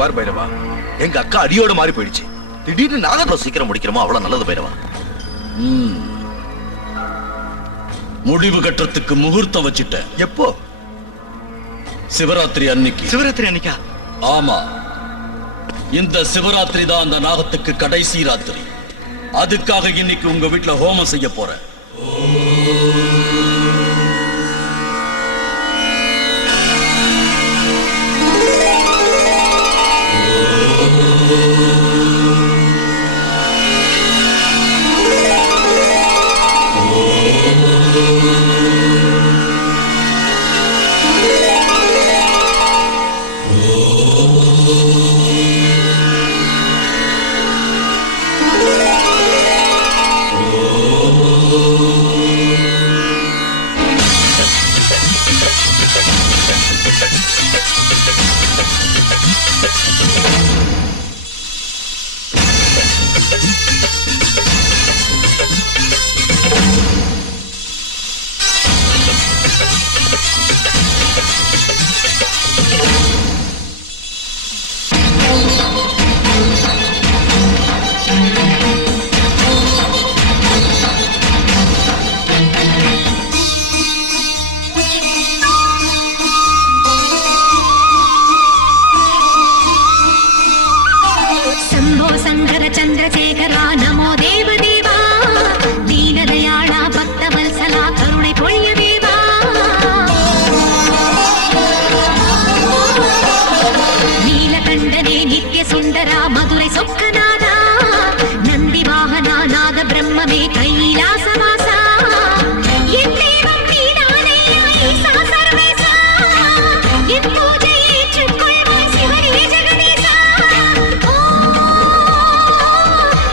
பார் பைரவா, எங்க அக்கா அடியோட மாறி போயிடுச்சு. திடீர்னு நாகத்தை சீக்கிரம் முடிக்கிறோமோ அவ்வளவு நல்லது பைரவா. முடிவு கட்டுறதுக்கு முகூர்த்தம் வச்சிட்ட. எப்போ? சிவராத்திரி அன்னைக்கு. சிவராத்திரி அன்னைக்கா? ஆமா, இந்த சிவராத்திரி தான் அந்த நாகத்துக்கு கடைசி ராத்திரி. அதுக்காக இன்னைக்கு உங்க வீட்டுல ஹோமம் செய்ய போறேன்.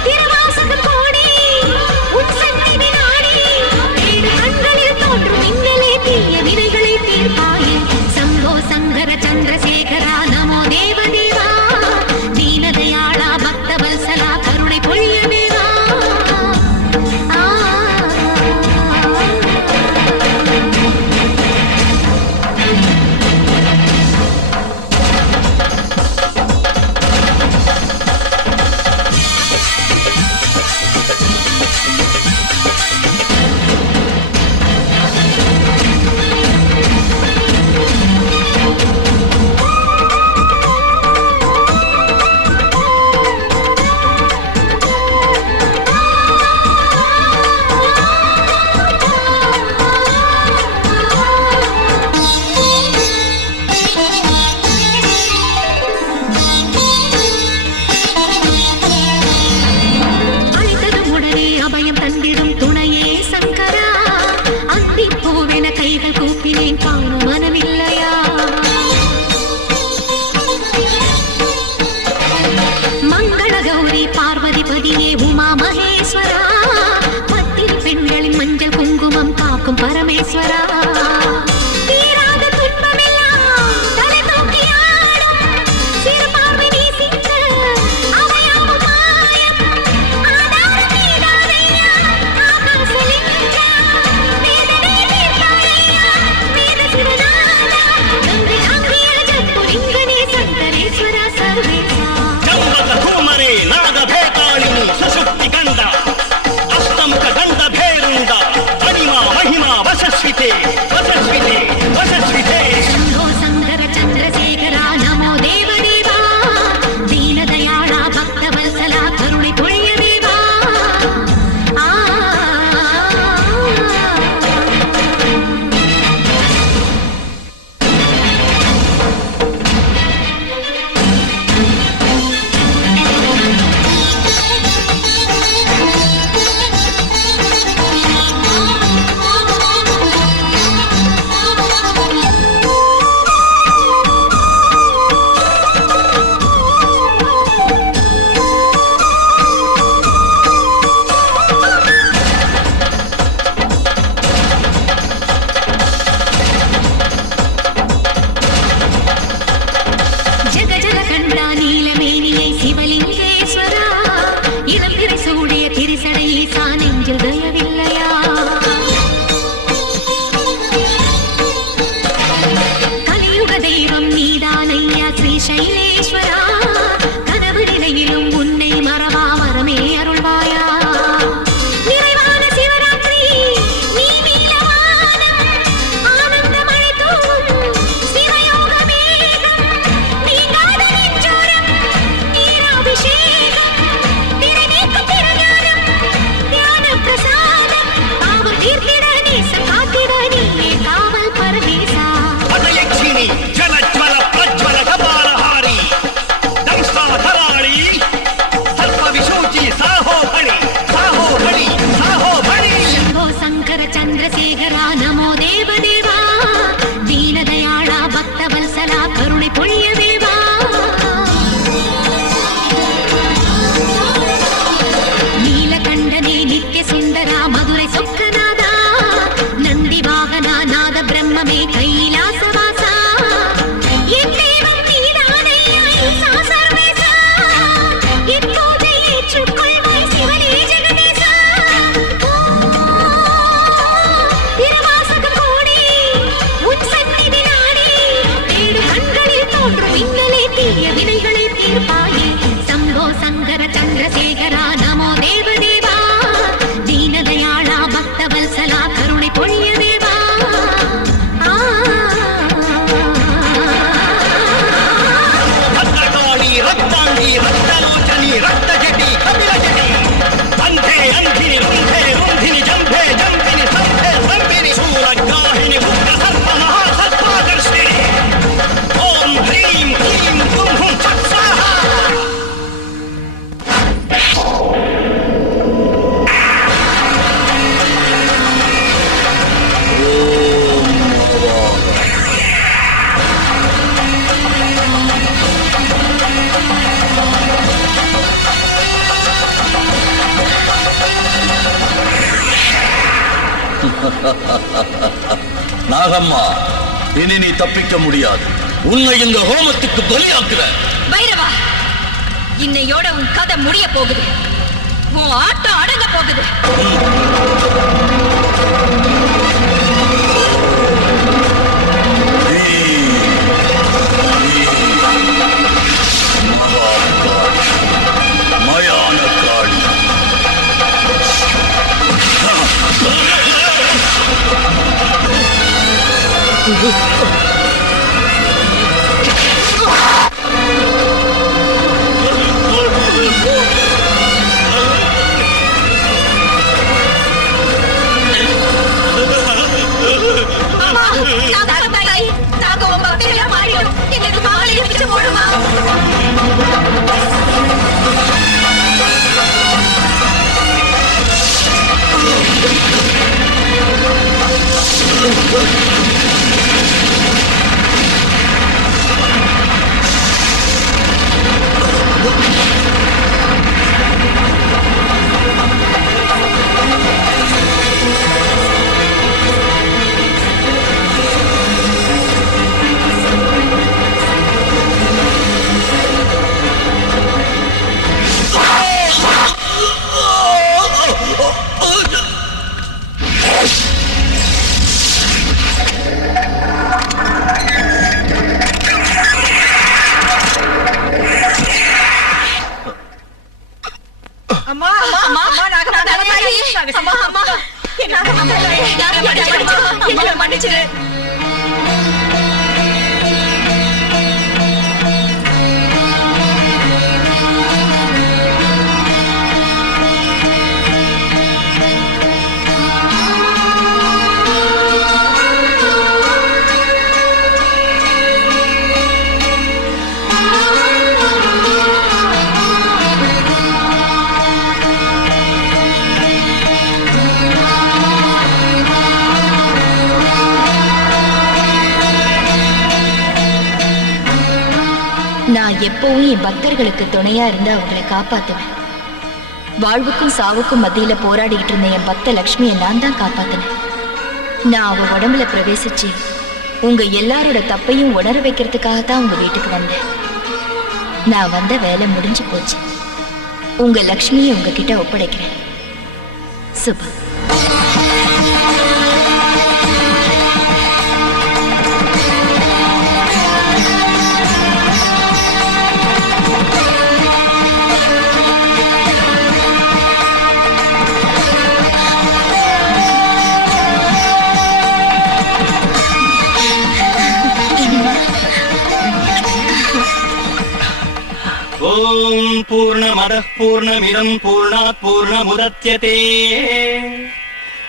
திருவா சர்வேஸ்வரா பத்திரி பெண்களின் மஞ்சள் குங்குமம் காக்கும் பரமேஸ்வரா தீராத துன்பமெல்லாம் தலை தூக்கி ஆடும் சிறு பார்வை வீசிக்க அவையாவும் மாயம் ஆதாரம் நீதானையா ஆகாசலிங்கா வேதனை தீர்த்தாரையா வேத சிவநாதா கங்கை அங்கிய ஜப்புலிங்கனே சங்கரேஸ்வரா சர்வேசா ಕೂಮರೆ ನಾಗ ಭೇತಾಳಿನಿ ಸುಸುಪ್ತಿ ಗಂಡ ಅಷ್ಟಮುಖ ದಂಡ ಭೇರುಂಡ ಮಹಿಮಾ ಮಹಿಮಾ ವಸಸ್ವಿತೆ ವಸಸ್ವಿತೆ ವಸಸ್ವಿತೆ ಶಂಭೋ ಶಂಕರ ಚಂದ್ರಶೇಖರ ನಮೋ ದೇವದೇವಾ ದೀನದಯಾಳ ಭಕ್ತವತ್ಸಲ ಕರುಣೆ ಪುಣ್ಯದೇವಾ ஜக ஜக கண்டா நீலமேனியை சிவலிங்கேஸ்வரா இளம் திரை சூடிய திரிசடை ஈசா நெஞ்சில் தயவில்லையா கலியுக தெய்வம் நீதானையா ஸ்ரீசைலேஸ்வரா கனவு நிலையிலும் உன்னை மறவா வரமே அருள்வாயா நிறைவான சிவராத்திரி நீ மீளவானம் ஆனந்த மழை தூவும் சிவயோக மேகம் நீங்காத நெஞ்சோரம் நீராபிஷேகம் திரை நீக்கும் திருஞானம் தியான பிரசாதம் பாவம் தீர்த்திட நேசம் காத்திட நீயே காவல் பரமேசா ಪದಯಕ್ಷಿಣಿ ಜಲಜ್ವಲ ಪ್ರಜ್ವಲ ಕಪಾಲಹಾರಿ ದಂಸಾಧರಾಳಿ ಸರ್ಪ ವಿಶೂಚಿ ಸಾಹೋ ಬಳಿ ಸಾಹೋ ಬಳಿ ಸಾಹೋ ಬಳಿ ಶಂಭೋ ಶಂಕರ ಚಂದ್ರಶೇಖರ ನಮೋ ದೇವದೇವಾ ದೀನದಯಾಳ ಭಕ್ತವತ್ಸಲ ಕರುಣೆ ಪುಣ್ಯದೇವಾ ನೀಲಕಂಠನೇ ನಿತ್ಯ ಸುಂದರ ಮಧುರೈ ಸುಖನಾದ ನಂದಿ ವಾಹನ ನಾದ ಬ್ರಹ್ಮಮೇ ಕೈಲಾಸವಾಸ என் தெய்வம் நீதானையா ஈசா சர்வேசா என் பூஜை ஏற்றுக்கொள்வாய் சிவனே ஜெகதீசா திருவாசக கோடி உன் சந்நிதி நாடி தேடு கண்களில் தோன்றும் மின்னலே தீய வினைகளை தீர்ப்பாயே சம்போ சங்கர சந்திரசேகரா நமோ தேவதேவா தீனதயாள பக்தவத்சலா கருணை பொழியதேவா ಭದ್ರಕಾಳಿ ರಕ್ತಾಂಗಿ ರಕ್ತಲೋಚನಿ ರಕ್ತಜಟಿ ಕಪಿಲಜಟಿ ಅಂಧೆ ಅಂಧಿನಿ ರುಂಧೆ ರುಂಧಿನಿ ಜಂಭೆ ಜಂಭಿನಿ ಸಂಧೆ ಸಂಭಿನಿ ಶೂಲಗ್ರಾಹಿಣಿ ಉಗ್ರ ಸರ್ಪ ಮಹಾಸರ್ಪಾದರ್ಶಿನಿ ಓಂ ಹ್ರೀಂ ಕ್ಲೀಂ ಹುಂ ಹುಂ ಛಟ್ ಸ್ವಾಹ நாகம்மா, இனி நீ தப்பிக்க முடியாது. உன்னை இந்த ஹோமத்துக்கு பலியாக்குற. பைரவா, இன்னையோட உன் கதை முடிய போகுது. உன் ஆட்டம் அடங்க போகுது. மயான காளி நாங்க உங்க பக்திகளா மாறிடும். எங்களுக்கு மாலை பிடிச்சு போடுமா? அம்மா அம்மா நாகம்மா அம்மா அம்மா என்ன மன்னிச்சிரு. நான் எப்பவும் என் பக்தர்களுக்கு துணையா இருந்து அவங்களை காப்பாத்துவேன். வாழ்வுக்கும் சாவுக்கும் மத்தியில போராடிக்கிட்டு இருந்த என் பக்த லக்ஷ்மியை நான் தான் காப்பாத்தினேன். நான் அவ உடம்புல பிரவேசிச்சு உங்க எல்லாரோட தப்பையும் உணர வைக்கிறதுக்காக தான் உங்க வீட்டுக்கு வந்தேன். நான் வந்த வேலை முடிஞ்சு போச்சு. உங்க லக்ஷ்மியை உங்ககிட்ட ஒப்படைக்கிறேன். சுபா. ஓம் பூர்ணமதః பூர்ணமிதம் பூர்ணாத் பூர்ணமுதச்யதே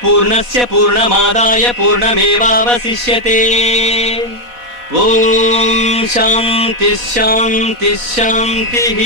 பூர்ணஸ்ய பூர்ணமாதாய பூர்ணமேவாவசிஷ்யதே. ஓம் சாந்தி சாந்தி சாந்திஹ.